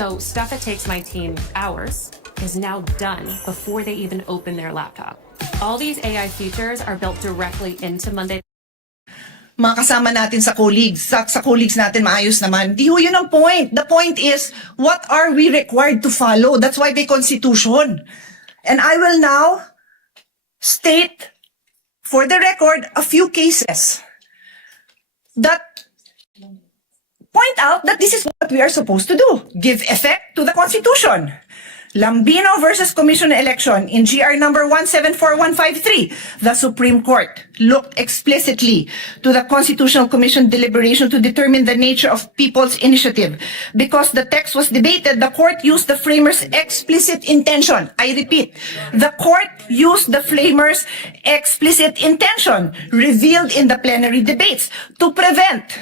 So stuff that takes my team hours is now done before they even open their laptop. All these AI features are built directly into Monday. Mga kasama natin sa colleagues, sa colleagues natin maayos naman. Di ho yun ang point. The point is, what are we required to follow? That's why may constitution. And I will now state, for the record, a few cases that point out that this is what we are supposed to do. Give effect to the Constitution. Lambino versus Commission election in GR number 174153, the Supreme Court looked explicitly to the Constitutional Commission deliberation to determine the nature of people's initiative. Because the text was debated, the court used the framers' explicit intention. I repeat, the court used the framers' explicit intention revealed in the plenary debates to prevent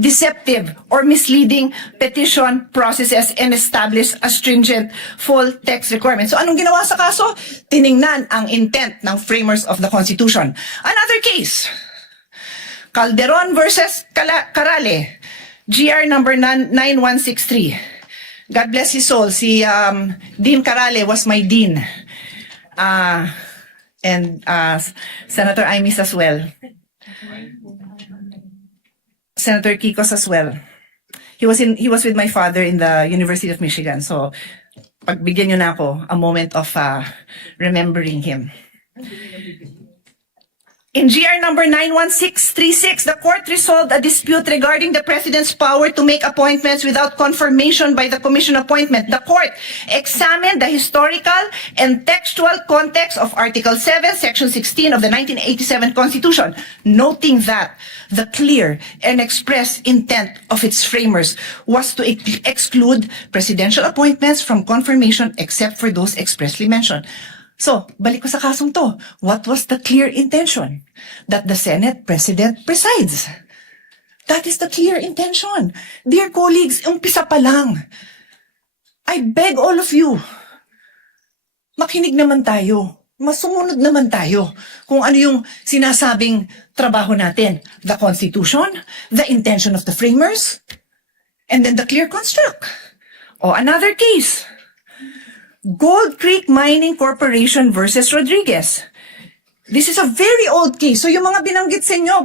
deceptive or misleading petition processes and establish a stringent full text requirement. So anong ginawa sa kaso? Tiningnan ang intent ng framers of the Constitution. Another case, Calderon versus Carale, GR number 9163. God bless his soul. Si Dean Carale was my dean. And Senator Imis as well. Senator Kikos as well. He was with my father in the University of Michigan. So, pagbigyan niyo na ako a moment of remembering him. In GR number 91636, the court resolved a dispute regarding the president's power to make appointments without confirmation by the commission appointment. The court examined the historical and textual context of Article 7, Section 16 of the 1987 Constitution, noting that the clear and express intent of its framers was to exclude presidential appointments from confirmation except for those expressly mentioned. So, balik ko sa kasong to. What was the clear intention? That the Senate President presides. That is the clear intention. Dear colleagues, umpisa pa lang. I beg all of you, makinig naman tayo. Masumunod naman tayo kung ano yung sinasabing trabaho natin. The Constitution, the intention of the framers, and then the clear construct. O, another case. Gold Creek Mining Corporation versus Rodriguez. This is a very old case. So yung mga binanggit sa inyo,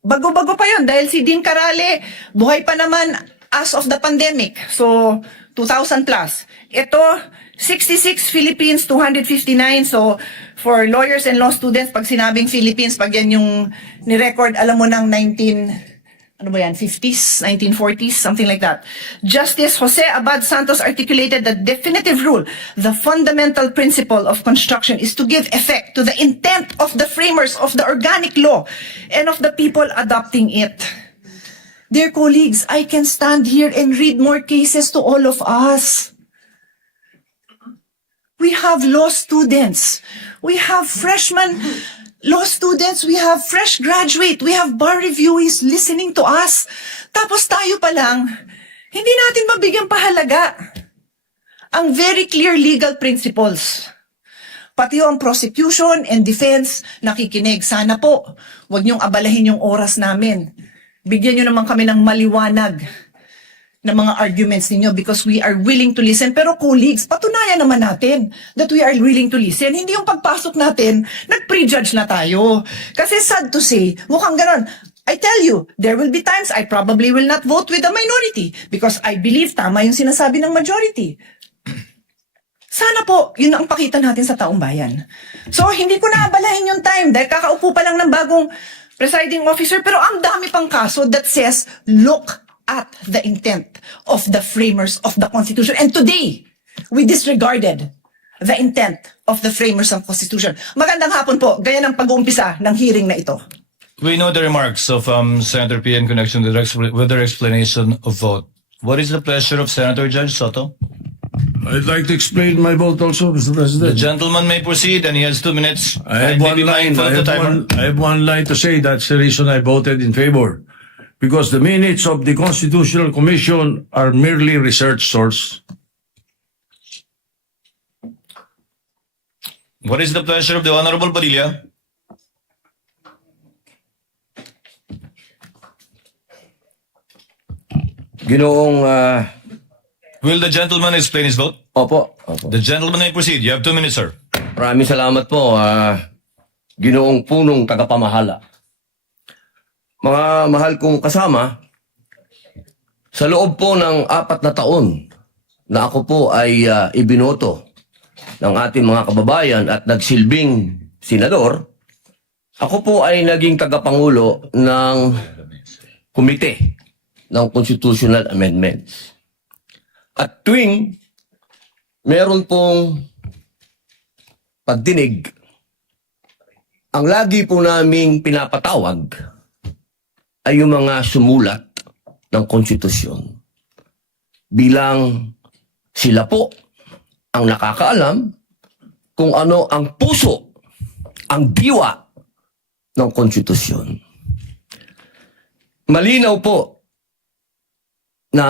bago-bago pa yun dahil si Dean Carale, buhay pa naman as of the pandemic. So, 2,000 plus. Ito, 66 Philippines, 259. So, for lawyers and law students, pag sinabing Philippines, pag yan yung ni-record, alam mo ng 50s, 1940s, something like that. Justice Jose Abad Santos articulated the definitive rule. The fundamental principle of construction is to give effect to the intent of the framers of the organic law and of the people adopting it. Dear colleagues, I can stand here and read more cases to all of us. We have law students. We have freshmen law students, we have fresh graduate, we have bar reviewees listening to us. Tapos tayo pa lang, hindi natin mabigyan pahalaga ang very clear legal principles. Pati ang prosecution and defense nakikinig. Sana po, huwag niyong abalahin yung oras namin. Bigyan niyo naman kami ng maliwanag na mga arguments ninyo because we are willing to listen. Pero colleagues, patunayan naman natin that we are willing to listen. Hindi yung pagpasok natin, nag-prejudge na tayo. Kasi sad to say, mukhang ganon. I tell you, there will be times I probably will not vote with the minority because I believe tama yung sinasabi ng majority. Sana po, yun ang pakita natin sa taong bayan. So, hindi ko na abalahin yung time dahil kakaupo pa lang ng bagong presiding officer pero ang dami pang kaso that says, look at the intent of the framers of the Constitution. And today, we disregarded the intent of the framers of the Constitution. Magandang hapon po, gaya ng pag-uumpisa ng hearing na ito. We know the remarks of Senator P in connection with their explanation of vote. What is the pleasure of Senator Judge Soto? I'd like to explain my vote also, Mr. The President. gentleman may proceed and he has 2 minutes. I have one line. I have one line to say. That's the reason I voted in favor. Because the minutes of the Constitutional Commission are merely research source. What is the pleasure of the Honorable Padilla? Ginoong Will the gentleman explain his vote? Opo. Opo. The gentleman may proceed. You have 2 minutes, sir. Maraming salamat po, ginoong punong tagapamahala. Mga mahal kong kasama, sa loob po ng 4 na taon na ako po ay ibinoto ng ating mga kababayan at nagsilbing senador, ako po ay naging tagapangulo ng komite ng Constitutional Amendments. At tuwing meron pong pagdinig, ang lagi po naming pinapatawag ay yung mga sumulat ng konstitusyon. Bilang sila po ang nakakaalam kung ano ang puso, ang diwa ng konstitusyon. Malinaw po na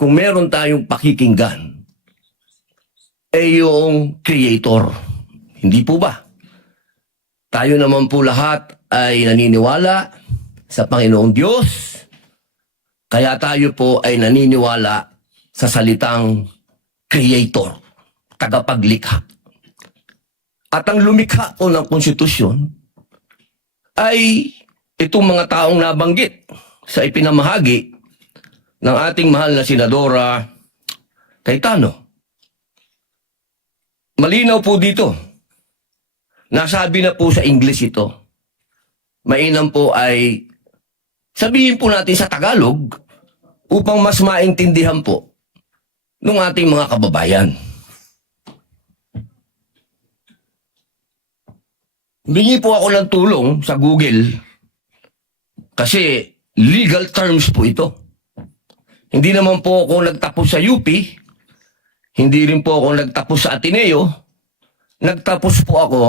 kung meron tayong pakikinggan, ay yung creator. Hindi po ba? Tayo naman po lahat ay naniniwala sa Panginoong Diyos, kaya tayo po ay naniniwala sa salitang creator, tagapaglikha. At ang lumikha po ng konstitusyon ay itong mga taong nabanggit sa ipinamahagi ng ating mahal na Senadora Cayetano. Malinaw po dito. Nasabi na po sa English ito. Mainam po ay sabihin po natin sa Tagalog upang mas maintindihan po ng ating mga kababayan. Humingi po ako ng tulong sa Google kasi legal terms po ito. Hindi naman po ako nagtapos sa UP, hindi rin po ako nagtapos sa Ateneo, nagtapos po ako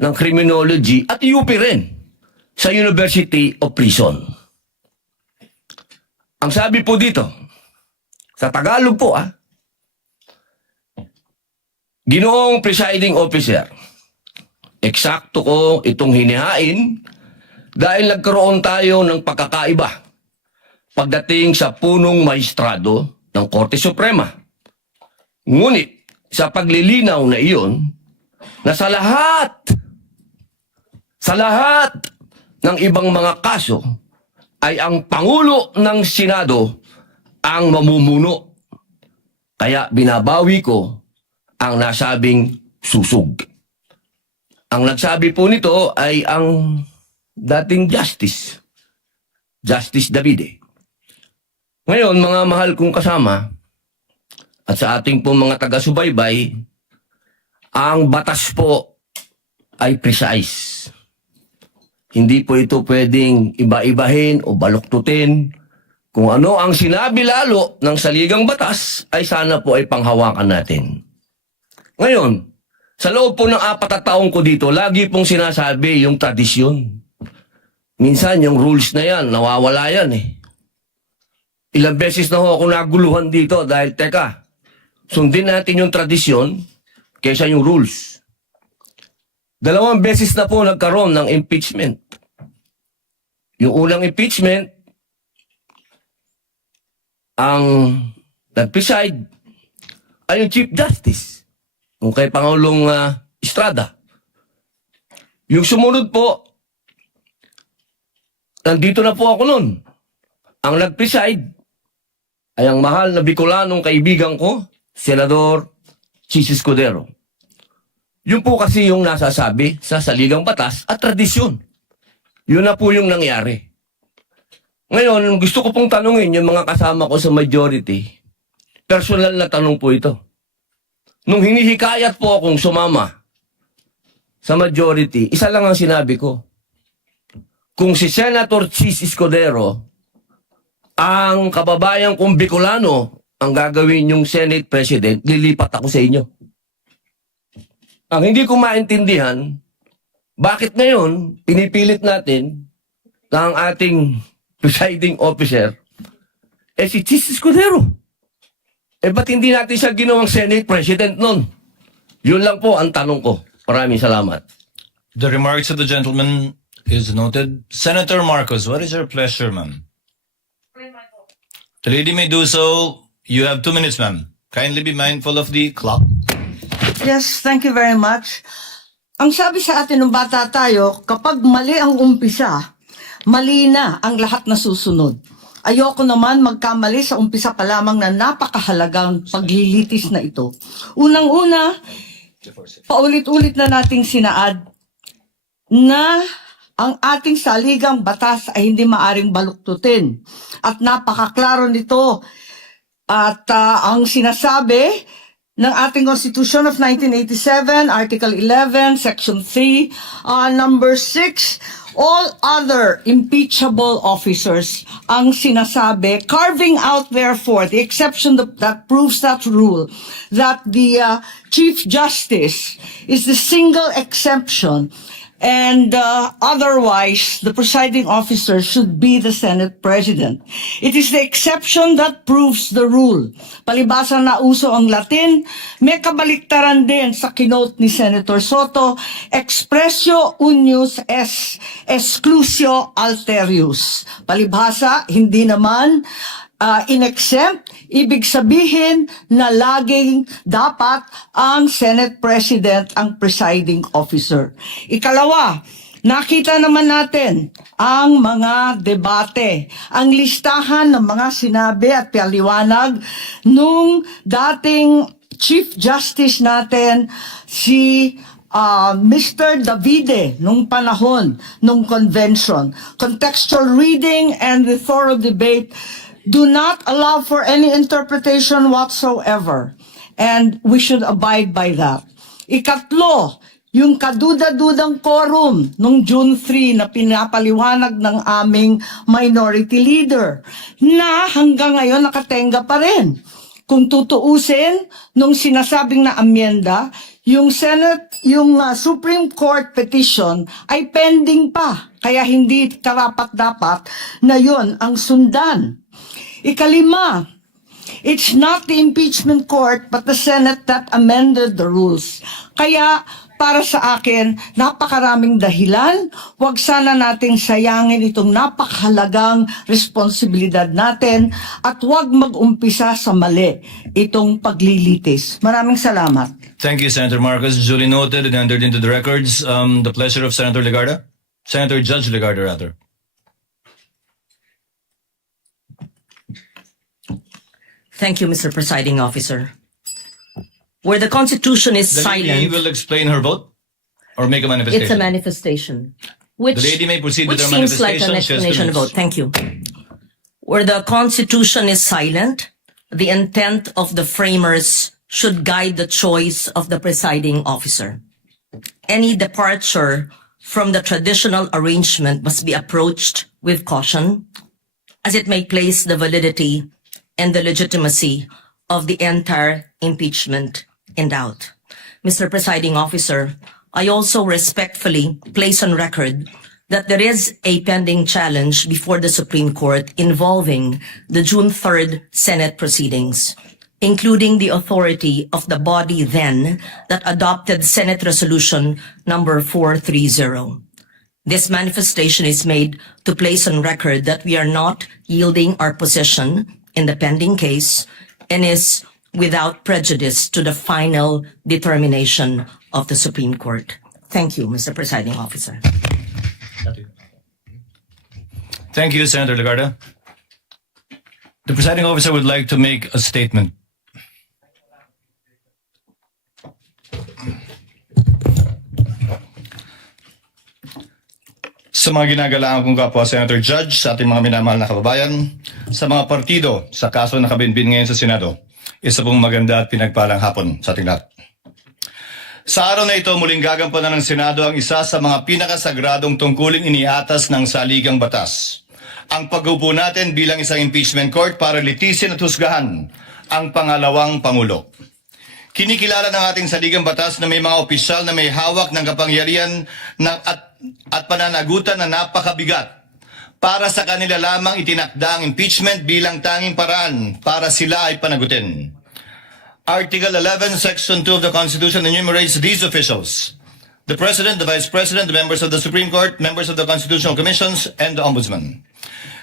ng criminology at UP rin sa University of Prison. Ang sabi po dito, sa Tagalog po Ginoong Presiding Officer, eksakto ko itong hinihain dahil nagkaroon tayo ng pagkakaiba pagdating sa punong maestrado ng Korte Suprema. Ngunit sa paglilinaw na iyon, na sa lahat ng ibang mga kaso ay ang Pangulo ng Senado ang mamumuno. Kaya binabawi ko ang nasabing susug. Ang nagsabi po nito ay ang dating Justice Davide. Ngayon, mga mahal kong kasama, at sa ating po mga taga-subaybay, ang batas po ay precise. Hindi po ito pwedeng iba-ibahin o baluktutin. Kung ano ang sinabi lalo ng saligang batas, ay sana po ay panghawakan natin. Ngayon, sa loob po ng 4 na taong ko dito, lagi pong sinasabi yung tradisyon. Minsan yung rules na yan, nawawala yan Ilang beses na ho ako naguluhan dito dahil teka, sundin natin yung tradisyon kaysa yung rules. 2 beses na po nagkaroon ng impeachment. Yung unang impeachment, ang nag-preside ay yung Chief Justice, yung kay Pangulong Estrada. Yung sumunod po, nandito na po ako nun. Ang nag-preside ay ang mahal na Bicolanong kaibigan ko, Senador Escudero. Yun po kasi yung nasasabi sa saligang batas at tradisyon. Yun na po yung nangyari. Ngayon, gusto ko pong tanungin yung mga kasama ko sa majority. Personal na tanong po ito. Nung hinihikayat po akong sumama sa majority, isa lang ang sinabi ko. Kung si Senator Escudero ang kababayan kong Bicolano ang gagawin yung Senate President, lilipat ako sa inyo. Ang hindi ko maintindihan, bakit ngayon pinipilit natin na ang ating presiding officer si Escudero? Ba't hindi natin siya ginawang Senate President nun? Yun lang po ang tanong ko. Maraming salamat. The remarks of the gentleman is noted. Senator Marcos, what is your pleasure, ma'am? The lady may do so You have 2 minutes, ma'am. Kindly be mindful of the clock. Yes, thank you very much. Ang sabi sa atin ng bata tayo, kapag mali ang umpisa, mali na ang lahat na susunod. Ayoko naman magkamali sa umpisa pa lamang na napakahalagang paglilitis na ito. Unang-una, paulit-ulit na nating sinaad na ang ating saligang batas ay hindi maaring baluktutin. At napakaklaro nito. At ang sinasabi ng ating Constitution of 1987, Article 11, Section 3, Number 6, all other impeachable officers ang sinasabi, carving out therefore the exception that proves that rule, that the Chief Justice is the single exception, and otherwise the presiding officer should be the Senate President. It is the exception that proves the rule. Palibasa na uso ang Latin, may kabaliktaran din sa kinote ni Senator Soto, expressio unius es exclusio alterius. Palibhasa, hindi naman in-exempt, ibig sabihin na laging dapat ang Senate President ang presiding officer. Ikalawa, nakita naman natin ang mga debate, ang listahan ng mga sinabi at paliwanag nung dating Chief Justice natin, si Mr. Davide, nung panahon, nung convention. Contextual reading and the thorough debate do not allow for any interpretation whatsoever. And we should abide by that. Ikatlo, yung kaduda-dudang quorum nung June 3 na pinapaliwanag ng aming minority leader na hanggang ngayon nakatenga pa rin. Kung tutuusin, nung sinasabing na amyenda, yung Supreme Court petition ay pending pa. Kaya hindi karapat-dapat na yun ang sundan. Ikalima, it's not the impeachment court but the Senate that amended the rules. Kaya para sa akin, napakaraming dahilan. Huwag sana nating sayangin itong napakahalagang responsibilidad natin at huwag mag-umpisa sa mali itong paglilitis. Maraming salamat. Thank you, Senator Marcos. Duly noted and entered into the records. The pleasure of Senator Legarda. Senator Judge Legarda, rather. Thank you, Mr. Presiding Officer. Where the Constitution is The lady silent, will explain her vote or make a manifestation. it's a manifestation. Which, The lady may proceed with which her seems like an manifestation. She has 2 explanation of minutes. vote. Thank you. Where the Constitution is silent, the intent of the framers should guide the choice of the presiding officer. Any departure from the traditional arrangement must be approached with caution, as it may place the validity and the legitimacy of the entire impeachment in doubt. Mr. Presiding Officer, I also respectfully place on record that there is a pending challenge before the Supreme Court involving the June 3rd Senate proceedings, including the authority of the body then that adopted Senate Resolution number 430. This manifestation is made to place on record that we are not yielding our position in the pending case and is without prejudice to the final determination of the Supreme Court. Thank you, Mr. Presiding Officer. Thank you, Senator Legarda. The presiding officer would like to make a statement. Sa mga ginagalaan kong kapwa Senator Judge, sa ating mga minamahal na kababayan, sa mga partido sa kaso na nakabinbin ngayon sa Senado, isa pong maganda at pinagpalang hapon sa ating lahat. Sa araw na ito, muling gagampanan ng Senado ang isa sa mga pinakasagradong tungkuling iniatas ng saligang batas. Ang pag-upo natin bilang isang impeachment court para litisin at husgahan ang pangalawang Pangulo. Kinikilala ng ating saligang batas na may mga opisyal na may hawak ng kapangyarihan at pananagutan na napakabigat. Para sa kanila lamang itinakda ang impeachment bilang tanging paraan para sila ay panagutin. Article 11, Section 2 of the Constitution enumerates these officials: the President, the Vice President, the members of the Supreme Court, members of the Constitutional Commissions, and the Ombudsman.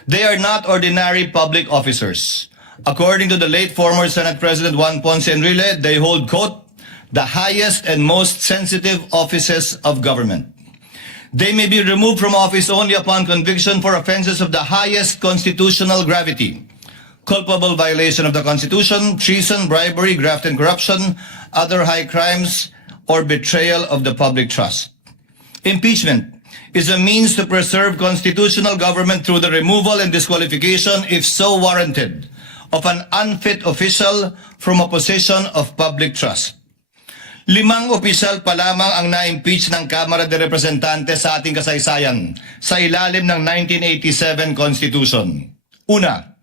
They are not ordinary public officers. According to the late former Senate President Juan Ponce Enrile, they hold, quote, the highest and most sensitive offices of government. They may be removed from office only upon conviction for offenses of the highest constitutional gravity: culpable violation of the Constitution, treason, bribery, graft and corruption, other high crimes, or betrayal of the public trust. Impeachment is a means to preserve constitutional government through the removal and disqualification, if so warranted, of an unfit official from a position of public trust. 5 opisyal pa lamang ang na-impeach ng Kamara de Representantes sa ating kasaysayan sa ilalim ng 1987 Constitution. Una,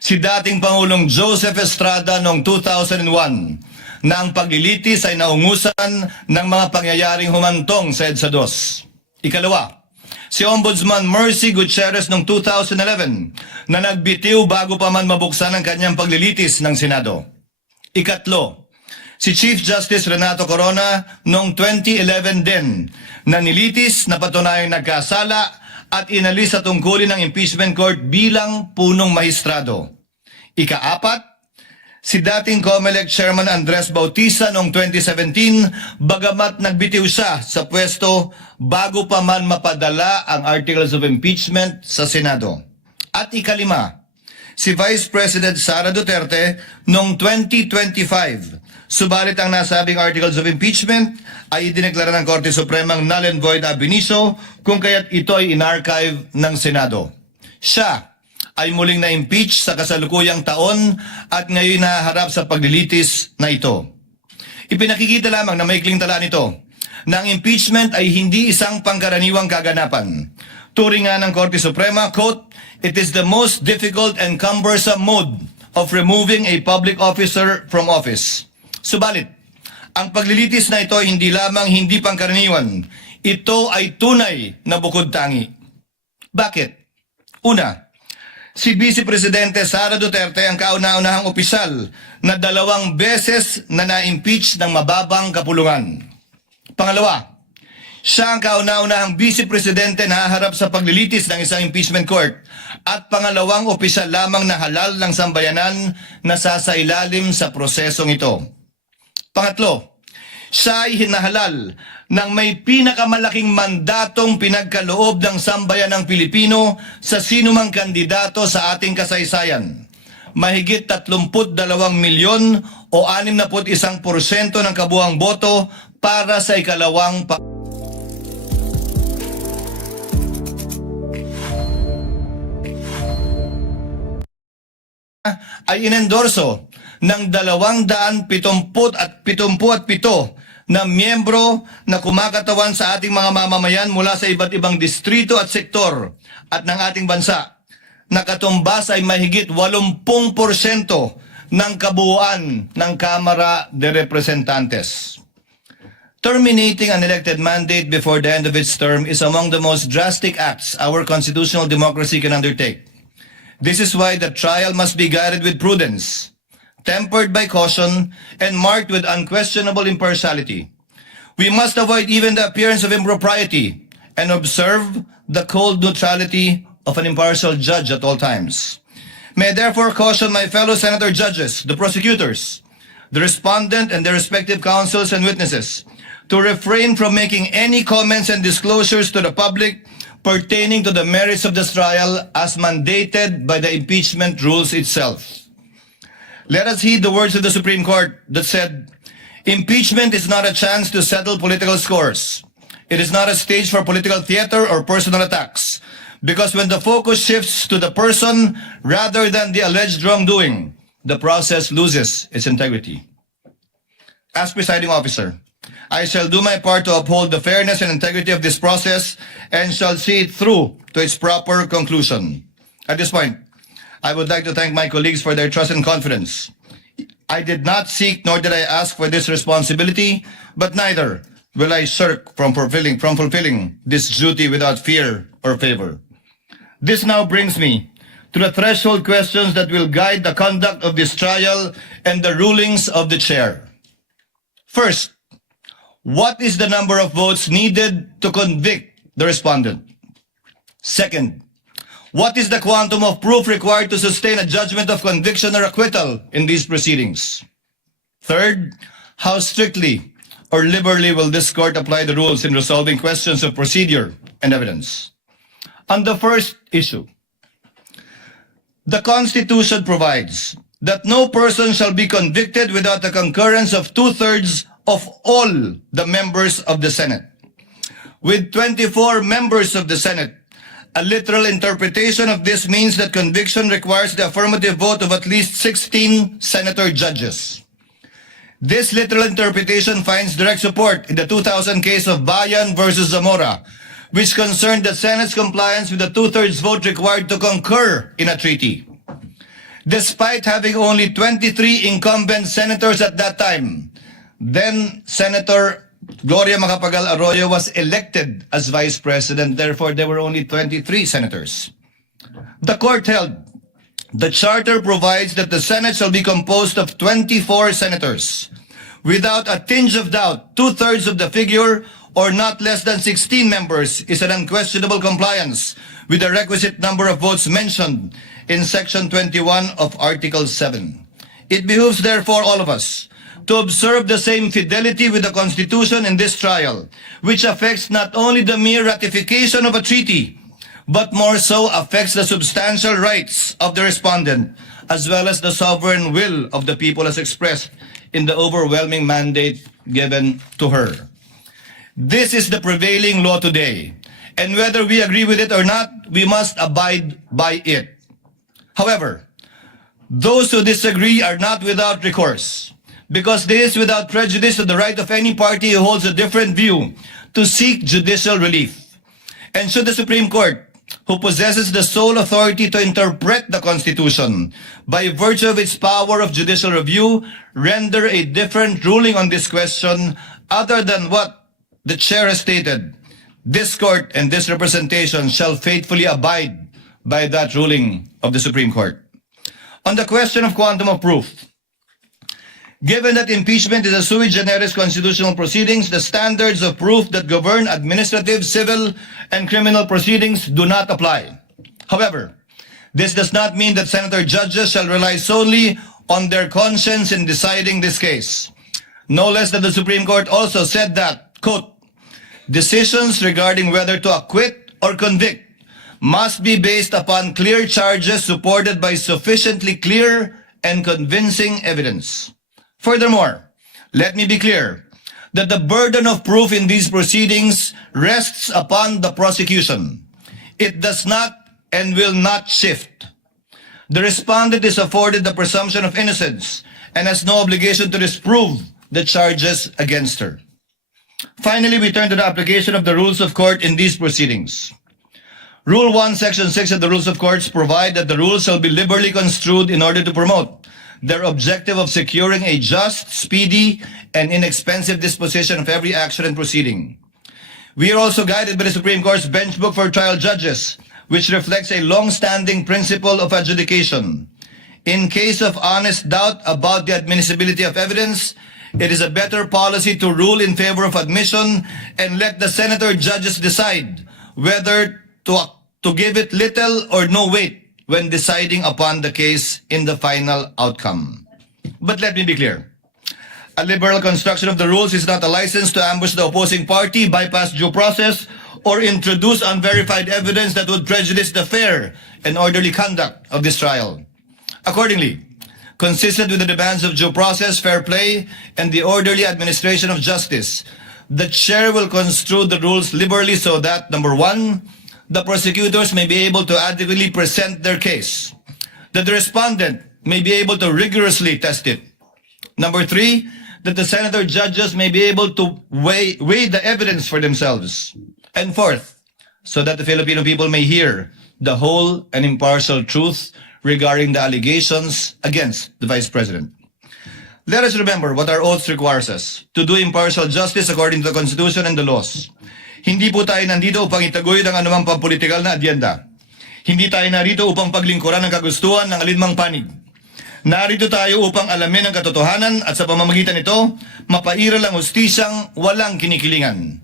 si dating Pangulong Joseph Estrada noong 2001 na ang paglilitis ay naungusan ng mga pangyayaring humantong sa EDSA 2. Ikalawa, si Ombudsman Mercy Gutierrez noong 2011 na nagbitiw bago pa man mabuksan ang kanyang paglilitis ng Senado. Ikatlo, si Chief Justice Renato Corona noong 2011 din na nilitis na patunayang nagkasala at inalis sa tungkulin ng impeachment court bilang punong mahistrado. Ikaapat, si dating COMELEC Chairman Andres Bautista noong 2017 bagamat nagbitiw siya sa pwesto bago pa man mapadala ang articles of impeachment sa Senado. At ikalima, si Vice President Sara Duterte noong 2025. Subalit ang nasabing articles of impeachment ay idineklara ng Korte Supremang null and void ab initio kung kaya't ito ay inarchive ng Senado. Siya ay muling na-impeach sa kasalukuyang taon at ngayon nahaharap sa paglilitis na ito. Ipinakikita lamang na maikling tala nito na ang impeachment ay hindi isang pangkaraniwang kaganapan. Turing nga ng Korte Suprema, quote, it is the most difficult and cumbersome mode of removing a public officer from office. Subalit, ang paglilitis na ito hindi lamang hindi pangkaraniwan, ito ay tunay na bukod tangi. Bakit? Una, si Vice Presidente Sara Duterte ang kauna-unahang opisyal na 2 beses na na-impeach ng mababang kapulungan. Pangalawa, siya ang kauna-unahang Vice Presidente na haharap sa paglilitis ng isang impeachment court at pangalawang opisyal lamang na halal ng sambayanan na sasailalim sa prosesong ito. Pangatlo, siya ay hinahalal ng may pinakamalaking mandatong pinagkaloob ng sambayan ng Pilipino sa sinumang kandidato sa ating kasaysayan. Mahigit 32 milyon o 61% ng kabuuang boto para sa ikalawang ay inendorso ng 277 na miyembro na kumakatawan sa ating mga mamamayan mula sa iba't ibang distrito at sektor at ng ating bansa. Nakatumbas ay mahigit 80% ng kabuuan ng Kamara de Representantes. Terminating an elected mandate before the end of its term is among the most drastic acts our constitutional democracy can undertake. This is why the trial must be guided with prudence, tempered by caution, and marked with unquestionable impartiality. We must avoid even the appearance of impropriety and observe the cold neutrality of an impartial judge at all times. May I therefore caution my fellow senator judges, the prosecutors, the respondent, and their respective counsels and witnesses to refrain from making any comments and disclosures to the public pertaining to the merits of this trial as mandated by the impeachment rules itself. Let us heed the words of the Supreme Court that said, impeachment is not a chance to settle political scores. It is not a stage for political theater or personal attacks. Because when the focus shifts to the person rather than the alleged wrongdoing, the process loses its integrity. As presiding officer, I shall do my part to uphold the fairness and integrity of this process and shall see it through to its proper conclusion. At this point, I would like to thank my colleagues for their trust and confidence. I did not seek nor did I ask for this responsibility, but neither will I shirk from fulfilling this duty without fear or favor. This now brings me to the threshold questions that will guide the conduct of this trial and the rulings of the chair. First, what is the number of votes needed to convict the respondent? Second, What is the quantum of proof required to sustain a judgment of conviction or acquittal in these proceedings? Third, how strictly or liberally will this court apply the rules in resolving questions of procedure and evidence? On the first issue, the Constitution provides that no person shall be convicted without the concurrence of 2/3 of all the members of the Senate. With 24 members of the Senate, a literal interpretation of this means that conviction requires the affirmative vote of at least 16 senator judges. This literal interpretation finds direct support in the 2000 case of Bayan versus Zamora, which concerned the Senate's compliance with the 2/3 vote required to concur in a treaty. Despite having only 23 incumbent senators at that time, then Senator Gloria Macapagal Arroyo was elected as vice president. Therefore, there were only 23 senators. The court held the charter provides that the Senate shall be composed of 24 senators. Without a tinge of doubt, 2/3 of the figure, or not less than 16 members, is an unquestionable compliance with the requisite number of votes mentioned in Section 21 of Article 7. It behooves, therefore, all of us to observe the same fidelity with the Constitution in this trial, which affects not only the mere ratification of a treaty, but more so affects the substantial rights of the respondent, as well as the sovereign will of the people as expressed in the overwhelming mandate given to her. This is the prevailing law today, and whether we agree with it or not, we must abide by it. However, those who disagree are not without recourse, because this is without prejudice to the right of any party who holds a different view to seek judicial relief. And should the Supreme Court, who possesses the sole authority to interpret the Constitution by virtue of its power of judicial review, render a different ruling on this question other than what the chair has stated, this court and this representation shall faithfully abide by that ruling of the Supreme Court. On the question of quantum of proof, given that impeachment is a sui generis constitutional proceedings, the standards of proof that govern administrative, civil, and criminal proceedings do not apply. However, this does not mean that senator judges shall rely solely on their conscience in deciding this case. No less than the Supreme Court also said that, quote, decisions regarding whether to acquit or convict must be based upon clear charges supported by sufficiently clear and convincing evidence. Furthermore, let me be clear that the burden of proof in these proceedings rests upon the prosecution. It does not and will not shift. The respondent is afforded the presumption of innocence and has no obligation to disprove the charges against her. Finally, we turn to the application of the rules of court in these proceedings. Rule 1, Section 6 of the Rules of Courts provide that the rules shall be liberally construed in order to promote their objective of securing a just, speedy, and inexpensive disposition of every action and proceeding. We are also guided by the Supreme Court's Bench Book for Trial Judges, which reflects a long-standing principle of adjudication. In case of honest doubt about the admissibility of evidence, it is a better policy to rule in favor of admission and let the senator judges decide whether to give it little or no weight when deciding upon the case in the final outcome. But let me be clear. A liberal construction of the rules is not a license to ambush the opposing party, bypass due process, or introduce unverified evidence that would prejudice the fair and orderly conduct of this trial. Accordingly, consistent with the demands of due process, fair play, and the orderly administration of justice, the chair will construe the rules liberally so that, number one, the prosecutors may be able to adequately present their case, that the respondent may be able to rigorously test it. Number three, that the senator judges may be able to weigh the evidence for themselves. And fourth, so that the Filipino people may hear the whole and impartial truth regarding the allegations against the Vice President. Let us remember what our oath requires us, to do impartial justice according to the Constitution and the laws. Hindi po tayo nandito upang itaguyod ang anumang pampolitikal na adyenda. Hindi tayo narito upang paglingkuran ang kagustuhan ng alinmang panig. Narito tayo upang alamin ang katotohanan at sa pamamagitan nito, mapairal ang hustisyang walang kinikilingan.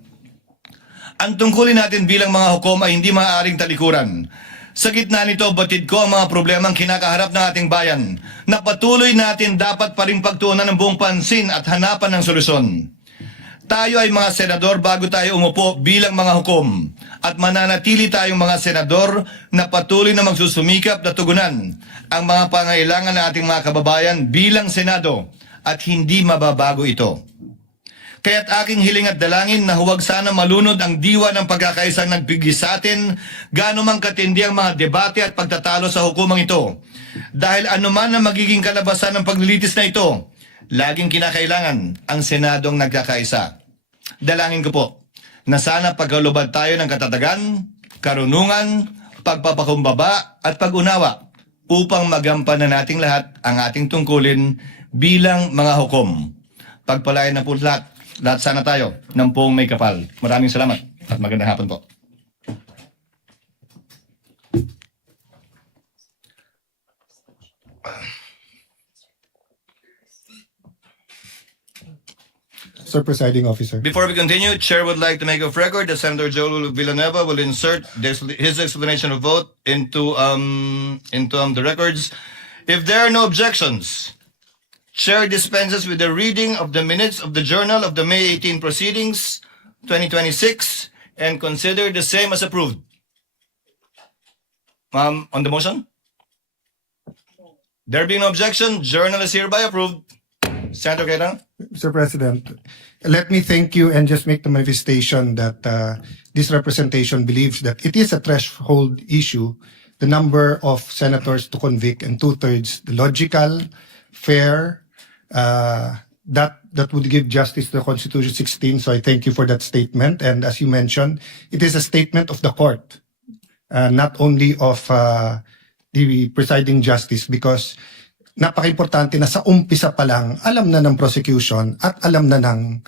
Ang tungkulin natin bilang mga hukom ay hindi maaaring talikuran. Sa gitna nito, batid ko ang mga problemang kinakaharap ng ating bayan na patuloy natin dapat pa rin pagtuunan ng buong pansin at hanapan ng solusyon. Tayo ay mga senador bago tayo umupo bilang mga hukom at mananatili tayong mga senador na patuloy na magsusumikap na tugunan ang mga pangailangan ng ating mga kababayan bilang Senado at hindi mababago ito. Kaya't aking hiling at dalangin na huwag sana malunod ang diwa ng pagkakaisang nagpigil sa atin gaano mang katindi ang mga debate at pagtatalo sa hukumang ito. Dahil anuman ang magiging kalabasan ng paglilitis na ito, laging kinakailangan ang Senadong nagkakaisa. Dalangin ko po na sana pagkalubad tayo ng katatagan, karunungan, pagpapakumbaba at pag-unawa upang magampanan nating lahat ang ating tungkulin bilang mga hukom. Pagpalain na po lahat sana tayo ng poong may kapal. Maraming salamat at magandang hapon po. Sir Presiding Officer. Before we continue, Chair would like to make of record that Senator Joel Villanueva will insert his explanation of vote into the records. If there are no objections, Chair dispenses with the reading of the minutes of the Journal of the May 18 Proceedings, 2026, and consider the same as approved. On the motion? There being no objection, Journal is hereby approved. Senator Cayetano? Sir President, let me thank you and just make the manifestation that this representation believes that it is a threshold issue, the number of senators to convict, and 2/3, the logical, fair, that would give justice to the Constitution 16. So I thank you for that statement. And as you mentioned, it is a statement of the court, not only of the presiding justice, because napaka-importante na sa umpisa pa lang, alam na ng prosecution at alam na ng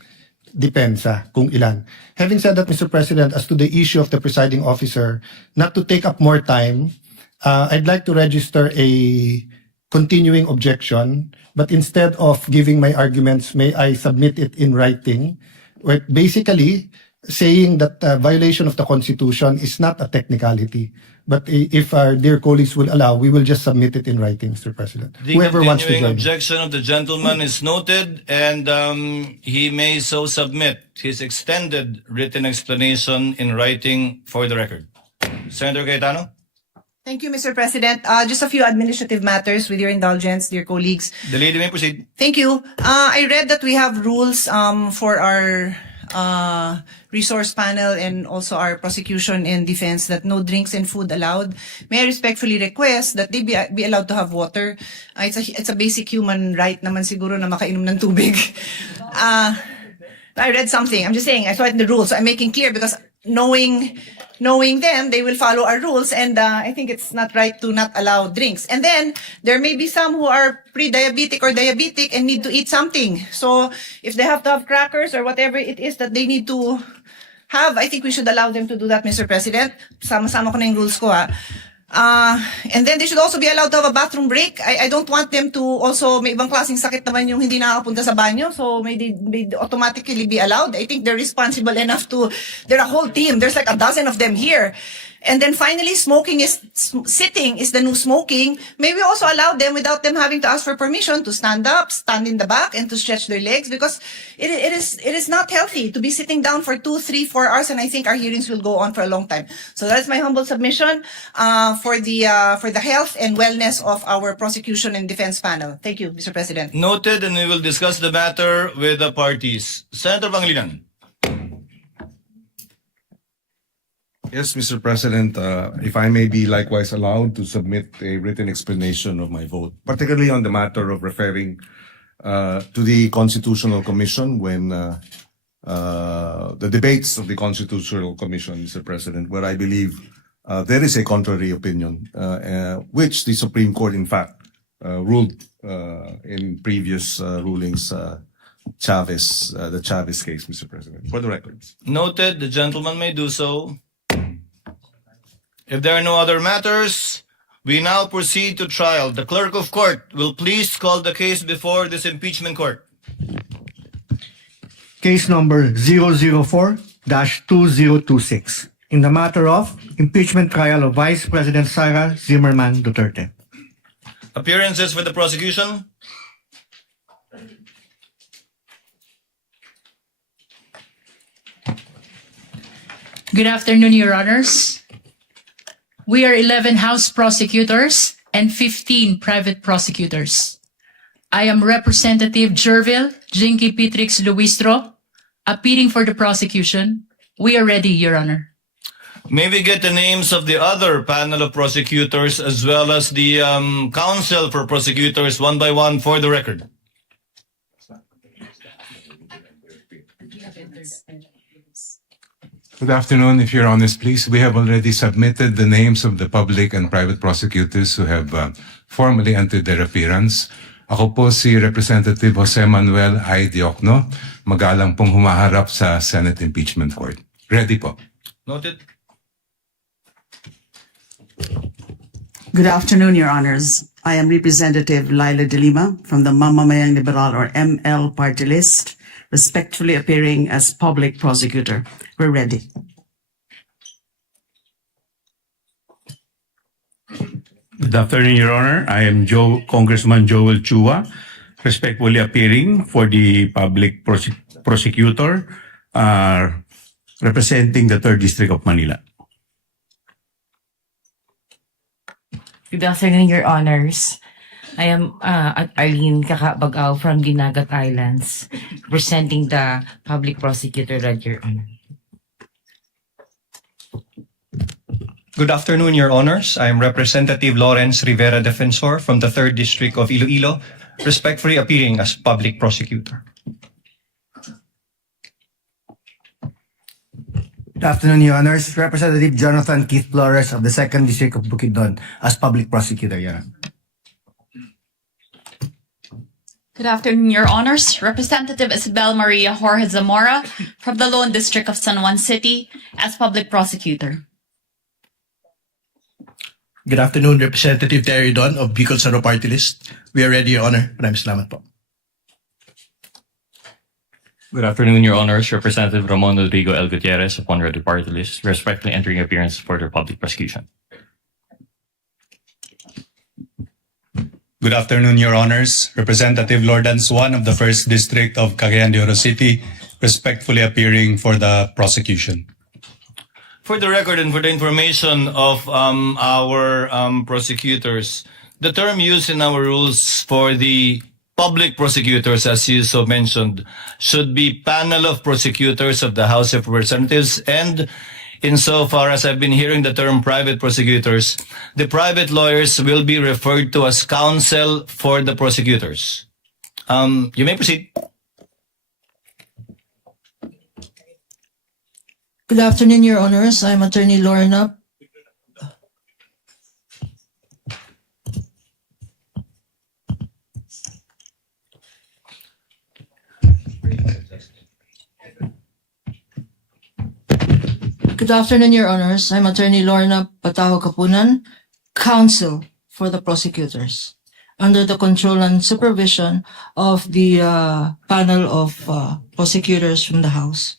depensa kung ilan. Having said that, Mr. President, as to the issue of the presiding officer, not to take up more time, I'd like to register a continuing objection, but instead of giving my arguments, may I submit it in writing, basically saying that violation of the Constitution is not a technicality. But if our dear colleagues will allow, we will just submit it in writing, Mr. President. The Whoever wants to continuing join. objection of the gentleman is noted, and he may so submit his extended written explanation in writing for the record. Senator Cayetano? Thank you, Mr. President. Just a few administrative matters with your indulgence, dear colleagues. The lady may proceed. Thank you. I read that we have rules for our resource panel and also our prosecution and defense that no drinks and food allowed. May I respectfully request that they be allowed to have water. It's a basic human right naman siguro na makainom ng tubig. I read something. I'm just saying, I saw it in the rules. So I'm making clear because knowing them, they will follow our rules, and I think it's not right to not allow drinks. And then there may be some who are pre-diabetic or diabetic and need to eat something. So if they have to have crackers or whatever it is that they need to have, I think we should allow them to do that, Mr. President. Sama-sama ko na yung rules ko, ha. And then they should also be allowed to have a bathroom break. I don't want them to also, may ibang klaseng sakit naman yung hindi nakakapunta sa banyo, so may automatically be allowed. I think they're responsible enough to, they're a whole team. There's like a dozen of them here. And then finally, sitting is the new smoking. May we also allow them without them having to ask for permission to stand up, stand in the back, and to stretch their legs, because it is not healthy to be sitting down for 2, 3, 4 hours, and I think our hearings will go on for a long time. So that is my humble submission for the health and wellness of our prosecution and defense panel. Thank you, Mr. President. Noted, and we will discuss the matter with the parties. Senator Pangilinan. Yes, Mr. President, if I may be likewise allowed to submit a written explanation of my vote, particularly on the matter of referring to the Constitutional Commission when the debates of the Constitutional Commission, Mr. President, where I believe there is a contrary opinion, which the Supreme Court, in fact, ruled in previous rulings, the Chavez case, Mr. President, for the records. Noted, the gentleman may do so. If there are no other matters, we now proceed to trial. The clerk of court will please call the case before this impeachment court. Case number 004-2026. in the matter of impeachment trial of Vice President Sara Duterte. Appearances for the prosecution. Good afternoon, Your Honors. We are 11 House prosecutors and 15 private prosecutors. I am Representative Jervil Jinky Pitrix Luistro, appealing for the prosecution. We are ready, Your Honor. May we get the names of the other panel of prosecutors as well as the counsel for prosecutors one by one for the record? Good afternoon, if you're honest, please. We have already submitted the names of the public and private prosecutors who have formally entered their appearance. Ako po si Representative Jose Manuel I. Diokno, magalang pong humaharap sa Senate Impeachment Court. Ready po. Noted. Good afternoon, Your Honors. I am Representative Laila De Lima from the Mamamayang Liberal or ML party list, respectfully appearing as public prosecutor. We're ready. Good afternoon, Your Honor. I am Congressman Joel Chua, respectfully appearing for the public prosecutor representing the 3rd District of Manila. Good afternoon, Your Honors. I am Arlene Kakabagaw from Dinagat Islands, representing the public prosecutor, Your Honor. Good afternoon, Your Honors. I am Representative Lawrence Rivera Defensor from the 3rd District of Iloilo, respectfully appearing as public prosecutor. Good afternoon, Your Honors. Representative Jonathan Keith Flores of the 2nd District of Bukidnon as public prosecutor, Your Honor. Good afternoon, Your Honors. Representative Isabel Maria Jorge Zamora from the Lone District of San Juan City as public prosecutor. Good afternoon, Representative Terry Don of Bicol Saro Party List. We are ready, Your Honor. Maraming salamat po. Good afternoon, Your Honors. Representative Ramon Rodrigo L. Gutierrez of One Ready Party List, respectfully entering appearance for the public prosecution. Good afternoon, Your Honors. Representative Lordan Swan of the 1st District of Cagayan de Oro City, respectfully appearing for the prosecution. For the record and for the information of our prosecutors, the term used in our rules for the public prosecutors, as you so mentioned, should be panel of prosecutors of the House of Representatives. And insofar as I've been hearing the term private prosecutors, the private lawyers will be referred to as counsel for the prosecutors. You may proceed. Good afternoon, Your Honors. I'm Attorney Lorna. Good afternoon, Your Honors. I'm Attorney Lorna Pataho Kapunan, counsel for the prosecutors, under the control and supervision of the panel of prosecutors from the House.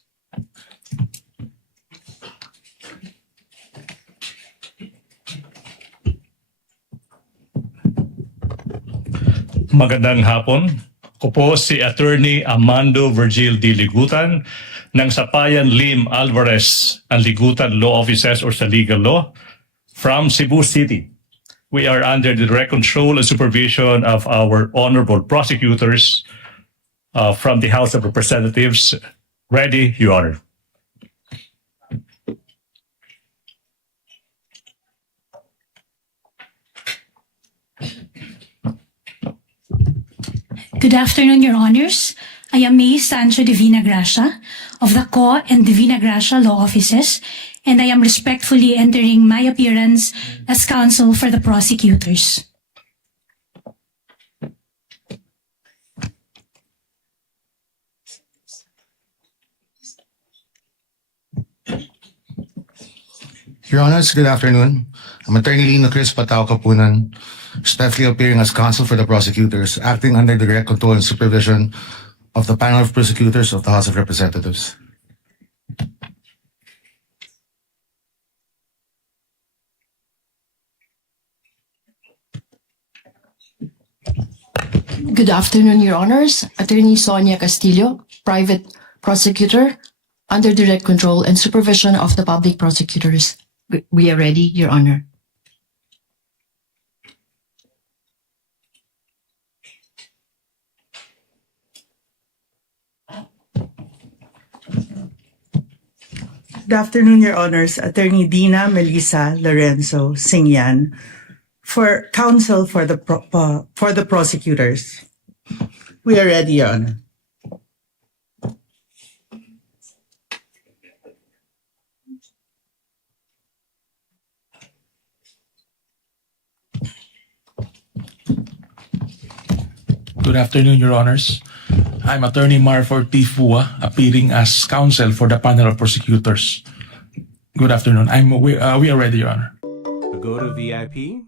Magandang hapon. Ako po si Attorney Amando Virgil D. Ligutan ng Sapayan Lim Alvarez and Ligutan Law Offices or sa Legal Law from Cebu City. We are under the direct control and supervision of our honorable prosecutors from the House of Representatives. Ready, Your Honor. Good afternoon, Your Honors. I am May Sancho Divina Gracia of the Co and Divina Gracia Law Offices, and I am respectfully entering my appearance as counsel for the prosecutors. Your Honors, good afternoon. I'm Attorney Lino Chris Patao Kapunan, respectfully appearing as counsel for the prosecutors, acting under the direct control and supervision of the panel of prosecutors of the House of Representatives. Good afternoon, Your Honors. Attorney Sonia Castillo, private prosecutor, under direct control and supervision of the public prosecutors. We are ready, Your Honor. Good afternoon, Your Honors. Attorney Dina Melissa Lorenzo Singyan, for counsel for the prosecutors. We are ready, Your Honor. Good afternoon, Your Honors. I'm Attorney Marford T. Fua, appearing as counsel for the panel of prosecutors. Good afternoon. We are ready, Your Honor. Go to VIP?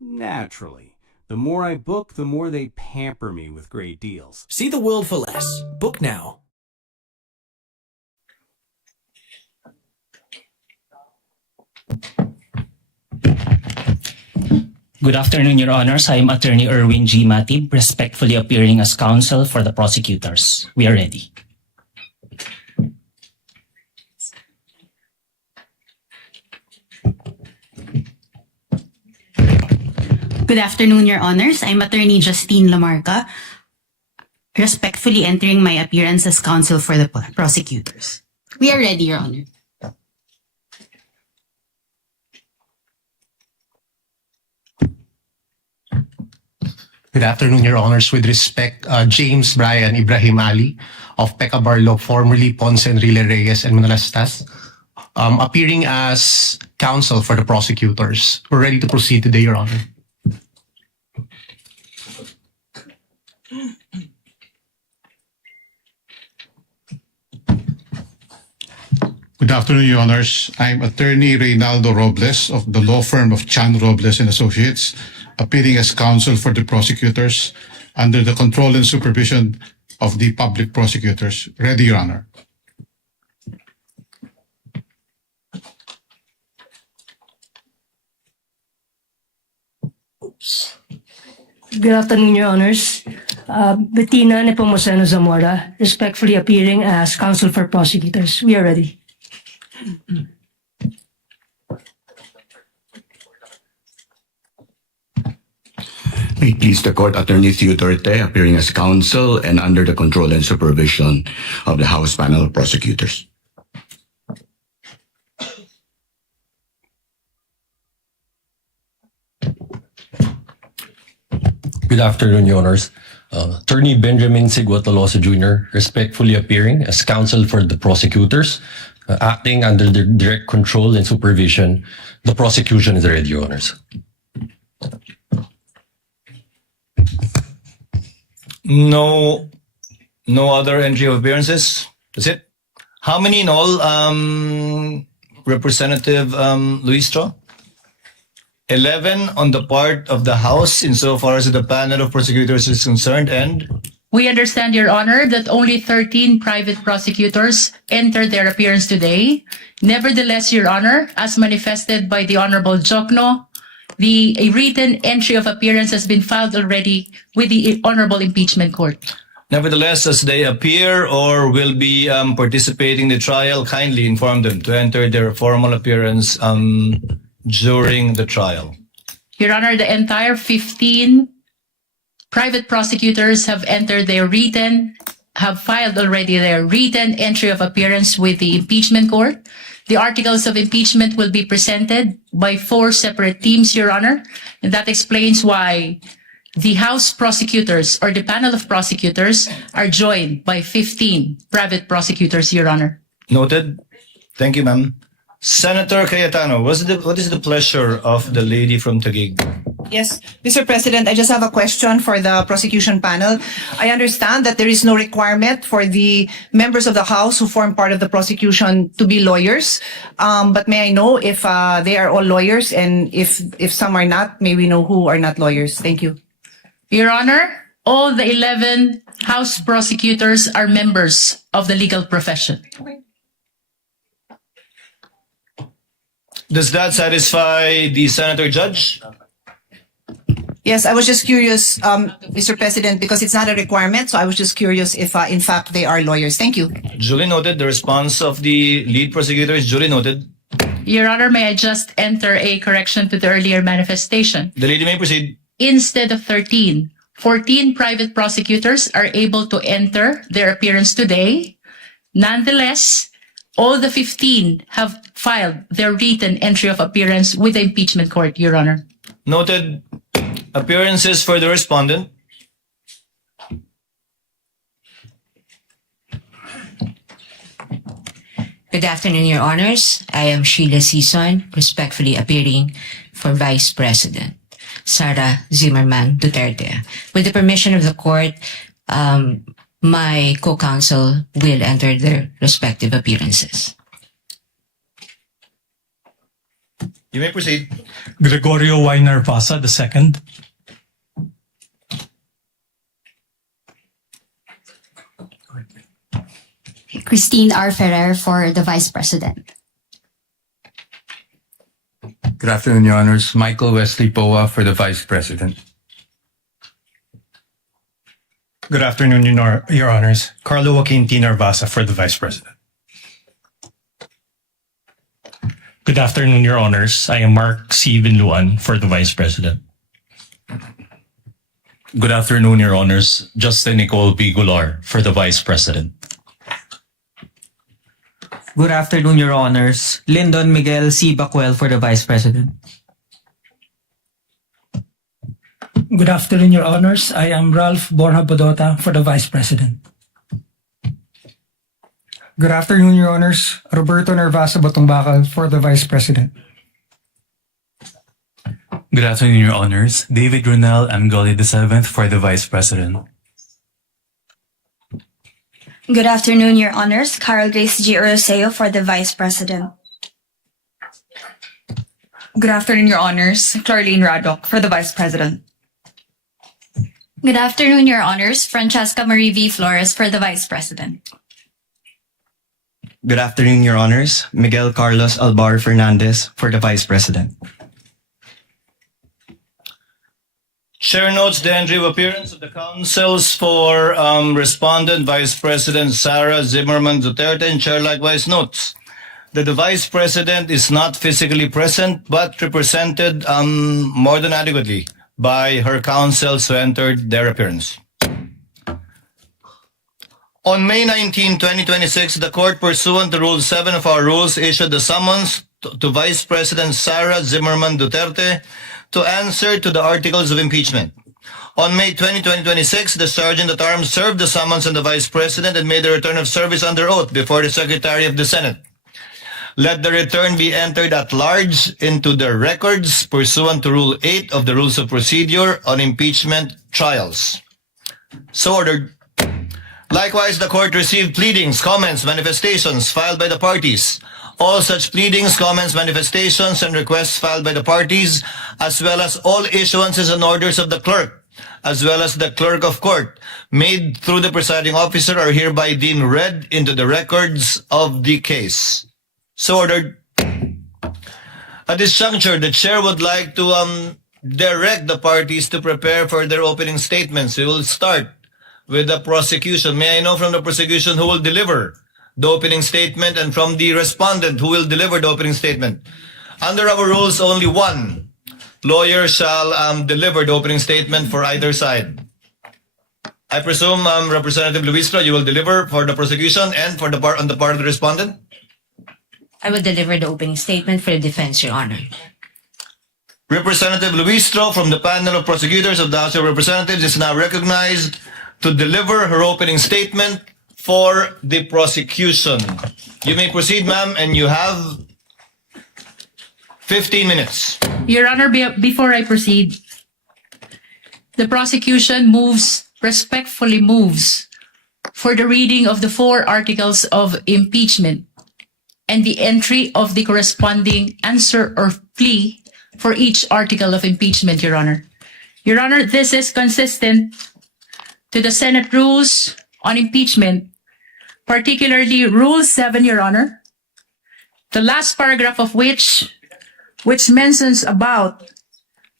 Naturally. The more I book, the more they pamper me with great deals. See the world for less. Book now. Good afternoon, Your Honors. I am Attorney Erwin G. Matib, respectfully appearing as counsel for the prosecutors. We are ready. Good afternoon, Your Honors. I'm Attorney Justine Lamarca, respectfully entering my appearance as counsel for the prosecutors. We are ready, Your Honor. Good afternoon, Your Honors. With respect, James Brian Ibrahim Ali of Pecca Barlow, formerly Ponce Enrile Reyes and Manalastas, appearing as counsel for the prosecutors. We're ready to proceed today, Your Honor. Good afternoon, Your Honors. I'm Attorney Reynaldo Robles of the law firm of Chan Robles and Associates, appearing as counsel for the prosecutors under the control and supervision of the public prosecutors. Ready, Your Honor. Good afternoon, Your Honors. Bettina Nepomuceno Zamora, respectfully appearing as counsel for prosecutors. We are ready. May it please the court, Attorney Duterte, appearing as counsel and under the control and supervision of the House panel of prosecutors. Good afternoon, Your Honors. Attorney Benjamin Siguatolosa Jr., respectfully appearing as counsel for the prosecutors, acting under the direct control and supervision. The prosecution is ready, Your Honors. No other entry of appearances? That's it? How many in all, Representative Luistro? 11 on the part of the House insofar as the panel of prosecutors is concerned, and We understand, Your Honor, that only 13 private prosecutors entered their appearance today. Nevertheless, Your Honor, as manifested by the Honorable Jokno, a written entry of appearance has been filed already with the Honorable Impeachment Court. nevertheless, as they appear or will be participating in the trial, kindly inform them to enter their formal appearance during the trial. Your Honor, the entire 15 private prosecutors have filed already their written entry of appearance with the impeachment court. The articles of impeachment will be presented by 4 separate teams, Your Honor, and that explains why the House prosecutors or the panel of prosecutors are joined by 15 private prosecutors, Your Honor. Noted. Thank you, ma'am. Senator Cayetano, what is the pleasure of the lady from Taguig? Yes, Mr. President, I just have a question for the prosecution panel. I understand that there is no requirement for the members of the House who form part of the prosecution to be lawyers. But may I know if they are all lawyers, and if some are not, may we know who are not lawyers? Thank you. Your Honor, all the 11 House prosecutors are members of the legal profession. Does that satisfy the senator judge? Yes, I was just curious, Mr. President, because it's not a requirement, so I was just curious if, in fact, they are lawyers. Thank you. Duly noted. The response of the lead prosecutor is duly noted. Your Honor, may I just enter a correction to the earlier manifestation? The lady may proceed. Instead of 13, 14 private prosecutors are able to enter their appearance today. Nonetheless, all the 15 have filed their written entry of appearance with the impeachment court, Your Honor. Noted. Appearances for the respondent. Good afternoon, Your Honors. I am Sheila Sison, respectfully appearing for Vice President Sara Zimmerman Duterte. With the permission of the court, my co-counsel will enter their respective appearances. You may proceed. Gregorio Y. Narvasa II. Christine R. Ferrer for the Vice President. Good afternoon, Your Honors. Michael Wesley Poa for the Vice President. Good afternoon, Your Honors. Carlo Joaquin T. Narvasa for the Vice President. Good afternoon, Your Honors. I am Mark C. Vinluan for the Vice President. Good afternoon, Your Honors. Justin Nicole B. Goulart for the Vice President. Good afternoon, Your Honors. Lyndon Miguel C. Bacuel for the Vice President. Good afternoon, Your Honors. I am Ralph Borja Bodota for the Vice President. Good afternoon, Your Honors. Roberto Narvasa Batongbakal for the Vice President. Good afternoon, Your Honors. David Ronel Amgoli VII for the Vice President. Good afternoon, Your Honors. Carol Grace G. Oroseo for the Vice President. Good afternoon, Your Honors. Clarlene Radok for the Vice President. Good afternoon, Your Honors. Francesca Marie V. Flores for the Vice President. Good afternoon, Your Honors. Miguel Carlos Albar Fernandez for the Vice President. Chair notes the entry of appearance of the counsels for respondent Vice President Sara Zimmerman Duterte, and Chair likewise notes that the Vice President is not physically present but represented more than adequately by her counsels who entered their appearance. On May 19, 2026, the court, pursuant to Rule 7 of our rules, issued the summons to Vice President Sara Zimmerman Duterte to answer to the articles of impeachment. On May 20, 2026, the Sergeant at Arms served the summons on the Vice President and made a return of service under oath before the Secretary of the Senate. Let the return be entered at large into the records pursuant to Rule 8 of the Rules of Procedure on Impeachment Trials. So ordered. Likewise, the court received pleadings, comments, manifestations filed by the parties. All such pleadings, comments, manifestations, and requests filed by the parties, as well as all issuances and orders of the clerk, as well as the clerk of court, made through the presiding officer, are hereby deemed read into the records of the case. So ordered. At this juncture, the chair would like to direct the parties to prepare for their opening statements. We will start with the prosecution. May I know from the prosecution who will deliver the opening statement, and from the respondent who will deliver the opening statement? Under our rules, only one lawyer shall deliver the opening statement for either side. I presume Representative Luistro, you will deliver for the prosecution and for the on the part of the respondent? I will deliver the opening statement for the defense, Your Honor. Representative Luistro from the panel of prosecutors of the House of Representatives is now recognized to deliver her opening statement for the prosecution. You may proceed, ma'am, and you have 15 minutes. Your Honor, before I proceed, the prosecution respectfully moves for the reading of the 4 articles of impeachment and the entry of the corresponding answer or plea for each article of impeachment, Your Honor. Your Honor, this is consistent to the Senate rules on impeachment, particularly Rule 7, Your Honor, the last paragraph of which mentions about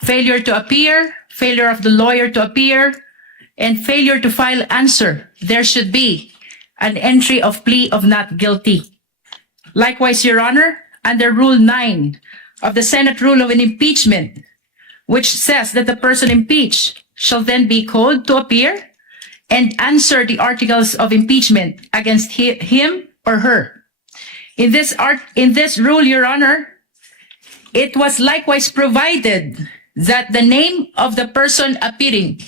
failure to appear, failure of the lawyer to appear, and failure to file answer, there should be an entry of plea of not guilty. Likewise, Your Honor, under Rule 9 of the Senate Rule of an Impeachment, which says that the person impeached shall then be called to appear and answer the articles of impeachment against him or her. In this rule, Your Honor, it was likewise provided that the name of the person appearing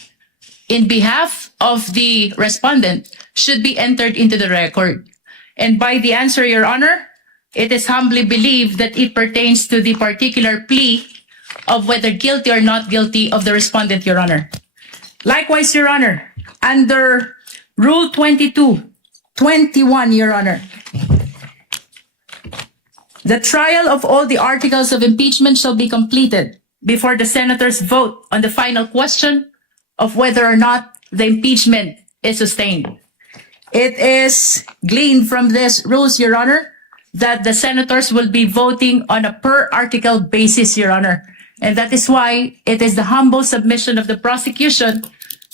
in behalf of the respondent should be entered into the record. And by the answer, Your Honor, it is humbly believed that it pertains to the particular plea of whether guilty or not guilty of the respondent, Your Honor. Likewise, Your Honor, under Rule 22-21, Your Honor, the trial of all the articles of impeachment shall be completed before the senators vote on the final question of whether or not the impeachment is sustained. It is gleaned from this rules, Your Honor, that the senators will be voting on a per article basis, Your Honor. And that is why it is the humble submission of the prosecution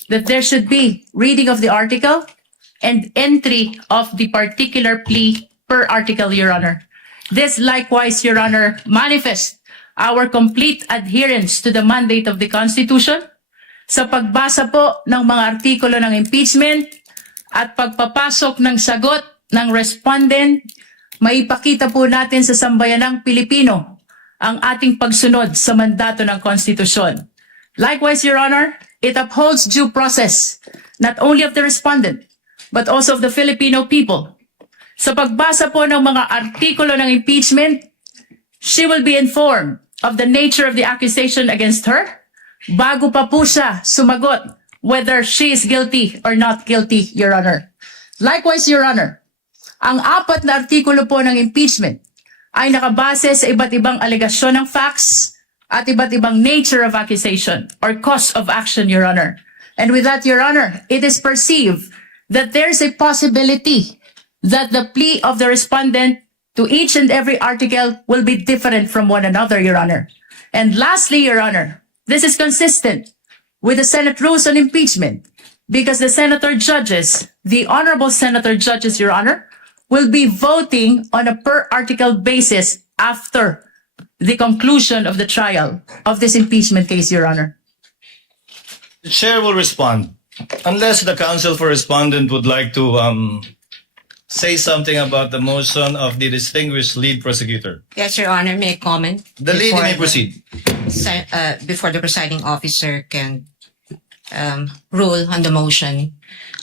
that there should be reading of the article and entry of the particular plea per article, Your Honor. This likewise, Your Honor, manifests our complete adherence to the mandate of the Constitution sa pagbasa po ng mga artikulo ng impeachment at pagpapasok ng sagot ng respondent, maipakita po natin sa sambayanang Pilipino ang ating pagsunod sa mandato ng Konstitusyon. Likewise, Your Honor, it upholds due process not only of the respondent but also of the Filipino people. Sa pagbasa po ng mga artikulo ng impeachment, she will be informed of the nature of the accusation against her bago pa po siya sumagot whether she is guilty or not guilty, Your Honor. Likewise, Your Honor, ang 4 na artikulo po ng impeachment ay nakabase sa iba't ibang alegasyon ng facts at iba't ibang nature of accusation or cause of action, Your Honor. And with that, Your Honor, it is perceived that there's a possibility that the plea of the respondent to each and every article will be different from one another, Your Honor. And lastly, Your Honor, this is consistent with the Senate rules on impeachment because the senator judges, the honorable senator judges, Your Honor, will be voting on a per article basis after the conclusion of the trial of this impeachment case, Your Honor. The chair will respond. Unless the counsel for respondent would like to say something about the motion of the distinguished lead prosecutor. Yes, Your Honor, may I comment? The lady may proceed. Before the presiding officer can rule on the motion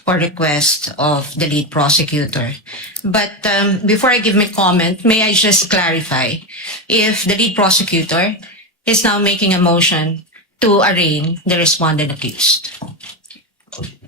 or request of the lead prosecutor. But before I give my comment, may I just clarify if the lead prosecutor is now making a motion to arraign the respondent accused.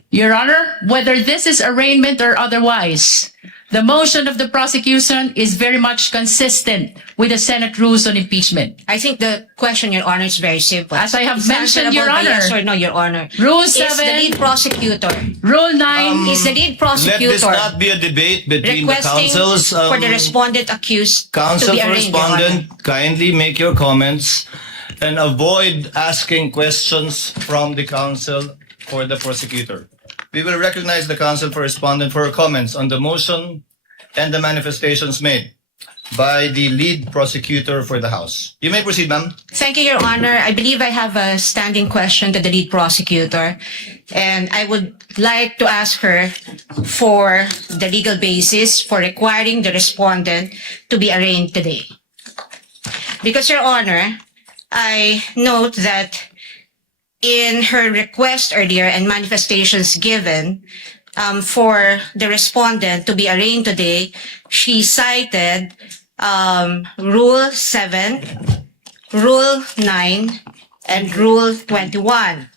Your Honor, whether this is arraignment or otherwise, the motion of the prosecution is very much consistent with the Senate rules on impeachment. I think the question, Your Honor, is very simple. As I have It's mentioned, Your answerable by Honor. Yes or no, Your Honor. Rule Is the 7, lead prosecutor. Rule 9, Is the lead Let prosecutor this not be a debate between the requesting councils. for the respondent accused to Counsel be for arraigned, Your Honor? respondent, kindly make your comments and avoid asking questions from the counsel for the prosecutor. We will recognize the counsel for respondent for her comments on the motion and the manifestations made by the lead prosecutor for the House. You may proceed, ma'am. Thank you, Your Honor. I believe I have a standing question to the lead prosecutor, and I would like to ask her for the legal basis for requiring the respondent to be arraigned today. Because, Your Honor, I note that in her request earlier and manifestations given for the respondent to be arraigned today, she cited Rule 7, Rule 9, and Rule 21.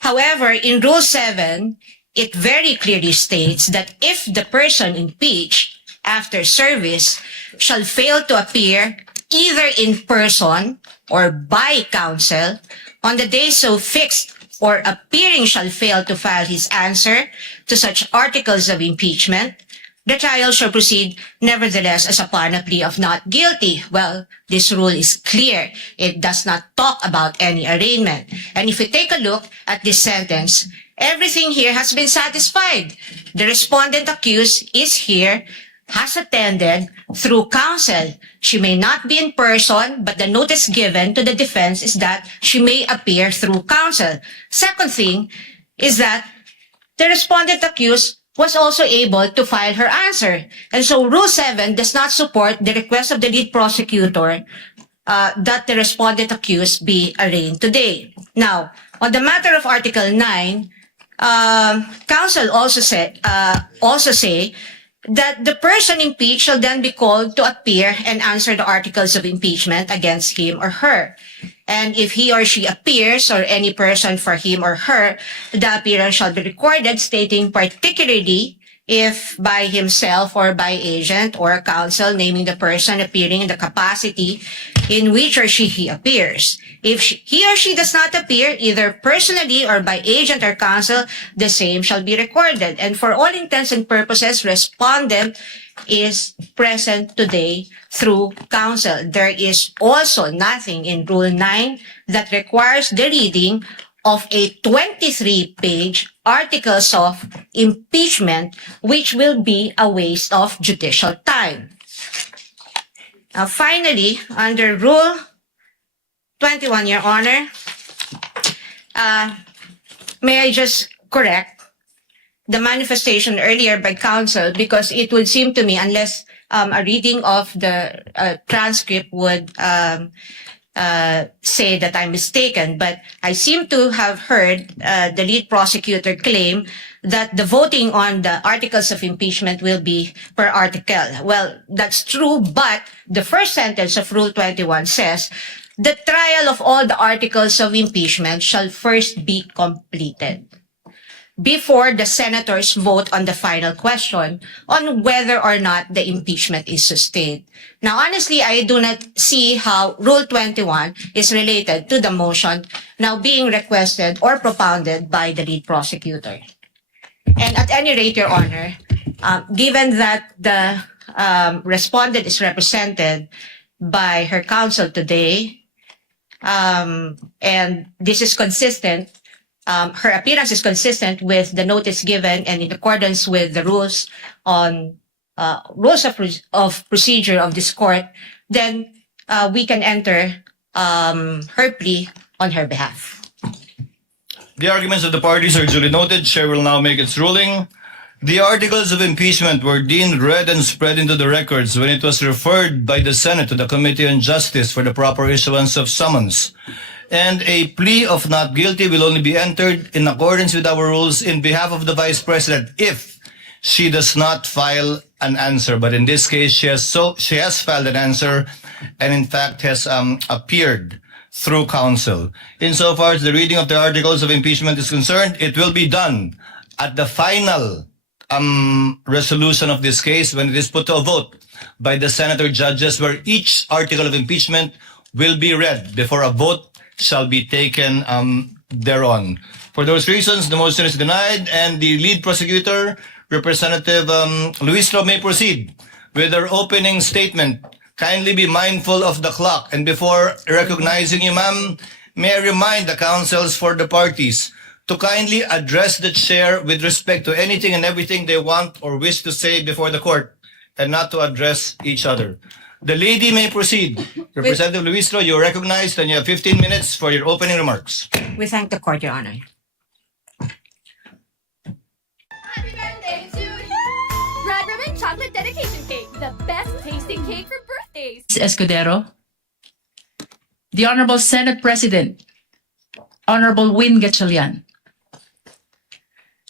However, in Rule 7, it very clearly states that if the person impeached after service shall fail to appear either in person or by counsel on the day so fixed, or appearing shall fail to file his answer to such articles of impeachment, The trial shall proceed nevertheless as upon a plea of not guilty. Well, this rule is clear. It does not talk about any arraignment. And if we take a look at this sentence, everything here has been satisfied. The respondent accused is here, has attended through counsel. She may not be in person, but the notice given to the defense is that she may appear through counsel. Second thing is that the respondent accused was also able to file her answer. And so Rule 7 does not support the request of the lead prosecutor that the respondent accused be arraigned today. Now, on the matter of Article 9, counsel also say that the person impeached shall then be called to appear and answer the articles of impeachment against him or her. And if he or she appears, or any person for him or her, the appearance shall be recorded, stating particularly if by himself or by agent or counsel, naming the person appearing in the capacity in which or he appears. If he or she does not appear, either personally or by agent or counsel, the same shall be recorded. And for all intents and purposes, respondent is present today through counsel. There is also nothing in Rule 9 that requires the reading of a 23-page articles of impeachment, which will be a waste of judicial time. Now, finally, under Rule 21, Your Honor, may I just correct the manifestation earlier by counsel, because it would seem to me, unless a reading of the transcript would say that I'm mistaken, but I seem to have heard the lead prosecutor claim that the voting on the articles of impeachment will be per article. Well, that's true, but the first sentence of Rule 21 says, the trial of all the articles of impeachment shall first be completed before the senators vote on the final question on whether or not the impeachment is sustained. Now, honestly, I do not see how Rule 21 is related to the motion now being requested or propounded by the lead prosecutor. And at any rate, Your Honor, given that the respondent is represented by her counsel today, and this is consistent, her appearance is consistent with the notice given and in accordance with the rules on rules of procedure of this court, then we can enter her plea on her behalf. The arguments of the parties are duly noted. Chair will now make its ruling. The articles of impeachment were deemed read and spread into the records when it was referred by the Senate to the Committee on Justice for the proper issuance of summons. And a plea of not guilty will only be entered in accordance with our rules in behalf of the Vice President if she does not file an answer. But in this case, she has filed an answer and in fact has appeared through counsel. Insofar as the reading of the articles of impeachment is concerned, it will be done at the final resolution of this case when it is put to a vote by the senator judges, where each article of impeachment will be read before a vote shall be taken thereon. For those reasons, the motion is denied, and the lead prosecutor, Representative Luistro, may proceed with her opening statement. Kindly be mindful of the clock, and before recognizing you, ma'am, may I remind the counsels for the parties to kindly address the chair with respect to anything and everything they want or wish to say before the court, and not to address each other. The lady may proceed. Representative Luistro, you're recognized and you have 15 minutes for your opening remarks. We thank the court, Your Honor. Happy birthday to you! Red Ribbon Chocolate Dedication Cake, the best tasting cake for birthdays. Escudero, the Honorable Senate President, Honorable Win Gatchalian.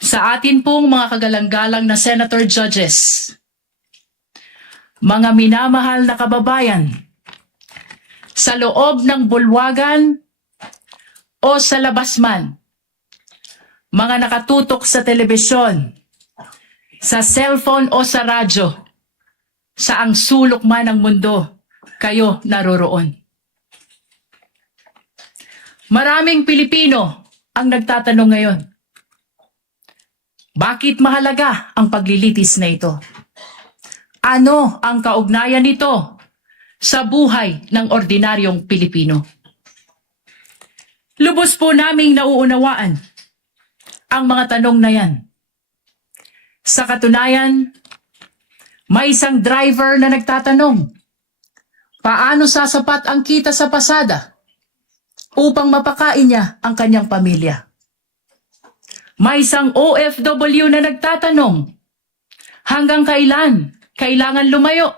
Sa atin pong mga kagalang-galang na Senator Judges, mga minamahal na kababayan, sa loob ng bulwagan o sa labas man, mga nakatutok sa telebisyon, sa cellphone o sa radyo, sa ang sulok man ng mundo, kayo naroroon. Maraming Pilipino ang nagtatanong ngayon, bakit mahalaga ang paglilitis na ito? Ano ang kaugnayan nito sa buhay ng ordinaryong Pilipino? Lubos po naming nauunawaan ang mga tanong na yan. Sa katunayan, may isang driver na nagtatanong, paano sasapat ang kita sa pasada upang mapakain niya ang kanyang pamilya? May isang OFW na nagtatanong, hanggang kailan kailangan lumayo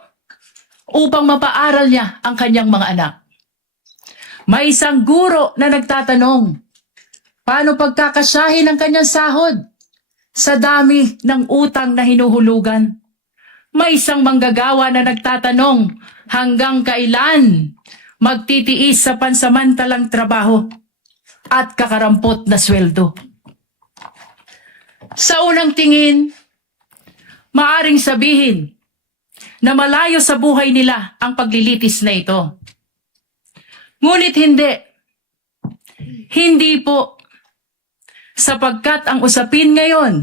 upang mapaaral niya ang kanyang mga anak? May isang guro na nagtatanong, paano pagkakasyahin ang kanyang sahod sa dami ng utang na hinuhulugan? May isang manggagawa na nagtatanong, hanggang kailan magtitiis sa pansamantalang trabaho at kakarampot na sweldo? Sa unang tingin, maaring sabihin na malayo sa buhay nila ang paglilitis na ito. Ngunit hindi. Hindi po. Sapagkat ang usapin ngayon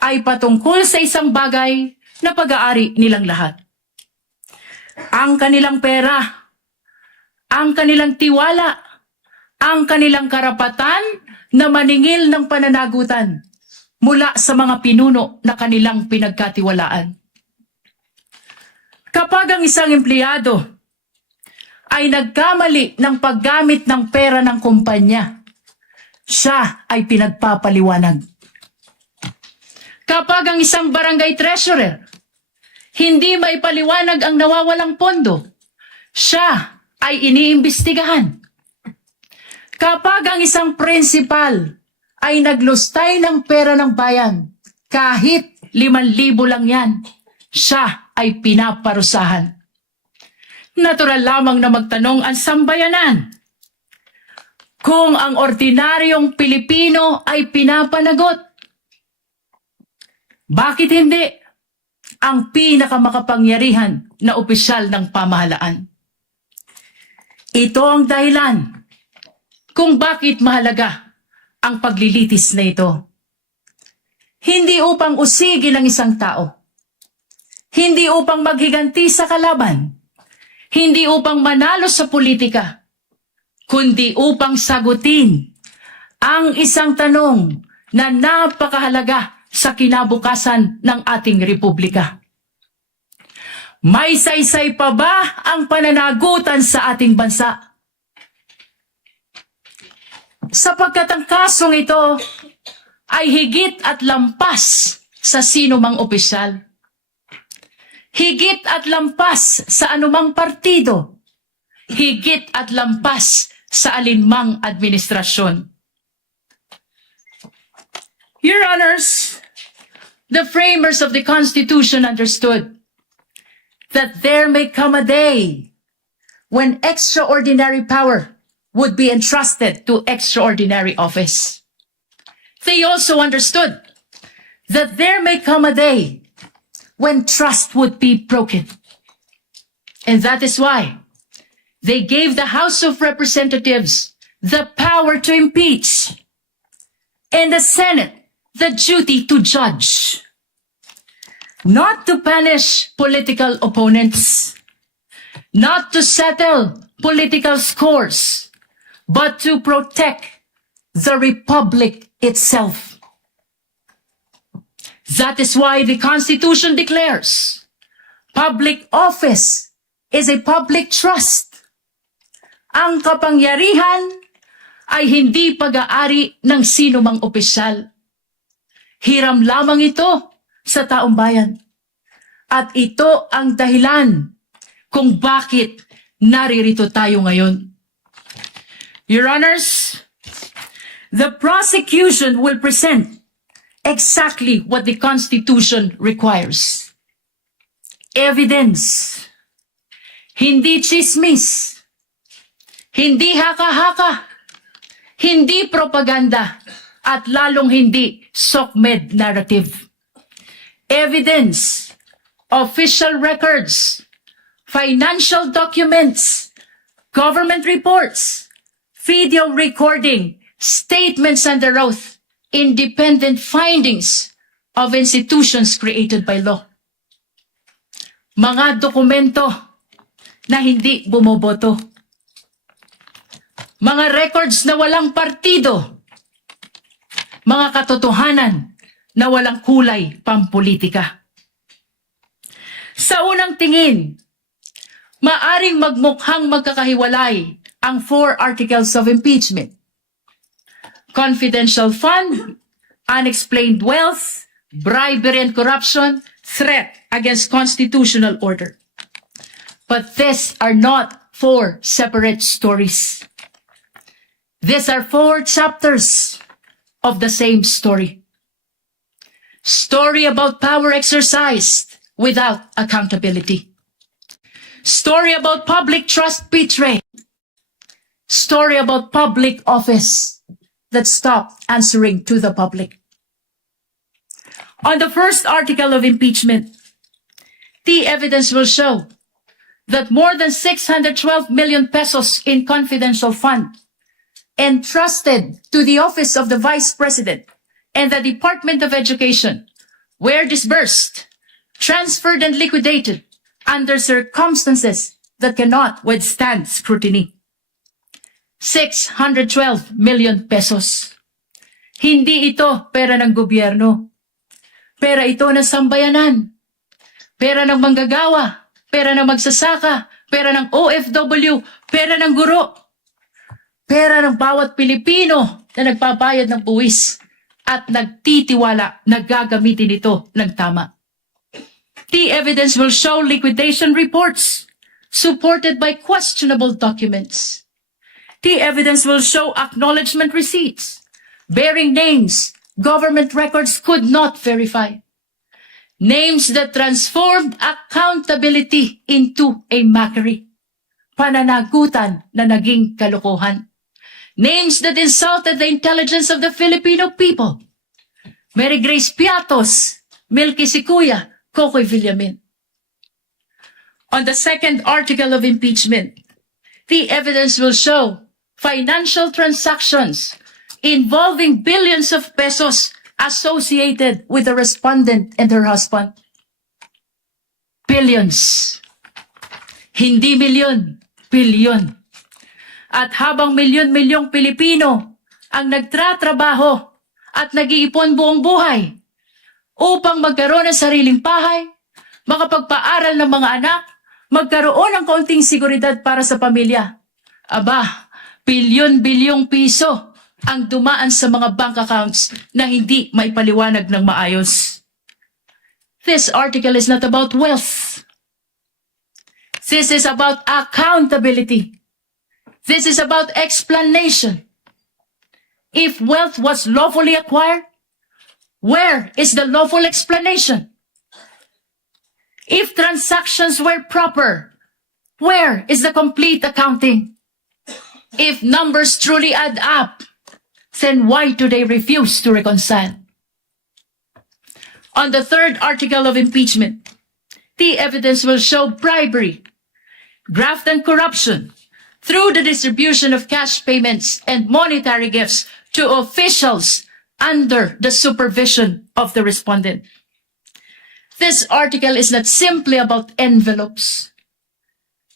ay patungkol sa isang bagay na pag-aari nilang lahat. Ang kanilang pera, ang kanilang tiwala, ang kanilang karapatan na maningil ng pananagutan mula sa mga pinuno na kanilang pinagkatiwalaan. Kapag ang isang empleyado ay nagkamali ng paggamit ng pera ng kumpanya, siya ay pinagpapaliwanag. Kapag ang isang barangay treasurer hindi maipaliwanag ang nawawalang pondo, siya ay iniimbestigahan. Kapag ang isang principal ay naglustay ng pera ng bayan, kahit 5,000 lang yan, siya ay pinaparusahan. Natural lamang na magtanong ang sambayanan kung ang ordinaryong Pilipino ay pinapanagot. Bakit hindi ang pinakamakapangyarihan na opisyal ng pamahalaan? Ito ang dahilan kung bakit mahalaga ang paglilitis na ito. Hindi upang usigin ang isang tao, hindi upang maghiganti sa kalaban, hindi upang manalo sa politika, kundi upang sagutin ang isang tanong na napakahalaga sa kinabukasan ng ating republika. May saysay pa ba ang pananagutan sa ating bansa? Sapagkat ang kasong ito ay higit at lampas sa sino mang opisyal. Higit at lampas sa anumang partido. Higit at lampas sa alinmang administrasyon. Your Honors, the framers of the Constitution understood that there may come a day when extraordinary power would be entrusted to extraordinary office. They also understood that there may come a day when trust would be broken. And that is why they gave the House of Representatives the power to impeach and the Senate the duty to judge. Not to punish political opponents, not to settle political scores, but to protect the republic itself. That is why the Constitution declares public office is a public trust. Ang kapangyarihan ay hindi pag-aari ng sino mang opisyal. Hiram lamang ito sa taong bayan. At ito ang dahilan kung bakit naririto tayo ngayon. Your Honors, the prosecution will present exactly what the Constitution requires. Evidence. Hindi chismis. Hindi haka-haka. Hindi propaganda. At lalong hindi SOCMED narrative. Evidence. Official records. Financial documents. Government reports. Video recording. Statements under oath. Independent findings of institutions created by law. mga dokumento na hindi bumoboto, mga records na walang partido, mga katotohanan na walang kulay pampolitika. Sa unang tingin, maaring magmukhang magkakahiwalay ang 4 articles of impeachment. Confidential fund, unexplained wealth, bribery and corruption, threat against constitutional order. But these are not 4 separate stories. These are 4 chapters of the same story. Story about power exercised without accountability. Story about public trust betrayed. Story about public office that stopped answering to the public. On the first article of impeachment, the evidence will show that more than 612 million pesos in confidential fund entrusted to the office of the Vice President and the Department of Education were disbursed, transferred, and liquidated under circumstances that cannot withstand scrutiny. 612 million pesos. Hindi ito pera ng gobyerno. Pera ito ng sambayanan. Pera ng manggagawa. Pera ng magsasaka. Pera ng OFW. Pera ng guro. Pera ng bawat Pilipino na nagbabayad ng buwis at nagtitiwala na gagamitin ito ng tama. The evidence will show liquidation reports supported by questionable documents. The evidence will show acknowledgement receipts bearing names government records could not verify. Names that transformed accountability into a mockery. Pananagutan na naging kalokohan. Names that insulted the intelligence of the Filipino people. Mary Grace Piatos, Milky Sikuya, Kokoy Villamin. On the second article of impeachment, the evidence will show financial transactions involving billions of pesos associated with the respondent and her husband. Billions. Hindi milyon, bilyon. At habang milyon-milyong Pilipino ang nagtratrabaho at nag-iipon buong buhay upang magkaroon ng sariling bahay, makapagpaaral ng mga anak, magkaroon ng kaunting seguridad para sa pamilya. Aba, bilyon-bilyong piso ang dumaan sa mga bank accounts na hindi maipaliwanag ng maayos. This article is not about wealth. This is about accountability. This is about explanation. If wealth was lawfully acquired, where is the lawful explanation? If transactions were proper, where is the complete accounting? If numbers truly add up, then why do they refuse to reconcile? On the third article of impeachment, the evidence will show bribery, graft and corruption through the distribution of cash payments and monetary gifts to officials under the supervision of the respondent. This article is not simply about envelopes.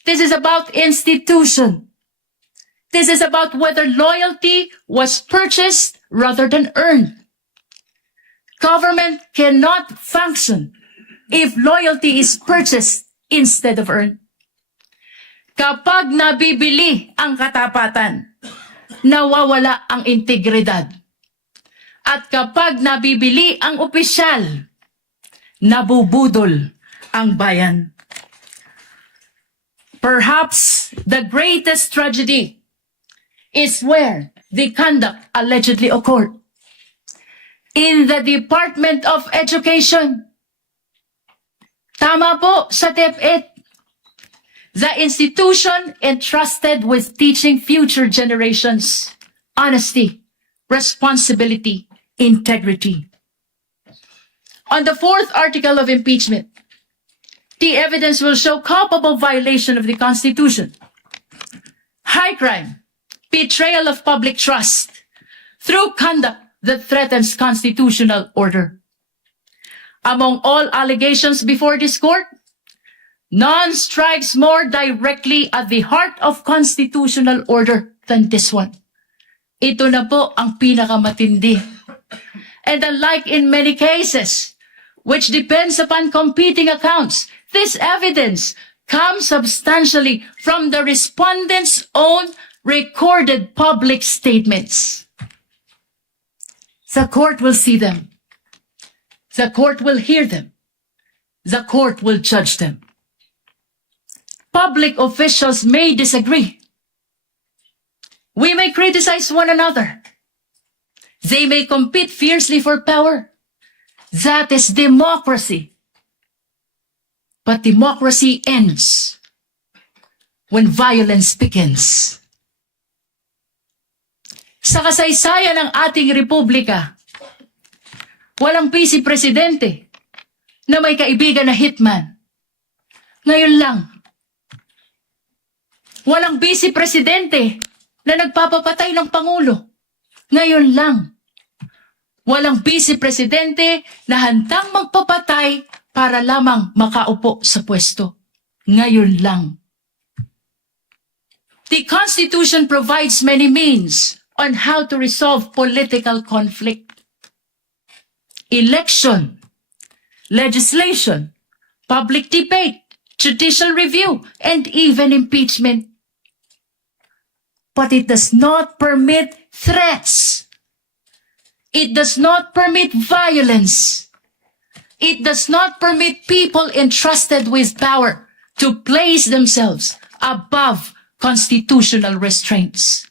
This is about institution. This is about whether loyalty was purchased rather than earned. Government cannot function if loyalty is purchased instead of earned. Kapag nabibili ang katapatan, nawawala ang integridad. At kapag nabibili ang opisyal, nabubudol ang bayan. Perhaps the greatest tragedy is where the conduct allegedly occurred. In the Department of Education. Tama po sa DepEd. The institution entrusted with teaching future generations honesty, responsibility, integrity. On the fourth article of impeachment, the evidence will show culpable violation of the Constitution, high crime, betrayal of public trust through conduct that threatens constitutional order. Among all allegations before this court, None strikes more directly at the heart of constitutional order than this one. Ito na po ang pinakamatindi. And unlike in many cases, which depends upon competing accounts, this evidence comes substantially from the respondent's own recorded public statements. The court will see them. The court will hear them. The court will judge them. Public officials may disagree. We may criticize one another. They may compete fiercely for power. That is democracy. But democracy ends when violence begins. Sa kasaysayan ng ating republika, walang vice presidente na may kaibigan na hitman. Ngayon lang. Walang vice presidente na nagpapapatay ng Pangulo. Ngayon lang. Walang vice presidente na handang magpapatay para lamang makaupo sa pwesto. Ngayon lang. The Constitution provides many means on how to resolve political conflict. Election, legislation, public debate, judicial review, and even impeachment. But it does not permit threats. It does not permit violence. It does not permit people entrusted with power to place themselves above constitutional restraints.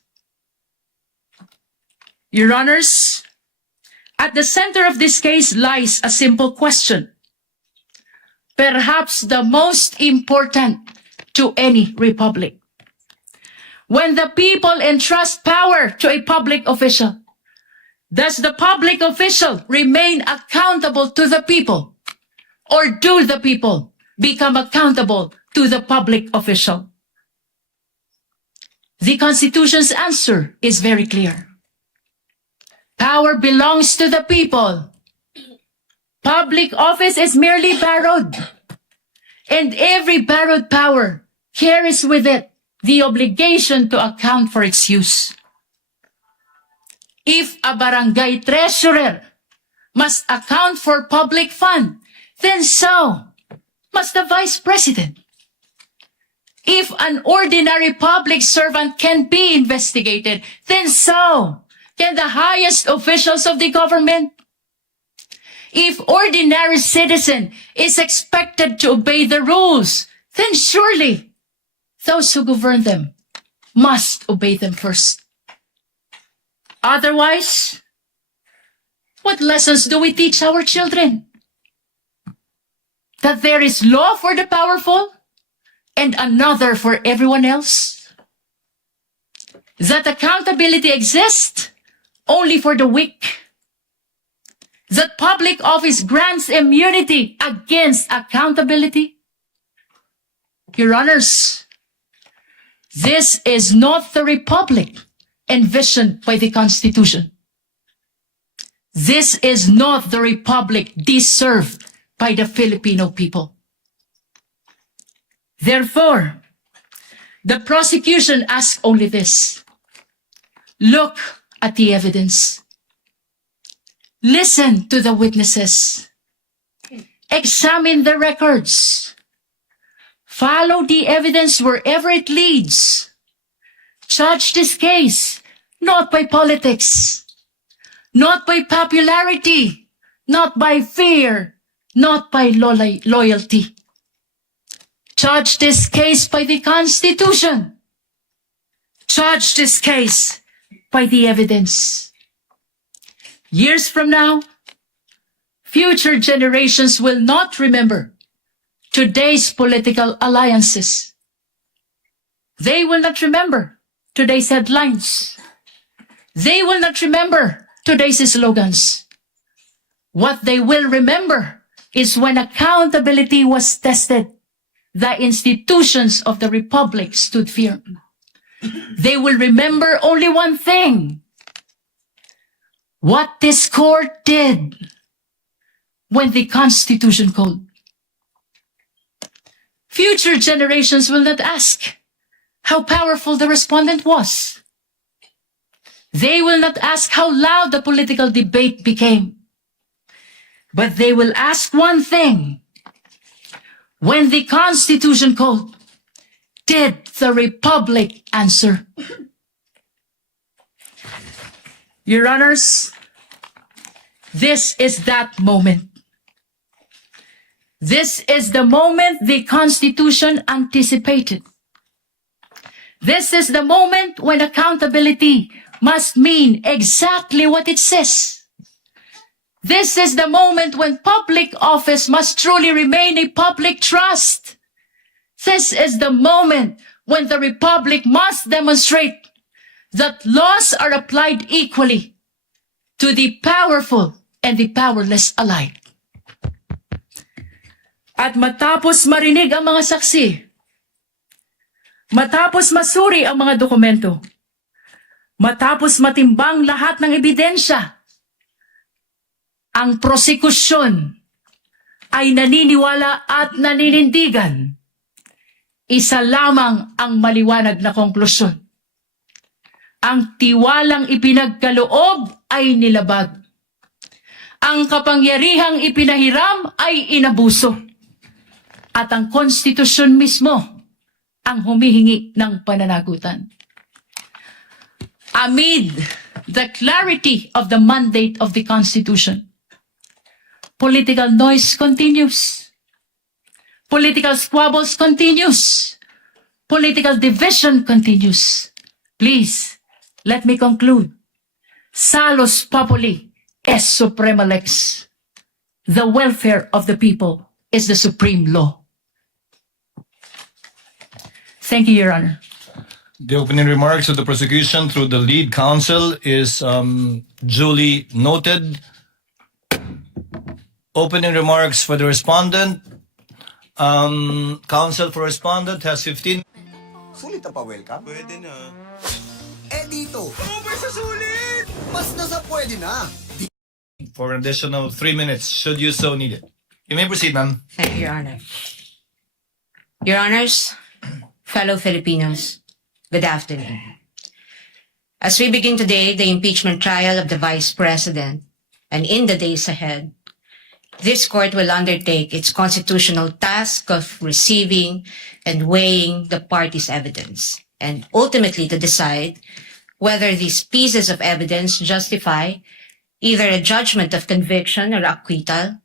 Your Honors, at the center of this case lies a simple question, perhaps the most important to any republic. When the people entrust power to a public official, does the public official remain accountable to the people? Or do the people become accountable to the public official? The Constitution's answer is very clear. Power belongs to the people. Public office is merely borrowed. And every borrowed power carries with it the obligation to account for its use. If a barangay treasurer must account for public fund, then so must the vice president. If an ordinary public servant can be investigated, then so can the highest officials of the government. If ordinary citizen is expected to obey the rules, then surely those who govern them must obey them first. Otherwise, what lessons do we teach our children? That there is law for the powerful and another for everyone else? That accountability exists only for the weak? That public office grants immunity against accountability? Your Honors, this is not the republic envisioned by the Constitution. This is not the republic deserved by the Filipino people. Therefore, the prosecution asks only this. Look at the evidence. Listen to the witnesses. Examine the records. Follow the evidence wherever it leads. Judge this case not by politics, not by popularity, not by fear, not by loyalty. Judge this case by the Constitution. Judge this case by the evidence. Years from now, future generations will not remember today's political alliances. They will not remember today's headlines. They will not remember today's slogans. What they will remember is when accountability was tested, the institutions of the Republic stood firm. They will remember only one thing. What this court did when the Constitution called. future generations will not ask how powerful the respondent was. They will not ask how loud the political debate became. But they will ask one thing. When the Constitution called, did the Republic answer? Your Honors, this is that moment. This is the moment the Constitution anticipated. This is the moment when accountability must mean exactly what it says. This is the moment when public office must truly remain a public trust. This is the moment when the Republic must demonstrate that laws are applied equally to the powerful and the powerless alike. At matapos marinig ang mga saksi, matapos masuri ang mga dokumento, matapos matimbang lahat ng ebidensya, ang prosekusyon ay naniniwala at naninindigan. Isa lamang ang maliwanag na konklusyon. Ang tiwalang ipinagkaloob ay nilabag. Ang kapangyarihang ipinahiram ay inabuso. At ang konstitusyon mismo ang humihingi ng pananagutan. Amid the clarity of the mandate of the Constitution, political noise continues. Political squabbles continues. Political division continues. Please, let me conclude. Salus populi est suprema lex. The welfare of the people is the supreme law. Thank you, Your Honor. The opening remarks of the prosecution through the lead counsel is duly noted. Opening remarks for the respondent. Counsel for respondent has 15. Sulit na pa-welcome? Pwede na. Eh dito. Over sa sulit! Mas nasa pwede na. For an additional 3 minutes, should you so need it. You may proceed, ma'am. Thank you, Your Honor. Your Honors, fellow Filipinos, good afternoon. As we begin today the impeachment trial of the Vice President, and in the days ahead, this court will undertake its constitutional task of receiving and weighing the parties' evidence, and ultimately to decide whether these pieces of evidence justify either a judgment of conviction or acquittal,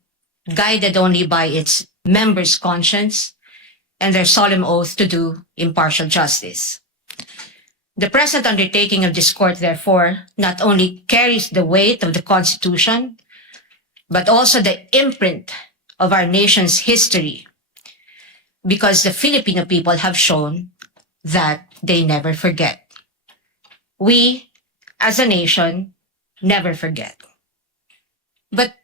guided only by its members' conscience and their solemn oath to do impartial justice. The present undertaking of this court, therefore, not only carries the weight of the Constitution, but also the imprint of our nation's history, because the Filipino people have shown that they never forget. We, as a nation, never forget. But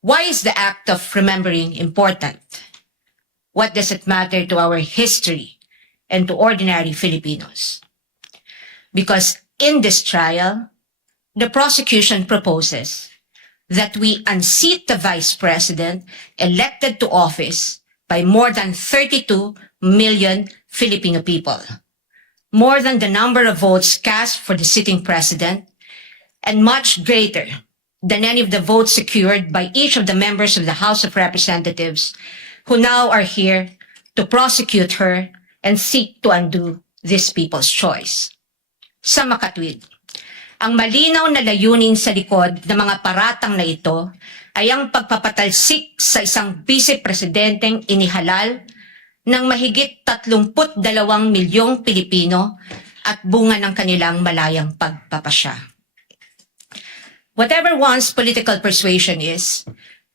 why is the act of remembering important? What does it matter to our history and to ordinary Filipinos? Because in this trial, the prosecution proposes that we unseat the Vice President elected to office by more than 32 million Filipino people, more than the number of votes cast for the sitting President, and much greater than any of the votes secured by each of the members of the House of Representatives who now are here to prosecute her and seek to undo this people's choice. Sa makatwid, ang malinaw na layunin sa likod ng mga paratang na ito ay ang pagpapatalsik sa isang vice-presidenteng inihalal ng mahigit 32 milyong Pilipino at bunga ng kanilang malayang pagpapasya. Whatever one's political persuasion is,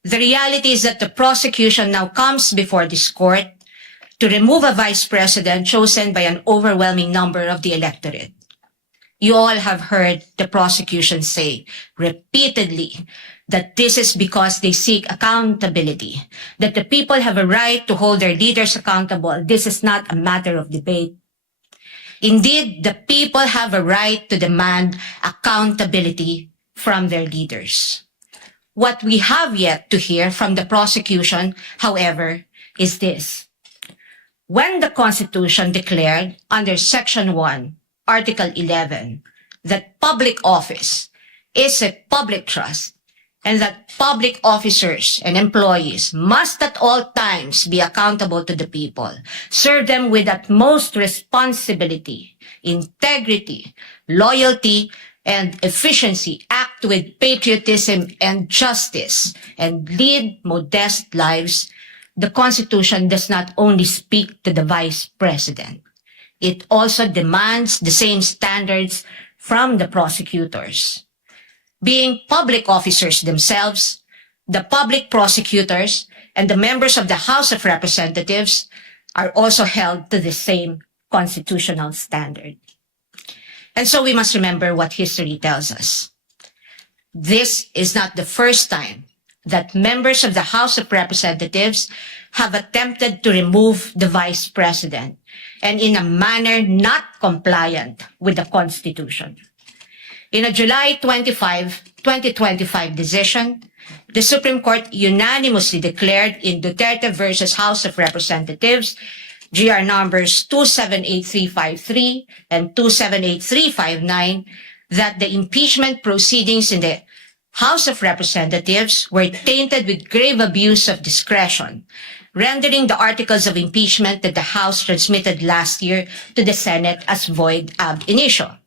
the reality is that the prosecution now comes before this court to remove a vice president chosen by an overwhelming number of the electorate. You all have heard the prosecution say repeatedly that this is because they seek accountability, that the people have a right to hold their leaders accountable. This is not a matter of debate. Indeed, the people have a right to demand accountability from their leaders. What we have yet to hear from the prosecution, however, is this. When the Constitution declared under Section 1, Article 11, that public office is a public trust and that public officers and employees must at all times be accountable to the people, serve them with utmost responsibility, integrity, loyalty, and efficiency, act with patriotism and justice, and lead modest lives, the Constitution does not only speak to the Vice President. It also demands the same standards from the prosecutors. Being public officers themselves, the public prosecutors and the members of the House of Representatives are also held to the same constitutional standard. And so we must remember what history tells us. This is not the first time that members of the House of Representatives have attempted to remove the Vice President, and in a manner not compliant with the Constitution. In a July 25, 2025 decision, the Supreme Court unanimously declared in Duterte versus House of Representatives, GR numbers 278353 and 278359, that the impeachment proceedings in the House of Representatives were tainted with grave abuse of discretion, rendering the articles of impeachment that the House transmitted last year to the Senate as void ab initio.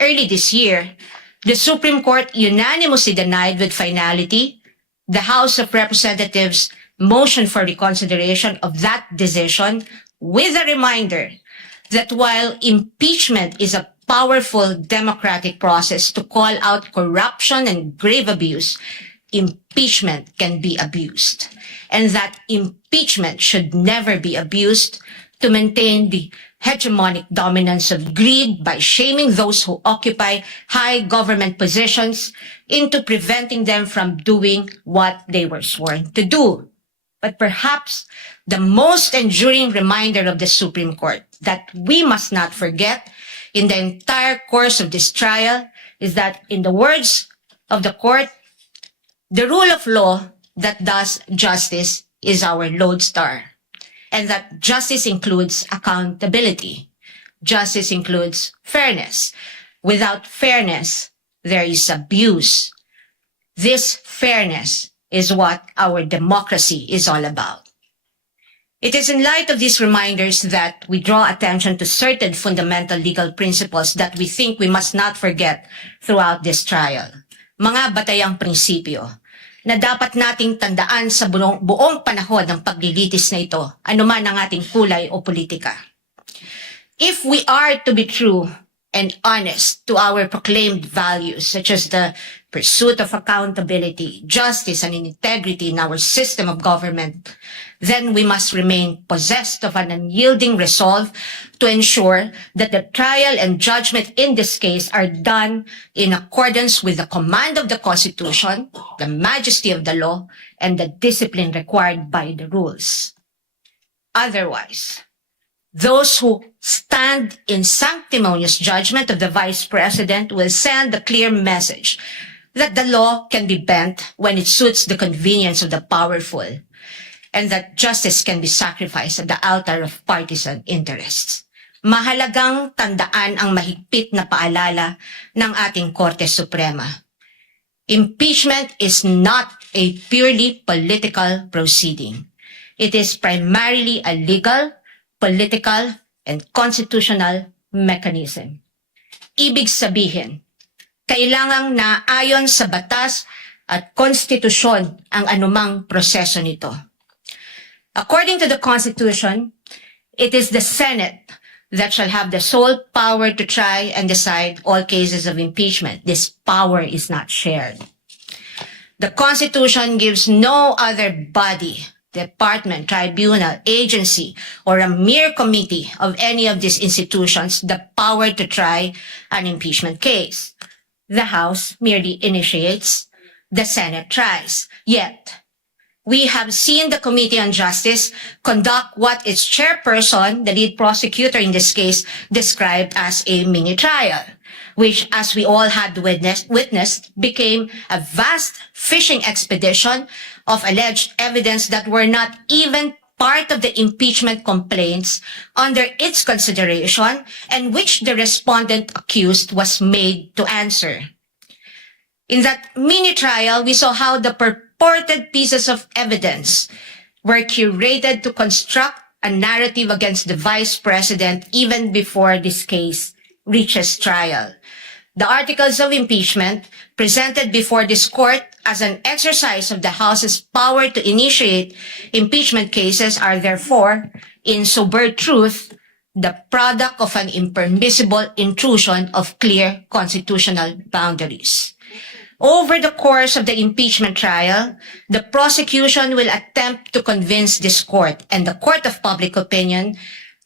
Early this year, the Supreme Court unanimously denied with finality the House of Representatives' motion for reconsideration of that decision, with a reminder that while impeachment is a powerful democratic process to call out corruption and grave abuse, impeachment can be abused, and that impeachment should never be abused to maintain the hegemonic dominance of greed by shaming those who occupy high government positions into preventing them from doing what they were sworn to do. But perhaps the most enduring reminder of the Supreme Court that we must not forget in the entire course of this trial is that, in the words of the court, the rule of law that does justice is our lodestar, and that justice includes accountability. Justice includes fairness. Without fairness, there is abuse. This fairness is what our democracy is all about. It is in light of these reminders that we draw attention to certain fundamental legal principles that we think we must not forget throughout this trial. Mga batayang prinsipyo na dapat nating tandaan sa buong panahon ng paglilitis na ito, anuman ang ating kulay o politika. If we are to be true and honest to our proclaimed values, such as the pursuit of accountability, justice, and integrity in our system of government, then we must remain possessed of an unyielding resolve to ensure that the trial and judgment in this case are done in accordance with the command of the Constitution, the majesty of the law, and the discipline required by the rules. Otherwise, those who stand in sanctimonious judgment of the Vice President will send a clear message that the law can be bent when it suits the convenience of the powerful, and that justice can be sacrificed at the altar of partisan interests. Mahalagang tandaan ang mahigpit na paalala ng ating Korte Suprema. Impeachment is not a purely political proceeding. It is primarily a legal, political, and constitutional mechanism. Ibig sabihin, kailangang naayon sa batas at konstitusyon ang anumang proseso nito. According to the Constitution, it is the Senate that shall have the sole power to try and decide all cases of impeachment. This power is not shared. The Constitution gives no other body, department, tribunal, agency, or a mere committee of any of these institutions the power to try an impeachment case. The House merely initiates, the Senate tries. Yet, we have seen the Committee on Justice conduct what its chairperson, the lead prosecutor in this case, described as a mini trial, which, as we all had witnessed, became a vast fishing expedition of alleged evidence that were not even part of the impeachment complaints under its consideration and which the respondent accused was made to answer. In that mini trial, we saw how the purported pieces of evidence were curated to construct a narrative against the Vice President even before this case reaches trial. The articles of impeachment presented before this court as an exercise of the House's power to initiate impeachment cases are therefore, in sober truth, the product of an impermissible intrusion of clear constitutional boundaries. Over the course of the impeachment trial, the prosecution will attempt to convince this court and the court of public opinion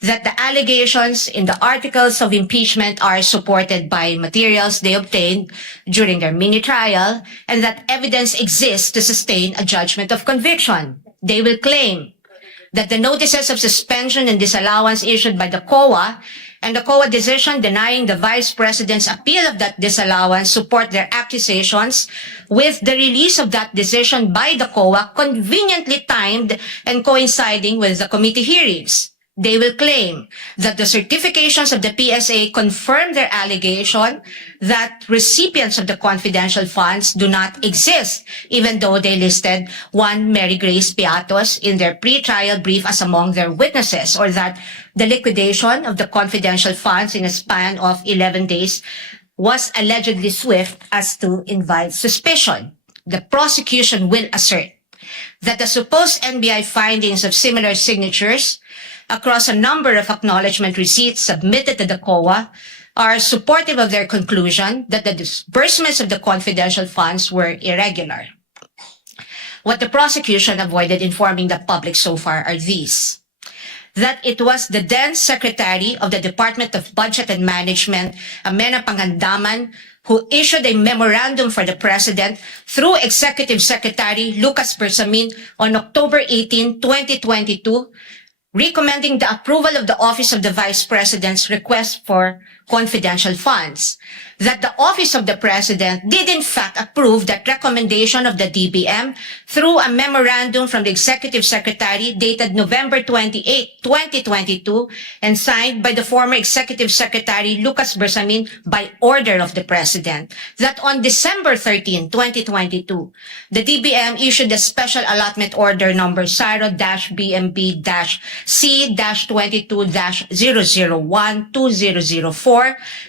that the allegations in the articles of impeachment are supported by materials they obtained during their mini trial and that evidence exists to sustain a judgment of conviction. They will claim that the notices of suspension and disallowance issued by the COA and the COA decision denying the Vice President's appeal of that disallowance support their accusations, with the release of that decision by the COA conveniently timed and coinciding with the committee hearings. They will claim that the certifications of the PSA confirm their allegation that recipients of the confidential funds do not exist, even though they listed one Mary Grace Piatos in their pre-trial brief as among their witnesses, or that the liquidation of the confidential funds in a span of 11 days was allegedly swift as to invite suspicion. The prosecution will assert that the supposed NBI findings of similar signatures across a number of acknowledgement receipts submitted to the COA are supportive of their conclusion that the disbursements of the confidential funds were irregular. What the prosecution avoided informing the public so far are these: that it was the then Secretary of the Department of Budget and Management, Amena Pangandaman, who issued a memorandum for the President through Executive Secretary Lucas Bersamin on October 18, 2022, recommending the approval of the Office of the Vice President's request for confidential funds. That the Office of the President did in fact approve that recommendation of the DBM through a memorandum from the Executive Secretary dated November 28, 2022, and signed by the former Executive Secretary Lucas Bersamin by order of the President. That on December 13, 2022, the DBM issued a special allotment order number SARO-BMB-C-22-001-2004,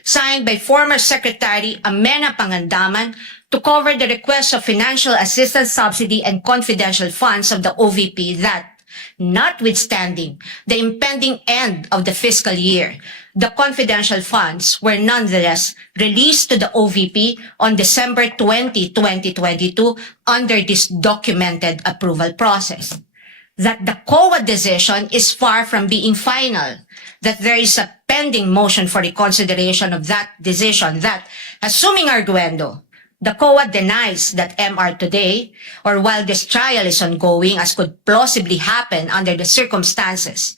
signed by former Secretary Amena Pangandaman to cover the request of financial assistance, subsidy, and confidential funds of the OVP that, notwithstanding the impending end of the fiscal year, the confidential funds were nonetheless released to the OVP on December 20, 2022 under this documented approval process. That the COA decision is far from being final, that there is a pending motion for reconsideration of that decision that, assuming arguendo, the COA denies that MR today, or while this trial is ongoing as could plausibly happen under the circumstances,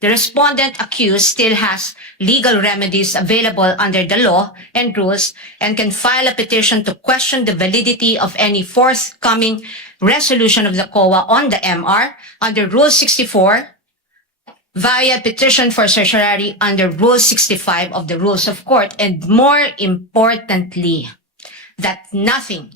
the respondent accused still has legal remedies available under the law and rules and can file a petition to question the validity of any forthcoming resolution of the COA on the MR under Rule 64 via petition for certiorari under Rule 65 of the Rules of Court, and more importantly, that nothing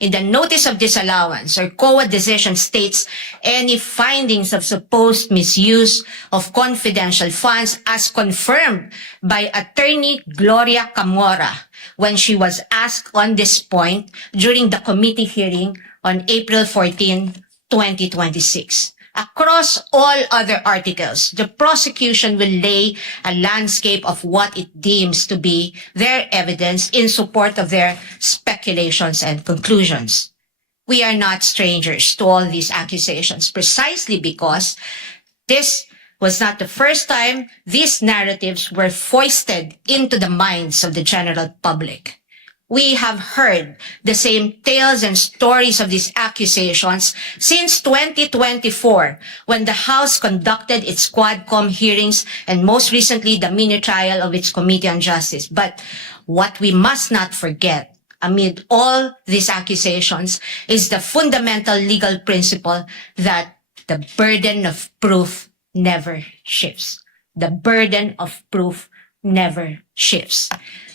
in the notice of disallowance or COA decision states any findings of supposed misuse of confidential funds as confirmed by Attorney Gloria Camora when she was asked on this point during the committee hearing on April 14, 2026. Across all other articles, the prosecution will lay a landscape of what it deems to be their evidence in support of their speculations and conclusions. We are not strangers to all these accusations, precisely because this was not the first time these narratives were foisted into the minds of the general public. We have heard the same tales and stories of these accusations since 2024, when the House conducted its Quadcom hearings and most recently the mini trial of its Committee on Justice. But what we must not forget amid all these accusations is the fundamental legal principle that the burden of proof never shifts. The burden of proof never shifts.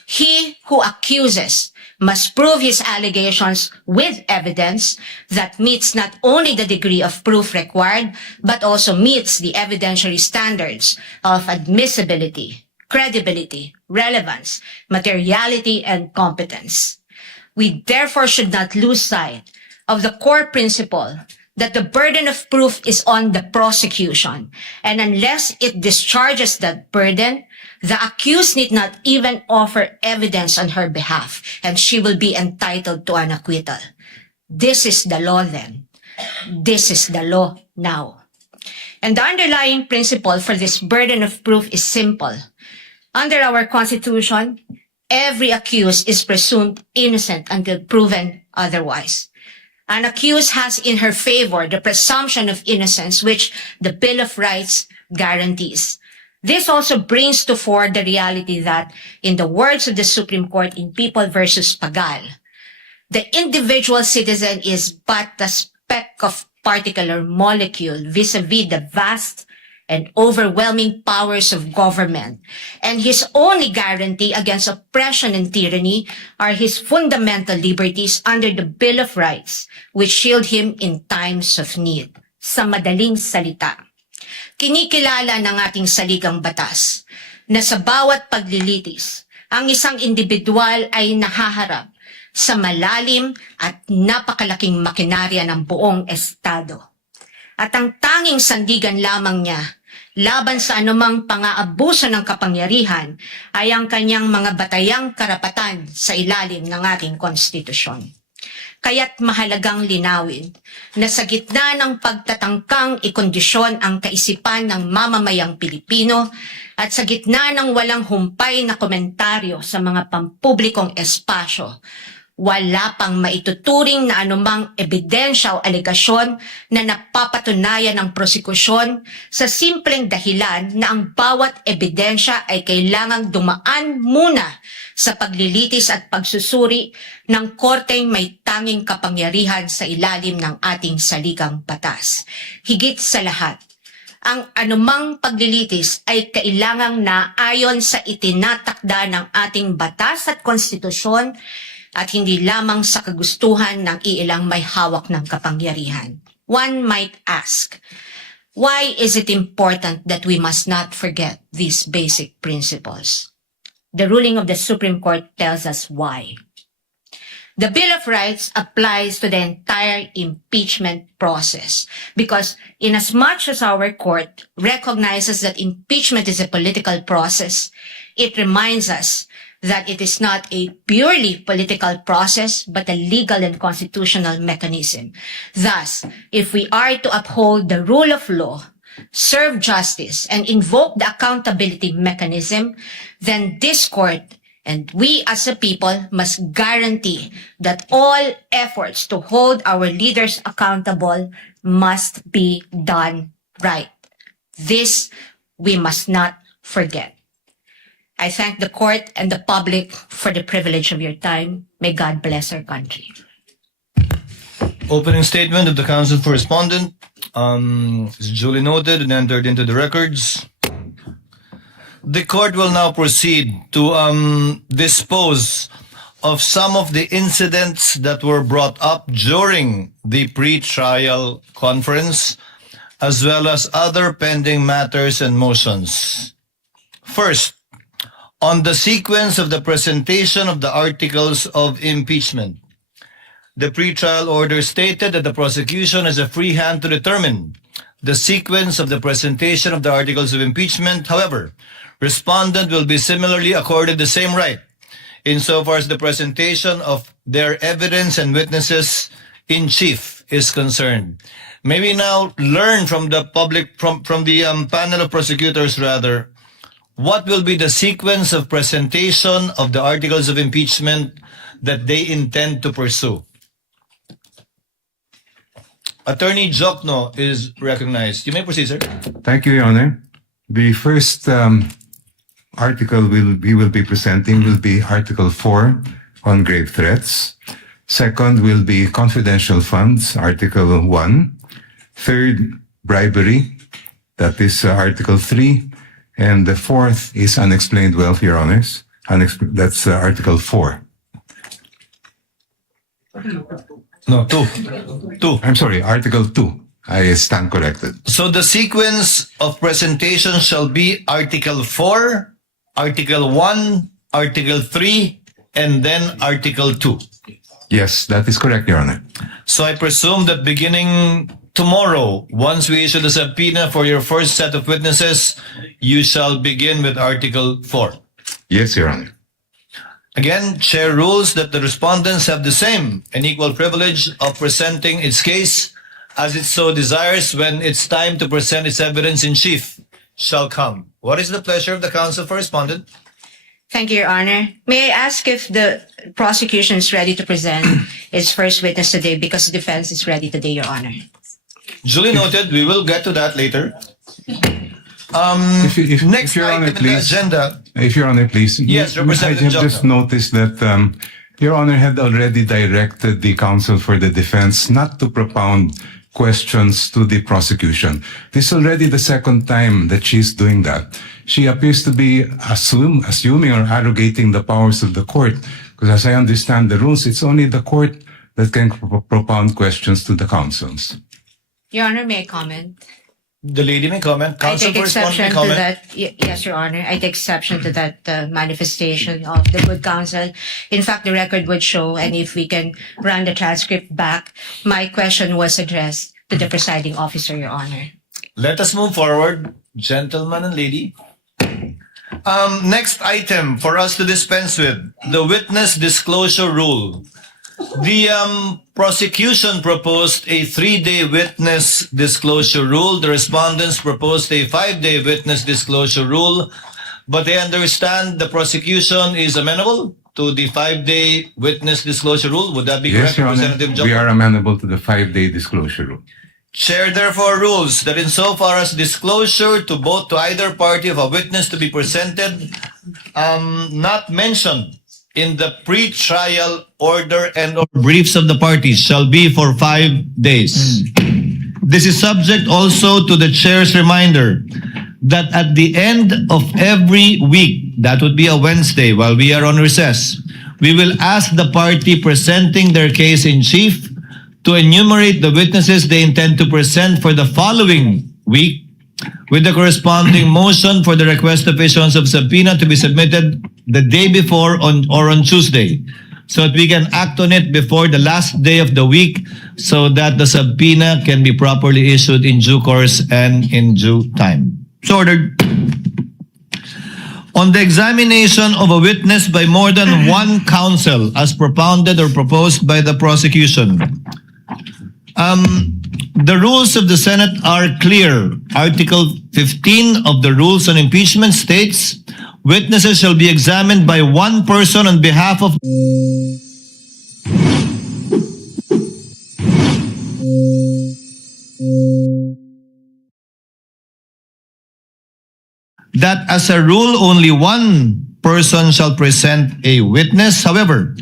He who accuses must prove his allegations with evidence that meets not only the degree of proof required, but also meets the evidentiary standards of admissibility, credibility, relevance, materiality, and competence. We therefore should not lose sight of the core principle that the burden of proof is on the prosecution, and unless it discharges that burden, the accused need not even offer evidence on her behalf, and she will be entitled to an acquittal. This is the law then. This is the law now. And the underlying principle for this burden of proof is simple. Under our Constitution, every accused is presumed innocent until proven otherwise. An accused has in her favor the presumption of innocence, which the Bill of Rights guarantees. This also brings to fore the reality that, in the words of the Supreme Court in People versus Pagal, the individual citizen is but a speck of particle or molecule vis-a-vis the vast and overwhelming powers of government, and his only guarantee against oppression and tyranny are his fundamental liberties under the Bill of Rights, which shield him in times of need. Sa madaling salita, kinikilala ng ating saligang batas na sa bawat paglilitis, ang isang individual ay nahaharap sa malalim at napakalaking makinarya ng buong Estado. At ang tanging sandigan lamang niya laban sa anumang pang-aabuso ng kapangyarihan ay ang kanyang mga batayang karapatan sa ilalim ng ating konstitusyon. Kaya't mahalagang linawin na sa gitna ng pagtatangkang ikondisyon ang kaisipan ng mamamayang Pilipino at sa gitna ng walang humpay na komentaryo sa mga pampublikong espasyo, wala pang maituturing na anumang ebidensya o alegasyon na napapatunayan ng prosekusyon sa simpleng dahilan na ang bawat ebidensya ay kailangang dumaan muna sa paglilitis at pagsusuri ng korteng may tanging kapangyarihan sa ilalim ng ating saligang batas. Higit sa lahat, ang anumang paglilitis ay kailangang naayon sa itinatakda ng ating batas at konstitusyon at hindi lamang sa kagustuhan ng iilang may hawak ng kapangyarihan. One might ask, why is it important that we must not forget these basic principles? The ruling of the Supreme Court tells us why. The Bill of Rights applies to the entire impeachment process because inasmuch as our court recognizes that impeachment is a political process, it reminds us that it is not a purely political process, but a legal and constitutional mechanism. Thus, if we are to uphold the rule of law, serve justice, and invoke the accountability mechanism, then this court and we as a people must guarantee that all efforts to hold our leaders accountable must be done right. This we must not forget. I thank the court and the public for the privilege of your time. May God bless our country. Opening statement of the Counsel for Respondent is duly noted and entered into the records. The court will now proceed to dispose of some of the incidents that were brought up during the pre-trial conference, as well as other pending matters and motions. First, on the sequence of the presentation of the articles of impeachment. The pretrial order stated that the prosecution has a free hand to determine the sequence of the presentation of the articles of impeachment. However, respondent will be similarly accorded the same right insofar as the presentation of their evidence and witnesses in chief is concerned. May we now learn from the public, from the panel of prosecutors rather, what will be the sequence of presentation of the articles of impeachment that they intend to pursue? Attorney Jokno is recognized. You may proceed, sir. Thank you, Your Honor. The first article we will be presenting will be Article 4 on grave threats. Second will be confidential funds, Article 1. Third, bribery. That is Article 3. And the fourth is unexplained wealth, Your Honors. That's Article 4. No, two. I'm sorry, Article 2. I stand corrected. So the sequence of presentation shall be Article 4, Article 1, Article 3, and then Article 2. Yes, that is correct, Your Honor. So I presume that beginning tomorrow, once we issue the subpoena for your first set of witnesses, you shall begin with Article 4. Yes, Your Honor. Again, Chair rules that the respondents have the same and equal privilege of presenting its case as it so desires when it's time to present its evidence in chief shall come. What is the pleasure of the counsel for respondent? Thank you, Your Honor. May I ask if the prosecution is ready to present its first witness today because the defense is ready today, Your Honor? Duly noted. We will get to that later. Next Your Honor, item in the please. agenda. If Your Honor, please. Yes, I Representative have just Jokno. noticed that Your Honor had already directed the counsel for the defense not to propound questions to the prosecution. This is already the second time that she's doing that. She appears to be assuming or arrogating the powers of the court. Because as I understand the rules, it's only the court that can propound questions to the counsels. Your Honor, may I comment? The lady may comment. I Counsel take for respondent may exception to comment. that. Yes, Your Honor. I take exception to that manifestation of the good counsel. In fact, the record would show, and if we can run the transcript back, my question was addressed to the presiding officer, Your Honor. Let us move forward, gentleman and lady. Next item for us to dispense with, the witness disclosure rule. The prosecution proposed a 3-day witness disclosure rule. The respondents proposed a 5-day witness disclosure rule. But I understand the prosecution is amenable to the 5-day witness disclosure rule. Would that be Yes, correct, Your Honor. Representative Jokno? We are amenable to the 5-day disclosure rule. Chair therefore rules that insofar as disclosure to either party of a witness to be presented, not mentioned in the pre-trial order and or briefs of the parties shall be for 5 days. This is subject also to the chair's reminder that at the end of every week, that would be a Wednesday while we are on recess, we will ask the party presenting their case in chief to enumerate the witnesses they intend to present for the following week with the corresponding motion for the request of issuance of subpoena to be submitted the day before or on Tuesday, so that we can act on it before the last day of the week so that the subpoena can be properly issued in due course and in due time. So ordered. On the examination of a witness by more than one counsel as propounded or proposed by the prosecution, the rules of the Senate are clear. Article 15 of the Rules on Impeachment states, witnesses shall be examined by one person on behalf of that as a rule only one person shall present a witness. However,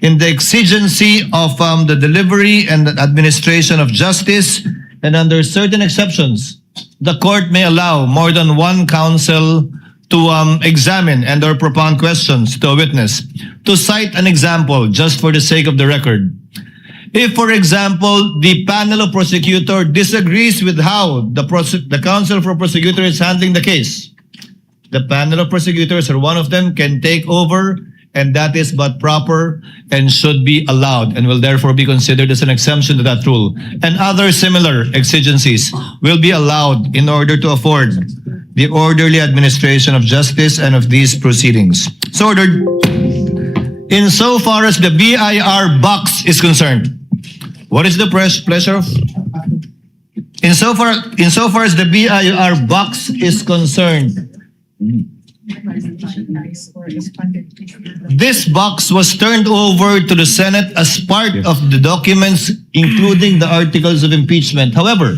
in the exigency of the delivery and the administration of justice and under certain exceptions, the court may allow more than one counsel to examine and or propound questions to a witness. To cite an example, just for the sake of the record, if, for example, the panel of prosecutor disagrees with how the counsel for prosecutor is handling the case, the panel of prosecutors or one of them can take over, and that is but proper and should be allowed and will therefore be considered as an exemption to that rule. And other similar exigencies will be allowed in order to afford the orderly administration of justice and of these proceedings. So ordered. Insofar as the BIR box is concerned, what is the pleasure of? Insofar as the BIR box is concerned, this box was turned over to the Senate as part of the documents, including the articles of impeachment. However,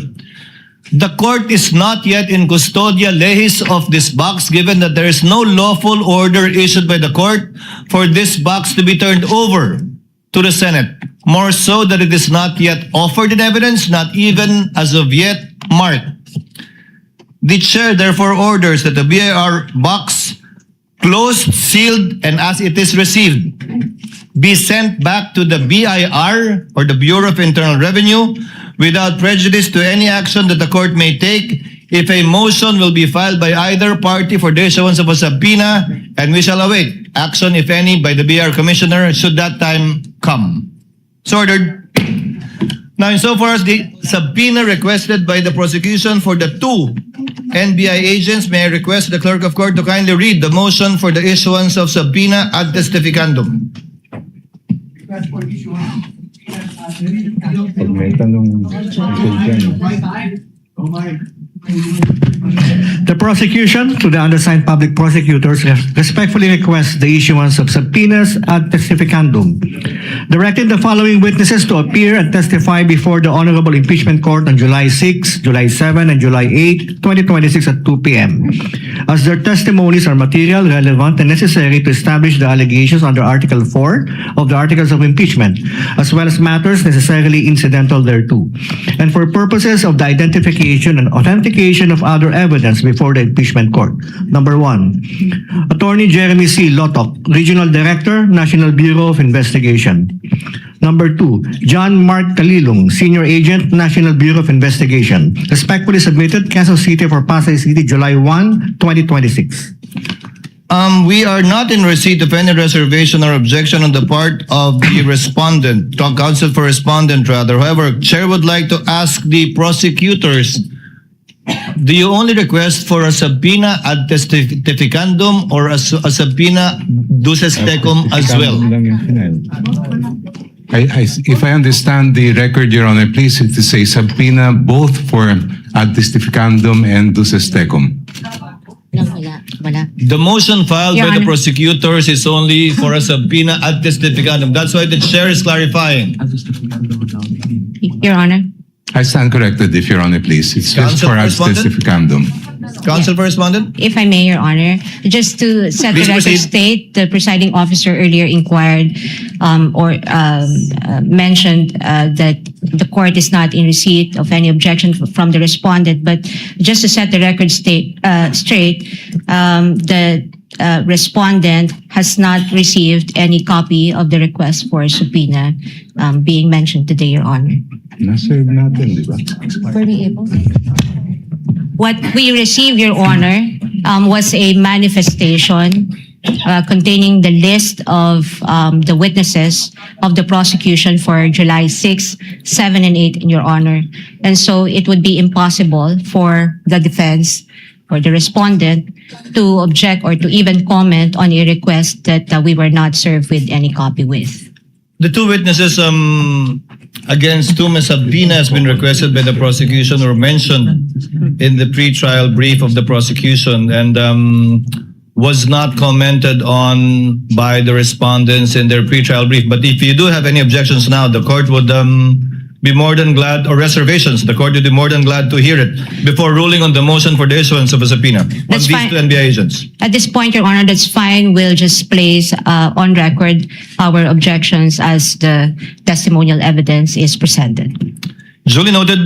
the court is not yet in custodia lehis of this box, given that there is no lawful order issued by the court for this box to be turned over to the Senate. More so that it is not yet offered in evidence, not even as of yet marked. The chair therefore orders that the BIR box, closed, sealed, and as it is received, be sent back to the BIR or the Bureau of Internal Revenue without prejudice to any action that the court may take if a motion will be filed by either party for the issuance of a subpoena, and we shall await action, if any, by the BIR Commissioner should that time come. So ordered. Now, insofar as the subpoena requested by the prosecution for the two NBI agents, may I request the clerk of court to kindly read the motion for the issuance of subpoena ad testificandum. The prosecution, through the undersigned public prosecutors, respectfully requests the issuance of subpoenas ad testificandum, directing the following witnesses to appear and testify before the Honorable Impeachment Court on July 6, July 7, and July 8, 2026 at 2 p.m. As their testimonies are material, relevant, and necessary to establish the allegations under Article 4 of the Articles of Impeachment, as well as matters necessarily incidental thereto, and for purposes of the identification and authentication of other evidence before the impeachment court. Number 1, Attorney Jeremy C. Lotok, Regional Director, National Bureau of Investigation. Number 2, John Mark Talilong, Senior Agent, National Bureau of Investigation. Respectfully submitted, Quezon City for Pasay City, July 1, 2026. We are not in receipt of any reservation or objection on the part of the respondent, counsel for respondent rather. However, Chair would like to ask the prosecutors, do you only request for a subpoena ad testificandum or a subpoena duces tecum as well? If I understand the record, Your Honor, please, it is a subpoena both for ad testificandum and duces tecum. The motion filed Your by the Honor. prosecutors is only for a subpoena ad testificandum. That's why the chair is clarifying. Your Honor. I stand corrected, if Your Honor, please. It's just Counsel for ad respondent? testificandum. Counsel for respondent? If I may, Your Honor, just to set Please the record proceed. straight, the presiding officer earlier inquired mentioned that the court is not in receipt of any objection from the respondent. But just to set the record straight, the respondent has not received any copy of the request for subpoena being mentioned today, Your Honor. Nasa natin, di ba? What we received, Your Honor, was a manifestation containing the list of the witnesses of the prosecution for July 6, 7, and 8, Your Honor. And so it would be impossible for the defense or the respondent to object or to even comment on a request that we were not served with any copy with. The two witnesses against whom a subpoena has been requested by the prosecution or mentioned in the pre-trial brief of the prosecution and was not commented on by the respondents in their pre-trial brief. But if you do have any objections now, the court would be more than glad, or reservations, the court would be more than glad to hear it before ruling on the motion for the issuance of a subpoena on That's these fine. two NBI agents. At this point, Your Honor, that's fine. We'll just place on record our objections as the testimonial evidence is presented. Duly noted.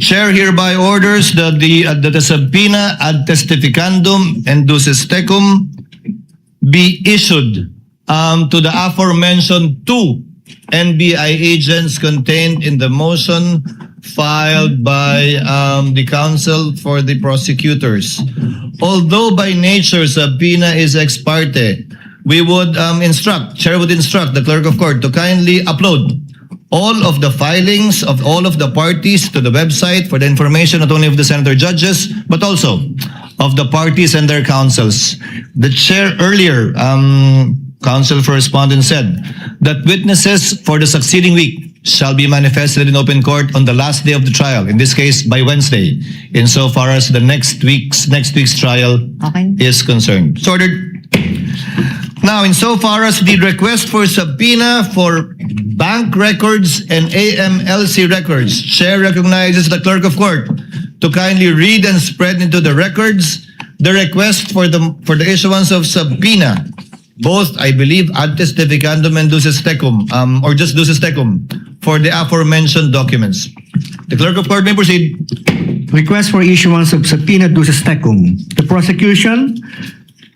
Chair hereby orders that the subpoena ad testificandum and duces tecum be issued to the aforementioned two NBI agents contained in the motion filed by the counsel for the prosecutors. Although by nature subpoena is ex parte, we would Chair would instruct the clerk of court to kindly upload all of the filings of all of the parties to the website for the information not only of the senator judges, but also of the parties and their counsels. The chair earlier, counsel for respondent, said that witnesses for the succeeding week shall be manifested in open court on the last day of the trial, in this case by Wednesday, insofar as the next week's trial is concerned. So ordered. Now, insofar as the request for subpoena for bank records and AMLC records, Chair recognizes the clerk of court to kindly read and spread into the records the request for the issuance of subpoena, both, I believe, ad testificandum and duces tecum, or just duces tecum, for the aforementioned documents. The clerk of court may proceed. request for issuance of subpoena duces tecum. The prosecution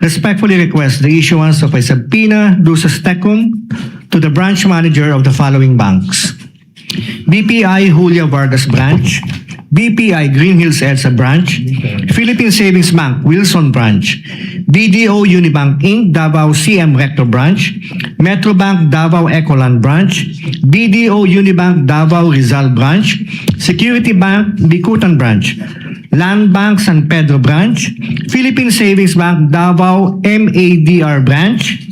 respectfully requests the issuance of a subpoena duces tecum to the branch manager of the following banks: BPI Julia Vargas Branch, BPI Green Hills EDSA Branch, Philippine Savings Bank Wilson Branch, BDO Unibank Inc. Davao CM Recto Branch, Metrobank Davao Ecoland Branch, BDO Unibank Davao Rizal Branch, Security Bank Bikutan Branch, Land Bank San Pedro Branch, Philippine Savings Bank Davao MADR Branch,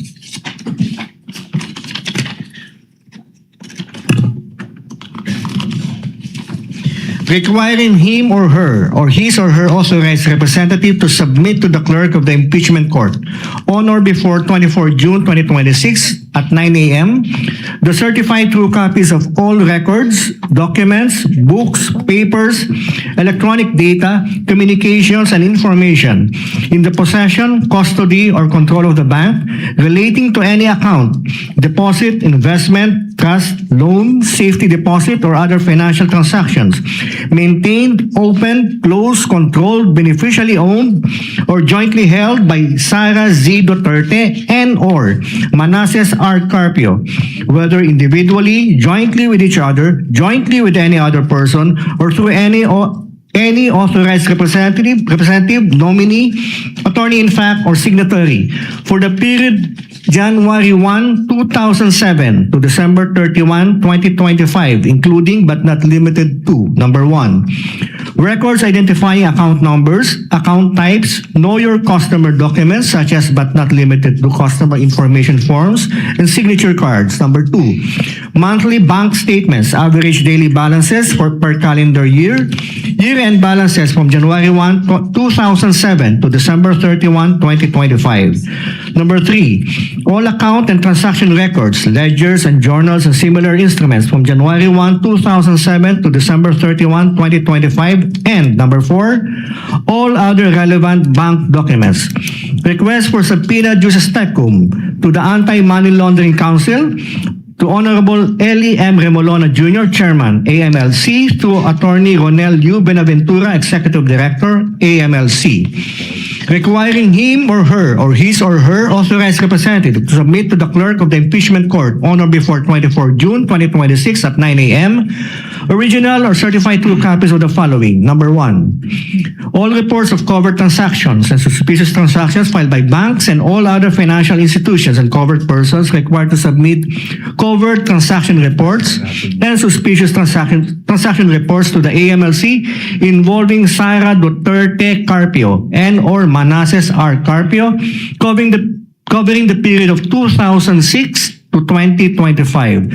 requiring him or her or his or her authorized representative to submit to the clerk of the impeachment court on or before 24 June 2026 at 9 a.m. the certified true copies of all records, documents, books, papers, electronic data, communications, and information in the possession, custody, or control of the bank relating to any account, deposit, investment, trust, loan, safety deposit, or other financial transactions maintained, opened, closed, controlled, beneficially owned, or jointly held by Sara Z. Duterte and or Manasseh R. Carpio, whether individually, jointly with each other, jointly with any other person, or through any authorized representative, nominee, attorney in fact, or signatory for the period January 1, 2007 to December 31, 2025, including but not limited to: number 1, records identifying account numbers, account types, know your customer documents such as but not limited to customer information forms and signature cards. Number 2, monthly bank statements, average daily balances for per calendar year, year-end balances from January 1, 2007 to December 31, 2025. Number 3, all account and transaction records, ledgers and journals and similar instruments from January 1, 2007 to December 31, 2025. And number 4, all other relevant bank documents. Request for subpoena duces tecum to the Anti-Money Laundering Council, to Honorable Eli M. Remolona Jr., Chairman, AMLC, to Attorney Ronel U. Benaventura, Executive Director, AMLC, requiring him or her or his or her authorized representative to submit to the clerk of the impeachment court on or before 24 June 2026 at 9 a.m. original or certified true copies of the following: number 1, all reports of covered transactions and suspicious transactions filed by banks and all other financial institutions and covered persons required to submit covered transaction reports and suspicious transaction reports to the AMLC involving Sara Duterte Carpio and or Manasseh R. Carpio, covering the period of 2006 to 2025.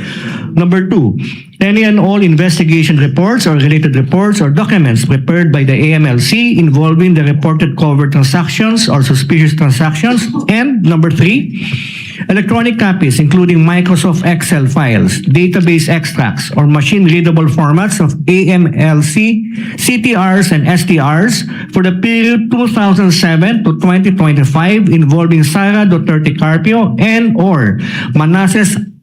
Number 2, any and all investigation reports or related reports or documents prepared by the AMLC involving the reported covered transactions or suspicious transactions. And number 3, electronic copies including Microsoft Excel files, database extracts, or machine-readable formats of AMLC, CTRs, and STRs for the period 2007 to 2025 involving Sara Duterte Carpio and or Manasseh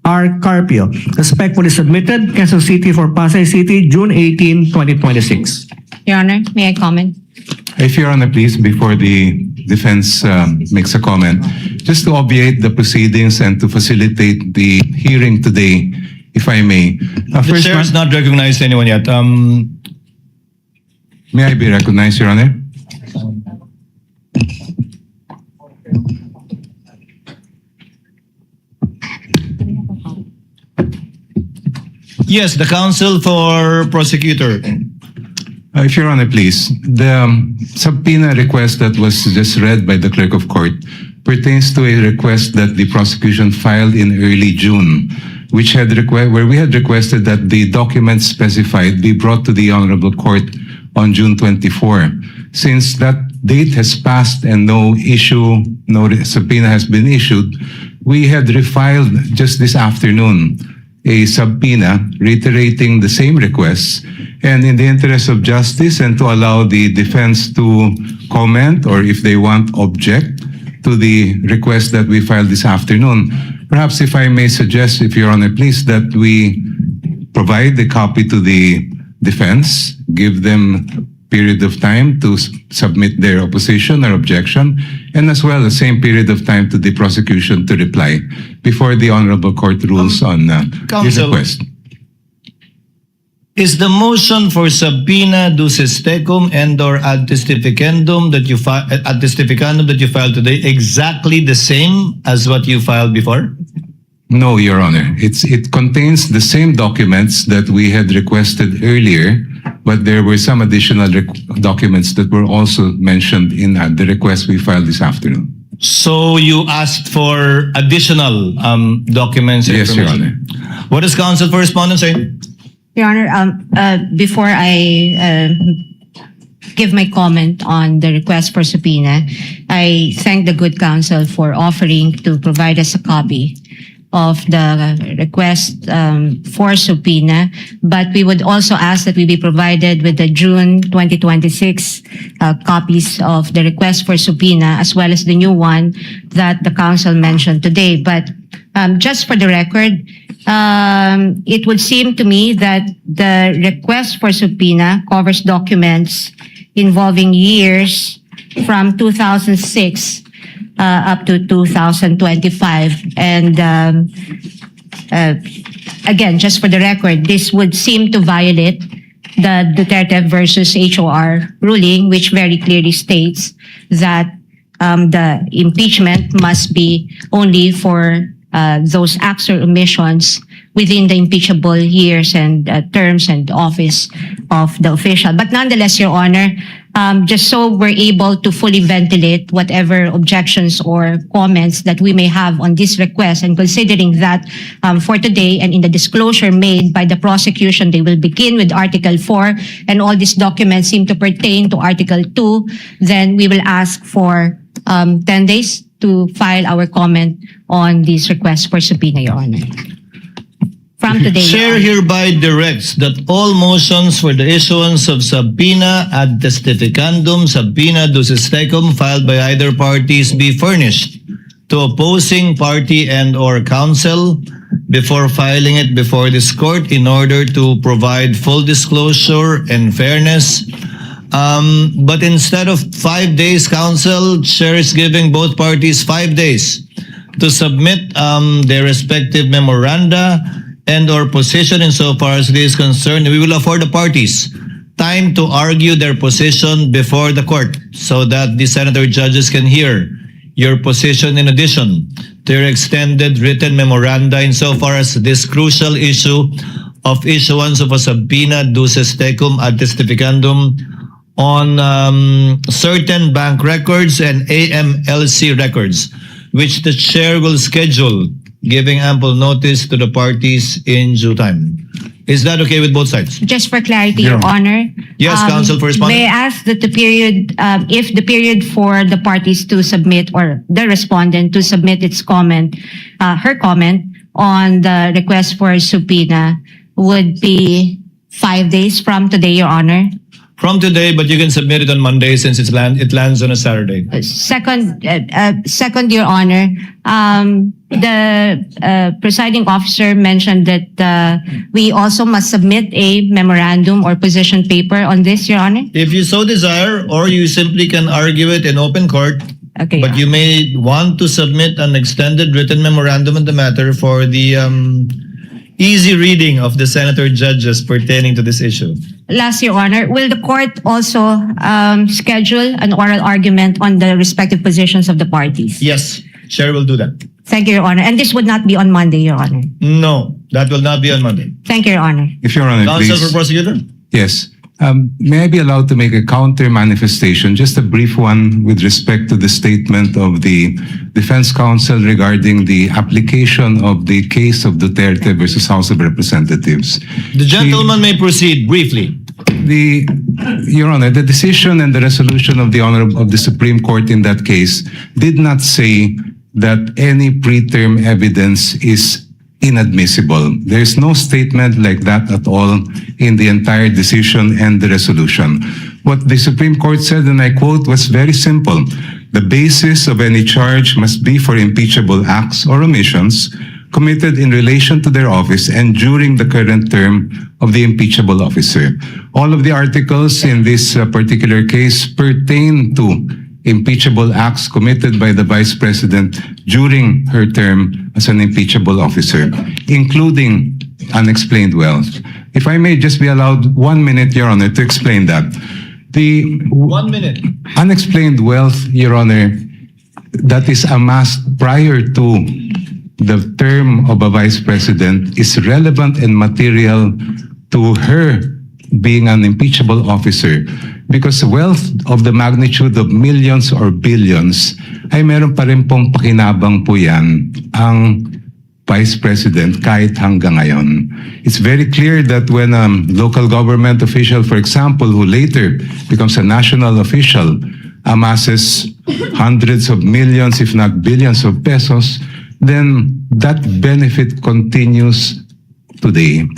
R. Carpio. Respectfully submitted, Quezon City for Pasay City, June 18, 2026. Your Honor, may I comment? If Your Honor, please, before the defense makes a comment, just to obviate the proceedings and to facilitate the hearing today, if I may. The chair has not recognized anyone yet. May I be recognized, Your Honor? Yes, the counsel for prosecutor. If Your Honor, please, the subpoena request that was just read by the clerk of court pertains to a request that the prosecution filed in early June, which had where we had requested that the documents specified be brought to the Honorable Court on June 24. Since that date has passed and no subpoena has been issued, we had refiled just this afternoon a subpoena reiterating the same requests, and in the interest of justice and to allow the defense to comment or if they want object to the request that we filed this afternoon, perhaps if I may suggest, if Your Honor, please, that we provide the copy to the defense, give them period of time to submit their opposition or objection, and as well the same period of time to the prosecution to reply before the Honorable Court rules on this Counsel, request. is the motion for subpoena duces tecum and/or ad testificandum that you filed today exactly the same as what you filed before? No, Your Honor. It contains the same documents that we had requested earlier, but there were some additional documents that were also mentioned in the request we filed this afternoon. So you asked for additional documents and Yes, Your information. Honor. What is counsel for respondents saying? Your Honor, before I give my comment on the request for subpoena, I thank the good counsel for offering to provide us a copy of the request for subpoena, but we would also ask that we be provided with the June 2026 copies of the request for subpoena, as well as the new one that the council mentioned today. But just for the record, it would seem to me that the request for subpoena covers documents involving years from 2006 up to 2025. And again, just for the record, this would seem to violate the Duterte versus HOR ruling, which very clearly states that the impeachment must be only for those acts or omissions within the impeachable years and terms and office of the official. But nonetheless, Your Honor, just so we're able to fully ventilate whatever objections or comments that we may have on this request, and considering that for today and in the disclosure made by the prosecution, they will begin with Article 4 and all these documents seem to pertain to Article 2, then we will ask for 10 days to file our comment on this request for subpoena, Your Honor. From today, Chair hereby directs that all motions for the issuance of subpoena ad testificandum, subpoena duces tecum filed by either parties be furnished to opposing party and/or counsel before filing it before this court in order to provide full disclosure and fairness. But instead of 5 days, counsel, chair is giving both parties 5 days to submit their respective memoranda and/or position insofar as it is concerned. We will afford the parties time to argue their position before the court so that the senator judges can hear your position in addition to your extended written memoranda insofar as this crucial issue of issuance of a subpoena duces tecum ad testificandum on certain bank records and AMLC records, which the chair will schedule, giving ample notice to the parties in due time. Is that okay with both sides? just for clarity, Your Yeah. Honor. Yes, counsel for respondent. May I ask that the period, if the period for the parties to submit or the respondent to submit its comment, her comment on the request for subpoena would be 5 days from today, Your Honor? From today, but you can submit it on Monday since it lands on a Saturday. Second, Your Honor, the presiding officer mentioned that we also must submit a memorandum or position paper on this, Your Honor. If you so desire, or you simply can argue it in open court, Okay. but you may want to submit an extended written memorandum on the matter for the easy reading of the senator judges pertaining to this issue. Last, Your Honor, will the court also schedule an oral argument on the respective positions of the parties? Yes, chair will do that. Thank you, Your Honor. And this would not be on Monday, Your Honor. No, that will not be on Monday. Thank you, Your Honor. If Your Honor, Counsel please. for prosecutor? Yes. May I be allowed to make a counter manifestation, just a brief one with respect to the statement of the defense counsel regarding the application of the case of Duterte versus House of Representatives. The gentleman may proceed briefly. Your Honor, the decision and the resolution of the Supreme Court in that case did not say that any preterm evidence is inadmissible. There is no statement like that at all in the entire decision and the resolution. What the Supreme Court said, and I quote, was very simple. The basis of any charge must be for impeachable acts or omissions committed in relation to their office and during the current term of the impeachable officer. All of the articles in this particular case pertain to impeachable acts committed by the Vice President during her term as an impeachable officer, including unexplained wealth. If I may just be allowed 1 minute, Your Honor, to explain that. The 1 minute. unexplained wealth, Your Honor, that is amassed prior to the term of a Vice President is relevant and material to her being an impeachable officer, because wealth of the magnitude of millions or billions ay meron pa rin pong pakinabang po yan ang Vice President kahit hanggang ngayon. It's very clear that when a local government official, for example, who later becomes a national official, amasses hundreds of millions, if not billions of pesos, then that benefit continues today.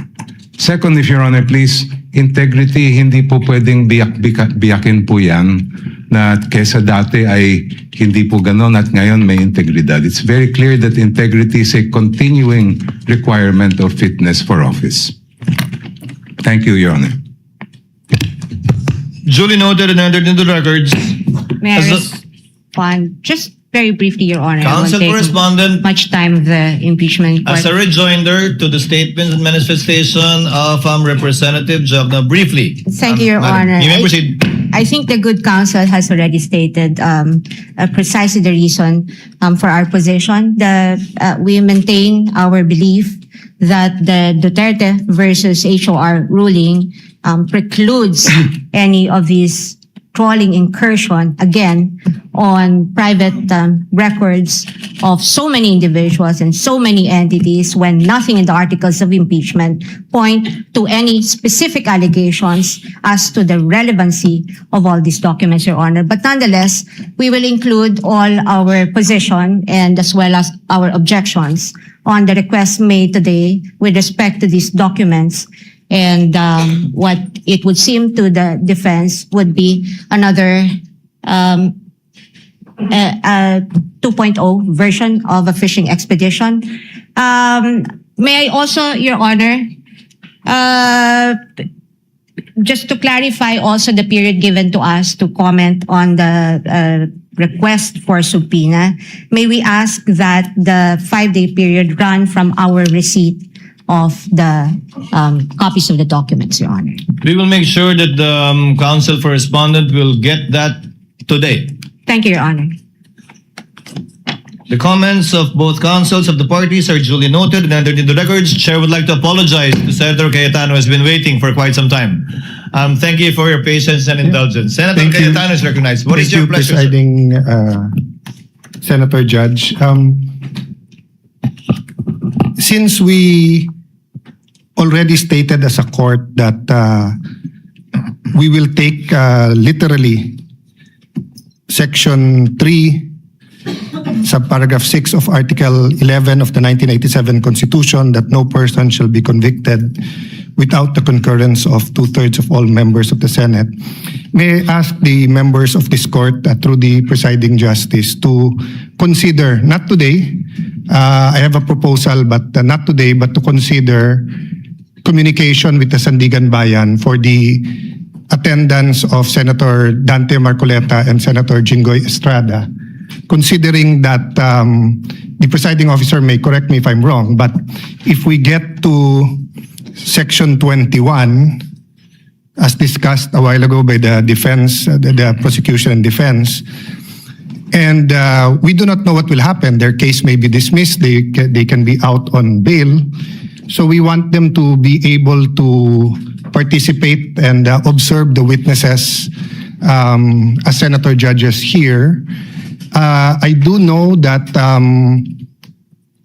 Second, if Your Honor, please, integrity, hindi po pwedeng biyakin po yan na kesa dati ay hindi po ganon at ngayon may integridad. It's very clear that integrity is a continuing requirement of fitness for office. Thank you, Your Honor. Duly noted and entered into the records. May I As a- respond? Just very briefly, Your Honor. I Council won't take correspondent, much time of the impeachment court. as a rejoinder to the statements and manifestation of Representative Jovna, briefly. Thank you, Your Madam, Honor. You may proceed. I think the good counsel has already stated precisely the reason for our position. We maintain our belief that the Duterte versus HOR ruling precludes any of these trawling incursion, again, on private records of so many individuals and so many entities when nothing in the articles of impeachment point to any specific allegations as to the relevancy of all these documents, Your Honor. But nonetheless, we will include all our position and as well as our objections on the request made today with respect to these documents. And what it would seem to the defense would be another 2.0 version of a fishing expedition. May I also, Your Honor, just to clarify also the period given to us to comment on the request for subpoena, may we ask that the 5-day period run from our receipt of the copies of the documents, Your Honor. We will make sure that the council correspondent will get that today. Thank you, Your Honor. The comments of both councils of the parties are duly noted and entered into records. Chair would like to apologize to Senator Cayetano, who has been waiting for quite some time. Thank you for your patience and indulgence. Senator Cayetano is recognized. What is your pleasure, sir? Presiding Senator Judge. Since we already stated as a court that we will take literally Section 3, subparagraph 6 of Article 11 of the 1987 Constitution, that no person shall be convicted without the concurrence of 2/3 of all members of the Senate. May I ask the members of this court, through the presiding justice, to consider, not today, I have a proposal, but not today, but to consider communication with the Sandigan Bayan for the attendance of Senator Dante Marcoleta and Senator Jinggoy Estrada, considering that the presiding officer may correct me if I'm wrong, but if we get to Section 21, as discussed a while ago by the defense, the prosecution and defense, and we do not know what will happen. Their case may be dismissed. They can be out on bail. So we want them to be able to participate and observe the witnesses as senator judges here. I do know that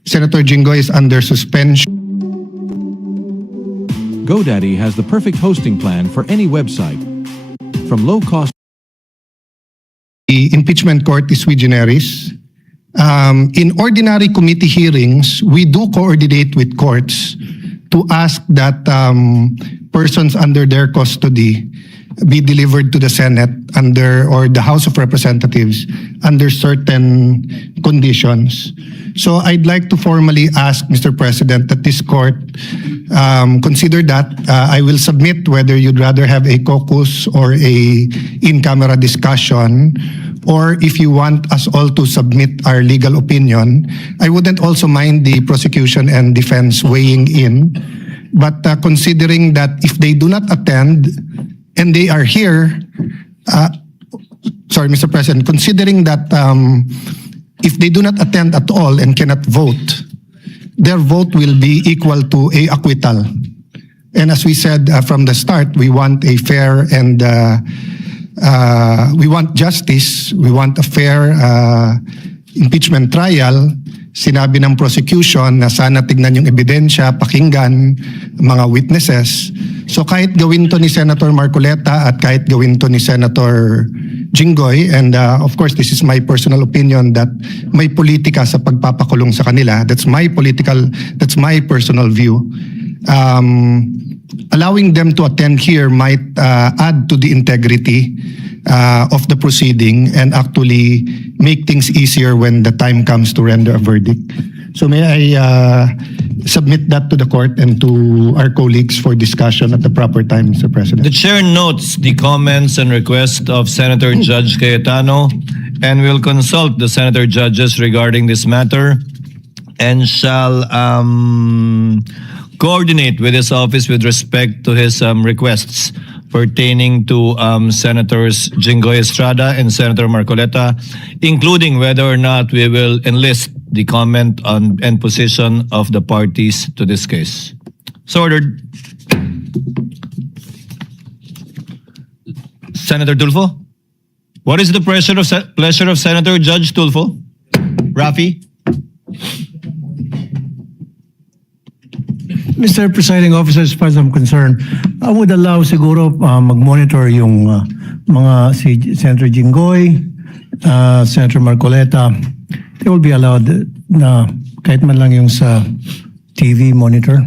Senator Jinggoy is under suspension. GoDaddy has the perfect hosting plan for any website. From low-cost... The impeachment court is sui generis. In ordinary committee hearings, we do coordinate with courts to ask that persons under their custody be delivered to the Senate under, or the House of Representatives under certain conditions. So I'd like to formally ask, Mr. President, that this court consider that. I will submit whether you'd rather have a caucus or a in-camera discussion, or if you want us all to submit our legal opinion. I wouldn't also mind the prosecution and defense weighing in, but considering that if they do not attend and they are here, sorry, Mr. President, considering that if they do not attend at all and cannot vote, their vote will be equal to a acquittal. And as we said from the start, we want a fair and we want justice, we want a fair impeachment trial. Sinabi ng prosecution na sana tignan yung ebidensya, pakinggan mga witnesses. So kahit gawin to ni Senator Marcoleta at kahit gawin to ni Senator Jinggoy, and of course this is my personal opinion that may politika sa pagpapakulong sa kanila. That's my personal view. Allowing them to attend here might add to the integrity of the proceeding and actually make things easier when the time comes to render a verdict. So may I submit that to the court and to our colleagues for discussion at the proper time, Mr. President. The chair notes the comments and request of Senator Judge Cayetano and will consult the senator judges regarding this matter and shall coordinate with his office with respect to his requests pertaining to Senators Jinggoy Estrada and Senator Marcoleta, including whether or not we will enlist the comment on and position of the parties to this case. So ordered. Senator Tulfo? What is the pleasure of Senator Judge Tulfo? Rafi? Mr. Presiding Officer, as far as I'm concerned, I would allow siguro mag-monitor yung mga si Senator Jinggoy, Senator Marcoleta. They will be allowed na kahit man lang yung sa TV monitor.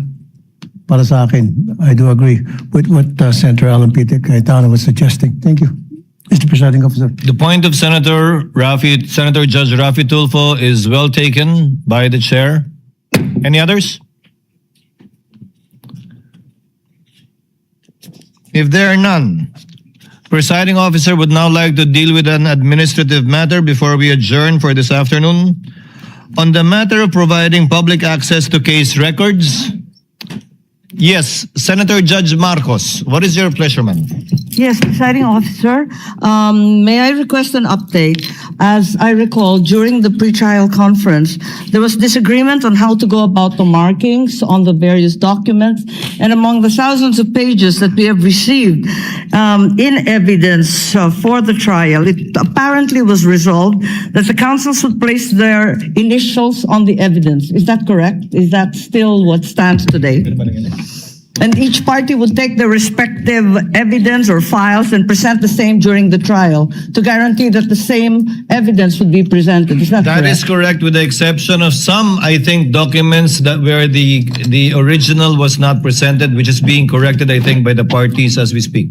Para sa akin, I do agree with what Senator Alan Peter Cayetano was suggesting. Thank you, Mr. Presiding Officer. The point of Senator Judge Rafi Tulfo is well taken by the chair. Any others? If there are none, Presiding Officer would now like to deal with an administrative matter before we adjourn for this afternoon. On the matter of providing public access to case records, yes, Senator Judge Marcos, what is your pleasure, ma'am? Yes, Presiding Officer, may I request an update? As I recall, during the pretrial conference, there was disagreement on how to go about the markings on the various documents, and among the thousands of pages that we have received in evidence for the trial, it apparently was resolved that the counsels would place their initials on the evidence. Is that correct? Is that still what stands today? And each party would take their respective evidence or files and present the same during the trial to guarantee that the same evidence would be presented. Is that correct? That is correct, with the exception of some, I think, documents that where the original was not presented, which is being corrected, I think, by the parties as we speak.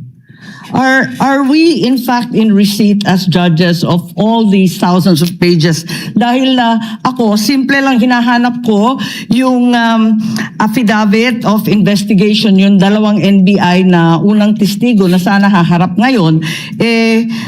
Are we in fact in receipt as judges of all these thousands of pages? Dahil ako, simple lang hinahanap ko yung affidavit of investigation, yung dalawang NBI na unang testigo na sana haharap ngayon,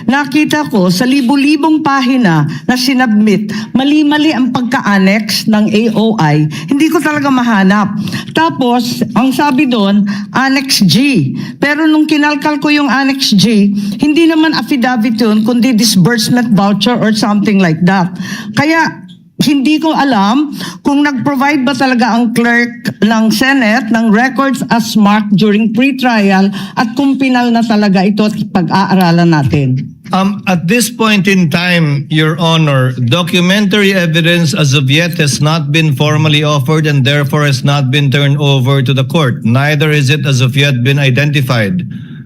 nakita ko sa libu-libong pahina na sinabmit, mali-mali ang pagka-annex ng AOI. Hindi ko talaga mahanap. Tapos, ang sabi doon, Annex G. Pero nung kinalkal ko yung Annex G, hindi naman affidavit yun, kundi disbursement voucher or something like that. Kaya, hindi ko alam kung nag-provide ba talaga ang clerk ng Senate ng records as marked during pre-trial at kung pinal na talaga ito at pag-aaralan natin. At this point in time, Your Honor, documentary evidence as of yet has not been formally offered and therefore has not been turned over to the court. Neither is it as of yet been identified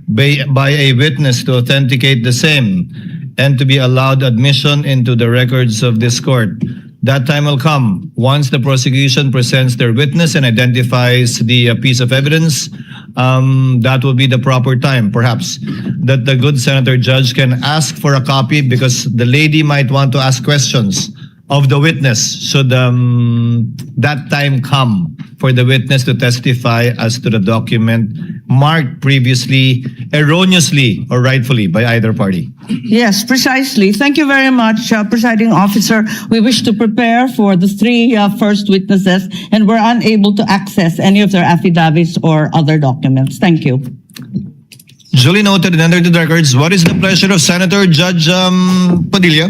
by a witness to authenticate the same and to be allowed admission into the records of this court. That time will come once the prosecution presents their witness and identifies the piece of evidence. That will be the proper time, perhaps, that the good Senator Judge can ask for a copy, because the lady might want to ask questions of the witness should that time come for the witness to testify as to the document marked previously erroneously or rightfully by either party. Yes, precisely. Thank you very much, Presiding Officer. We wish to prepare for the three first witnesses, and we're unable to access any of their affidavits or other documents. Thank you. Duly noted and entered the records. What is the pleasure of Senator Judge Padilla?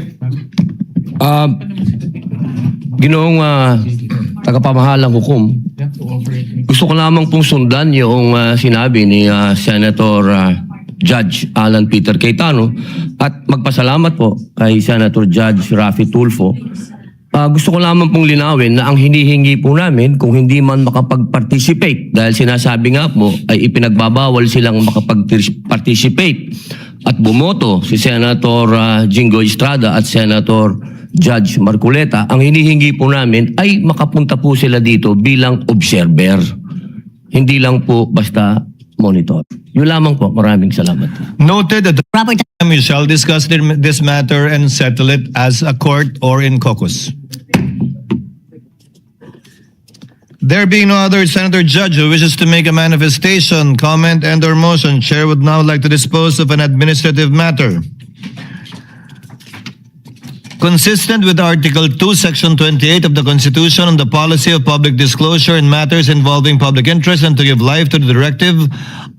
Ginoong tagapamahalang hukom, gusto ko lamang pong sundan yung sinabi ni Senator Judge Alan Peter Cayetano at magpasalamat po kay Senator Judge Raffy Tulfo. Gusto ko lamang pong linawin na ang hinihingi po namin kung hindi man makapag-participate dahil sinasabi nga po ay ipinagbabawal silang makapag-participate at bumoto si Senator Jingo Estrada at Senator Judge Marcoleta. Ang hinihingi po namin ay makapunta po sila dito bilang observer. Hindi lang po basta monitor. Yun lamang po. Maraming salamat. Noted that the proper time we shall discuss this matter and settle it as a court or in caucus. There being no other Senator Judge who wishes to make a manifestation, comment, and/or motion, Chair would now like to dispose of an administrative matter. Consistent with Article 2, Section 28 of the Constitution on the policy of public disclosure in matters involving public interest and to give life to the directive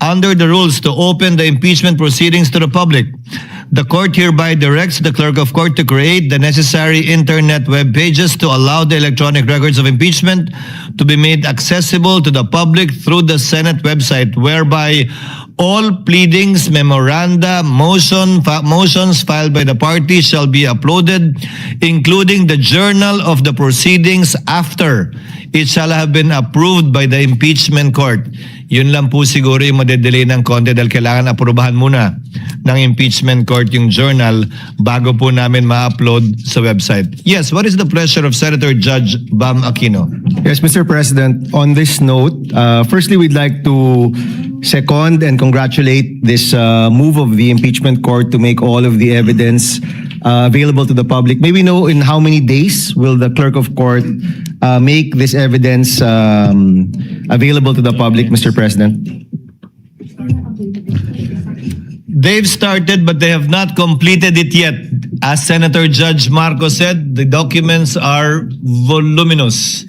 under the rules to open the impeachment proceedings to the public, the court hereby directs the clerk of court to create the necessary internet web pages to allow the electronic records of impeachment to be made accessible to the public through the Senate website, whereby all pleadings, memoranda, motions filed by the party shall be uploaded, including the journal of the proceedings after it shall have been approved by the impeachment court. Yun lang po siguro yung madedelay ng konti dahil kailangan aprubahan muna ng impeachment court yung journal bago po namin ma-upload sa website. Yes, what is the pleasure of Senator Judge Bam Aquino? Yes, Mr. President. On this note, firstly, we'd like to second and congratulate this move of the impeachment court to make all of the evidence available to the public. May we know in how many days will the clerk of court make this evidence available to the public, Mr. President? They've started, but they have not completed it yet. As Senator Judge Marco said, the documents are voluminous.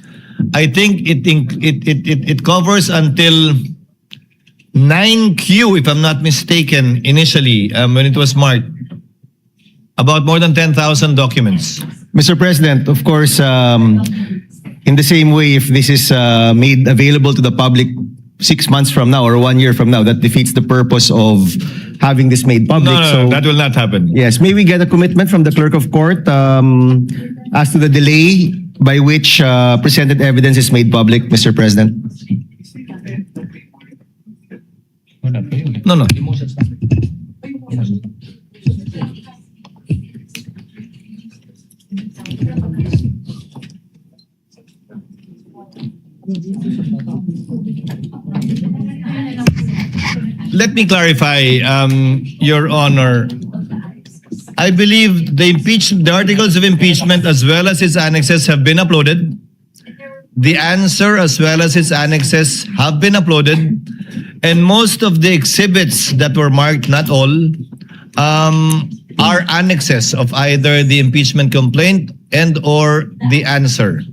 I think it covers until 9Q, if I'm not mistaken, initially, when it was marked. About more than 10,000 documents. Mr. President, of course, in the same way, if this is made available to the public 6 months from now or 1 year from now, that defeats the purpose of having this made public. No, that will not happen. Yes, may we get a commitment from the clerk of court as to the delay by which presented evidence is made public, Mr. President? No. Let me clarify, Your Honor. I believe the articles of impeachment as well as its annexes have been uploaded. The answer as well as its annexes have been uploaded. And most of the exhibits that were marked, not all, are annexes of either the impeachment complaint and or the answer.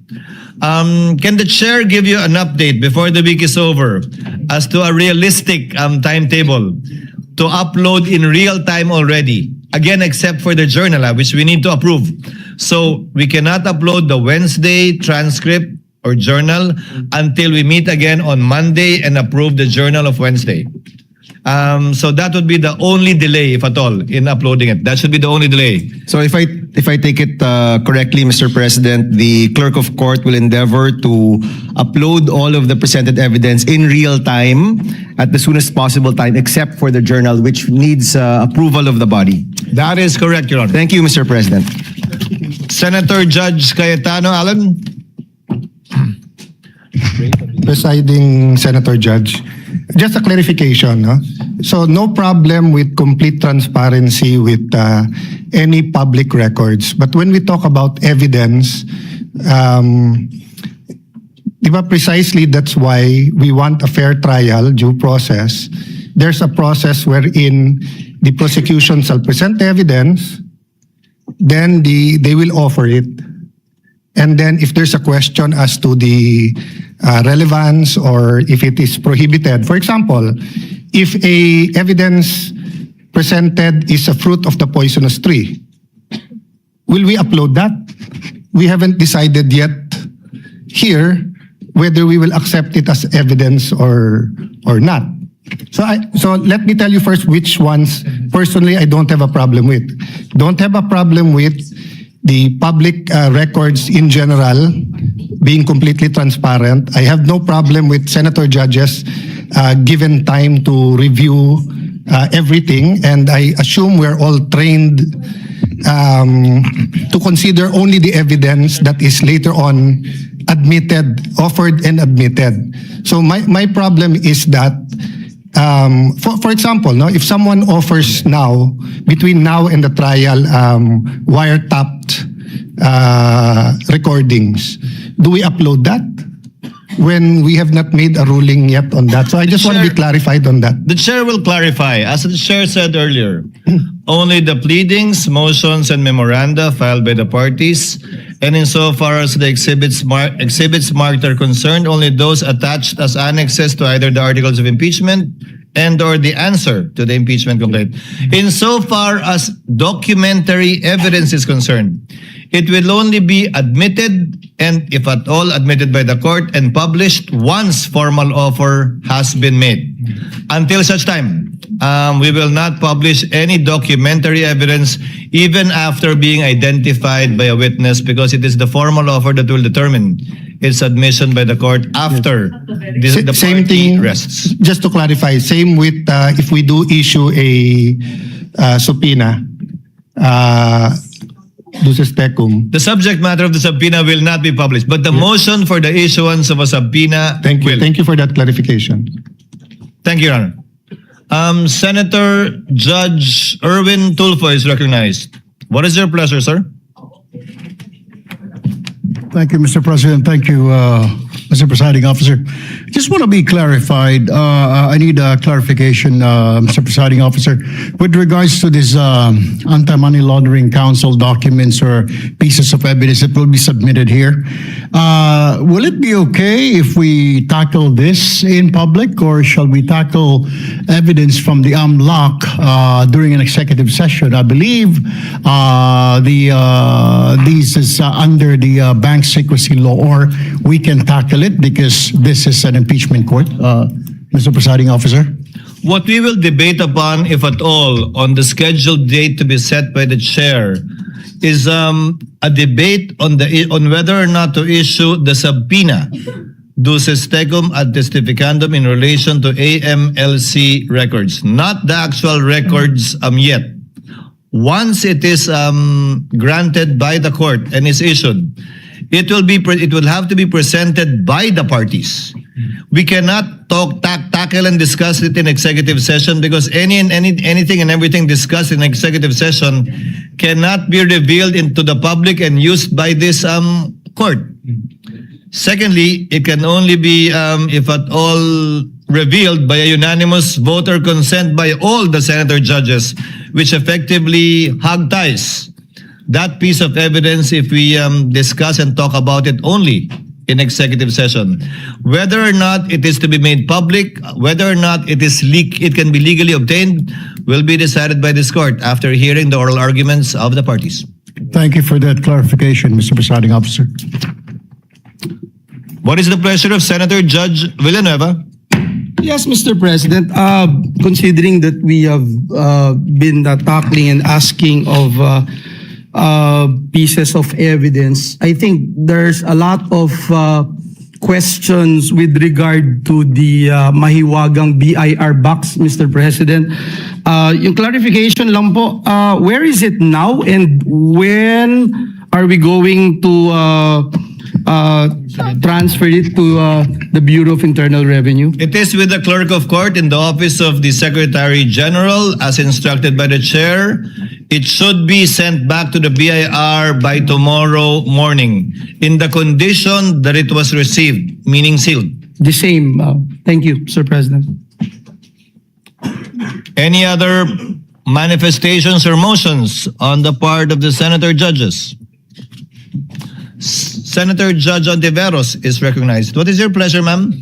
Can the chair give you an update before the week is over as to a realistic timetable to upload in real time already? Again, except for the journal, which we need to approve. So we cannot upload the Wednesday transcript or journal until we meet again on Monday and approve the journal of Wednesday. So that would be the only delay, if at all, in uploading it. That should be the only delay. So if I take it correctly, Mr. President, the clerk of court will endeavor to upload all of the presented evidence in real time at the soonest possible time, except for the journal, which needs approval of the body. That is correct, Your Honor. Thank you, Mr. President. Senator Judge Cayetano, Alan? Presiding Senator Judge, just a clarification. No? So no problem with complete transparency with any public records. But when we talk about evidence, precisely that's why we want a fair trial, due process. There's a process wherein the prosecution shall present evidence, then they will offer it. And then if there's a question as to the relevance or if it is prohibited, for example, if a evidence presented is a fruit of the poisonous tree, will we upload that? We haven't decided yet here whether we will accept it as evidence or not. So let me tell you first which ones personally I don't have a problem with. Don't have a problem with the public records in general being completely transparent. I have no problem with senator judges given time to review everything, and I assume we're all trained to consider only the evidence that is later on offered and admitted. So my problem is that for example, if someone offers now, between now and the trial, wiretapped recordings, do we upload that when we have not made a ruling yet on that? So I just want to be clarified on that. The chair will clarify. As the chair said earlier, only the pleadings, motions, and memoranda filed by the parties, and insofar as the exhibits marked are concerned, only those attached as annexes to either the articles of impeachment and or the answer to the impeachment complaint. Insofar as documentary evidence is concerned, it will only be admitted, and if at all admitted by the court, and published once formal offer has been made. Until such time, we will not publish any documentary evidence even after being identified by a witness, because it is the formal offer that will determine its admission by the court after the Same party thing, rests. just to clarify, same with if we do issue a subpoena, duces tecum. The subject matter of the subpoena will not be published, but the motion for the issuance of a subpoena Thank you. will. Thank you for that clarification. Thank you, Your Honor. Senator Judge Erwin Tulfo is recognized. What is your pleasure, sir? Thank you, Mr. President. Thank you, Mr. Presiding Officer. Just want to be clarified. I need a clarification, Mr. Presiding Officer, with regards to this anti-money laundering council documents or pieces of evidence that will be submitted here. Will it be okay if we tackle this in public, or shall we tackle evidence from the AMLAC during an executive session? I believe these is under the bank secrecy law, or we can tackle it because this is an impeachment court, Mr. Presiding Officer. What we will debate upon, if at all, on the scheduled date to be set by the chair is a debate on whether or not to issue the subpoena duces tecum ad testificandum in relation to AMLC records, not the actual records yet. Once it is granted by the court and is issued, it will have to be presented by the parties. We cannot tackle and discuss it in executive session, because anything and everything discussed in executive session cannot be revealed into the public and used by this court. Secondly, it can only be, if at all, revealed by a unanimous vote or consent by all the senator judges, which effectively hog ties that piece of evidence if we discuss and talk about it only in executive session. Whether or not it is to be made public, whether or not it can be legally obtained, will be decided by this court after hearing the oral arguments of the parties. Thank you for that clarification, Mr. Presiding Officer. What is the pleasure of Senator Judge Villanueva? Yes, Mr. President. Considering that we have been tackling and asking of pieces of evidence, I think there's a lot of questions with regard to the mahiwagang BIR box, Mr. President. Yung clarification lang po, where is it now, and when are we going to transfer it to the Bureau of Internal Revenue? It is with the Clerk of Court in the Office of the Secretary General, as instructed by the Chair. it should be sent back to the BIR by tomorrow morning in the condition that it was received, meaning sealed. The same. Thank you, Mr. President. Any other manifestations or motions on the part of the senator judges? Senator Judge Ontiveros is recognized. What is your pleasure, ma'am?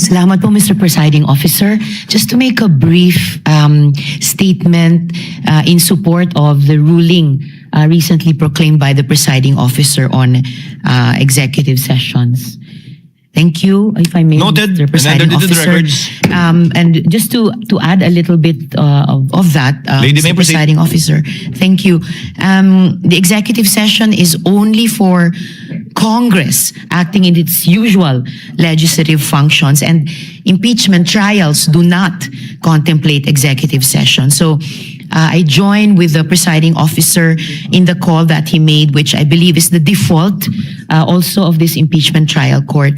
Salamat po, Mr. Presiding Officer. Just to make a brief statement in support of the ruling recently proclaimed by the Presiding Officer on executive sessions. Thank you, if I may, Noted, Mr. Presiding and entered into the Officer. records. And just to add a little bit of that, Lady, may Mr. proceed. Presiding Officer, thank you. The executive session is only for Congress acting in its usual legislative functions, and impeachment trials do not contemplate executive session. So I join with the presiding officer in the call that he made, which I believe is the default also of this impeachment trial court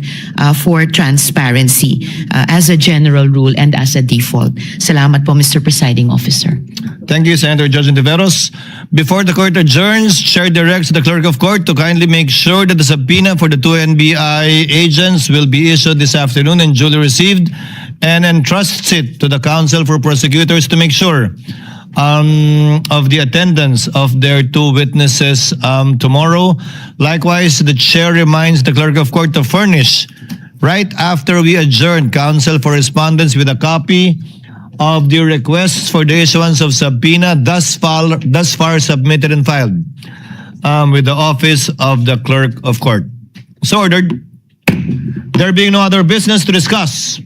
for transparency as a general rule and as a default. Salamat po, Mr. Presiding Officer. Thank you, Senator Judge Ontiveros. Before the court adjourns, Chair directs the clerk of court to kindly make sure that the subpoena for the two NBI agents will be issued this afternoon and duly received, and entrusts it to the counsel for prosecutors to make sure of the attendance of their two witnesses tomorrow. Likewise, the chair reminds the clerk of court to furnish, right after we adjourn, counsel for respondents with a copy of the requests for the issuance of subpoena thus far submitted and filed with the office of the clerk of court. So ordered. There being no other business to discuss,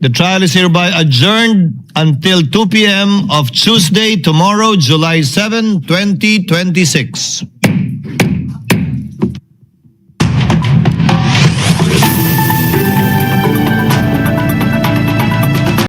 the trial is hereby adjourned until 2 p.m. of Tuesday, tomorrow, July 7, 2026.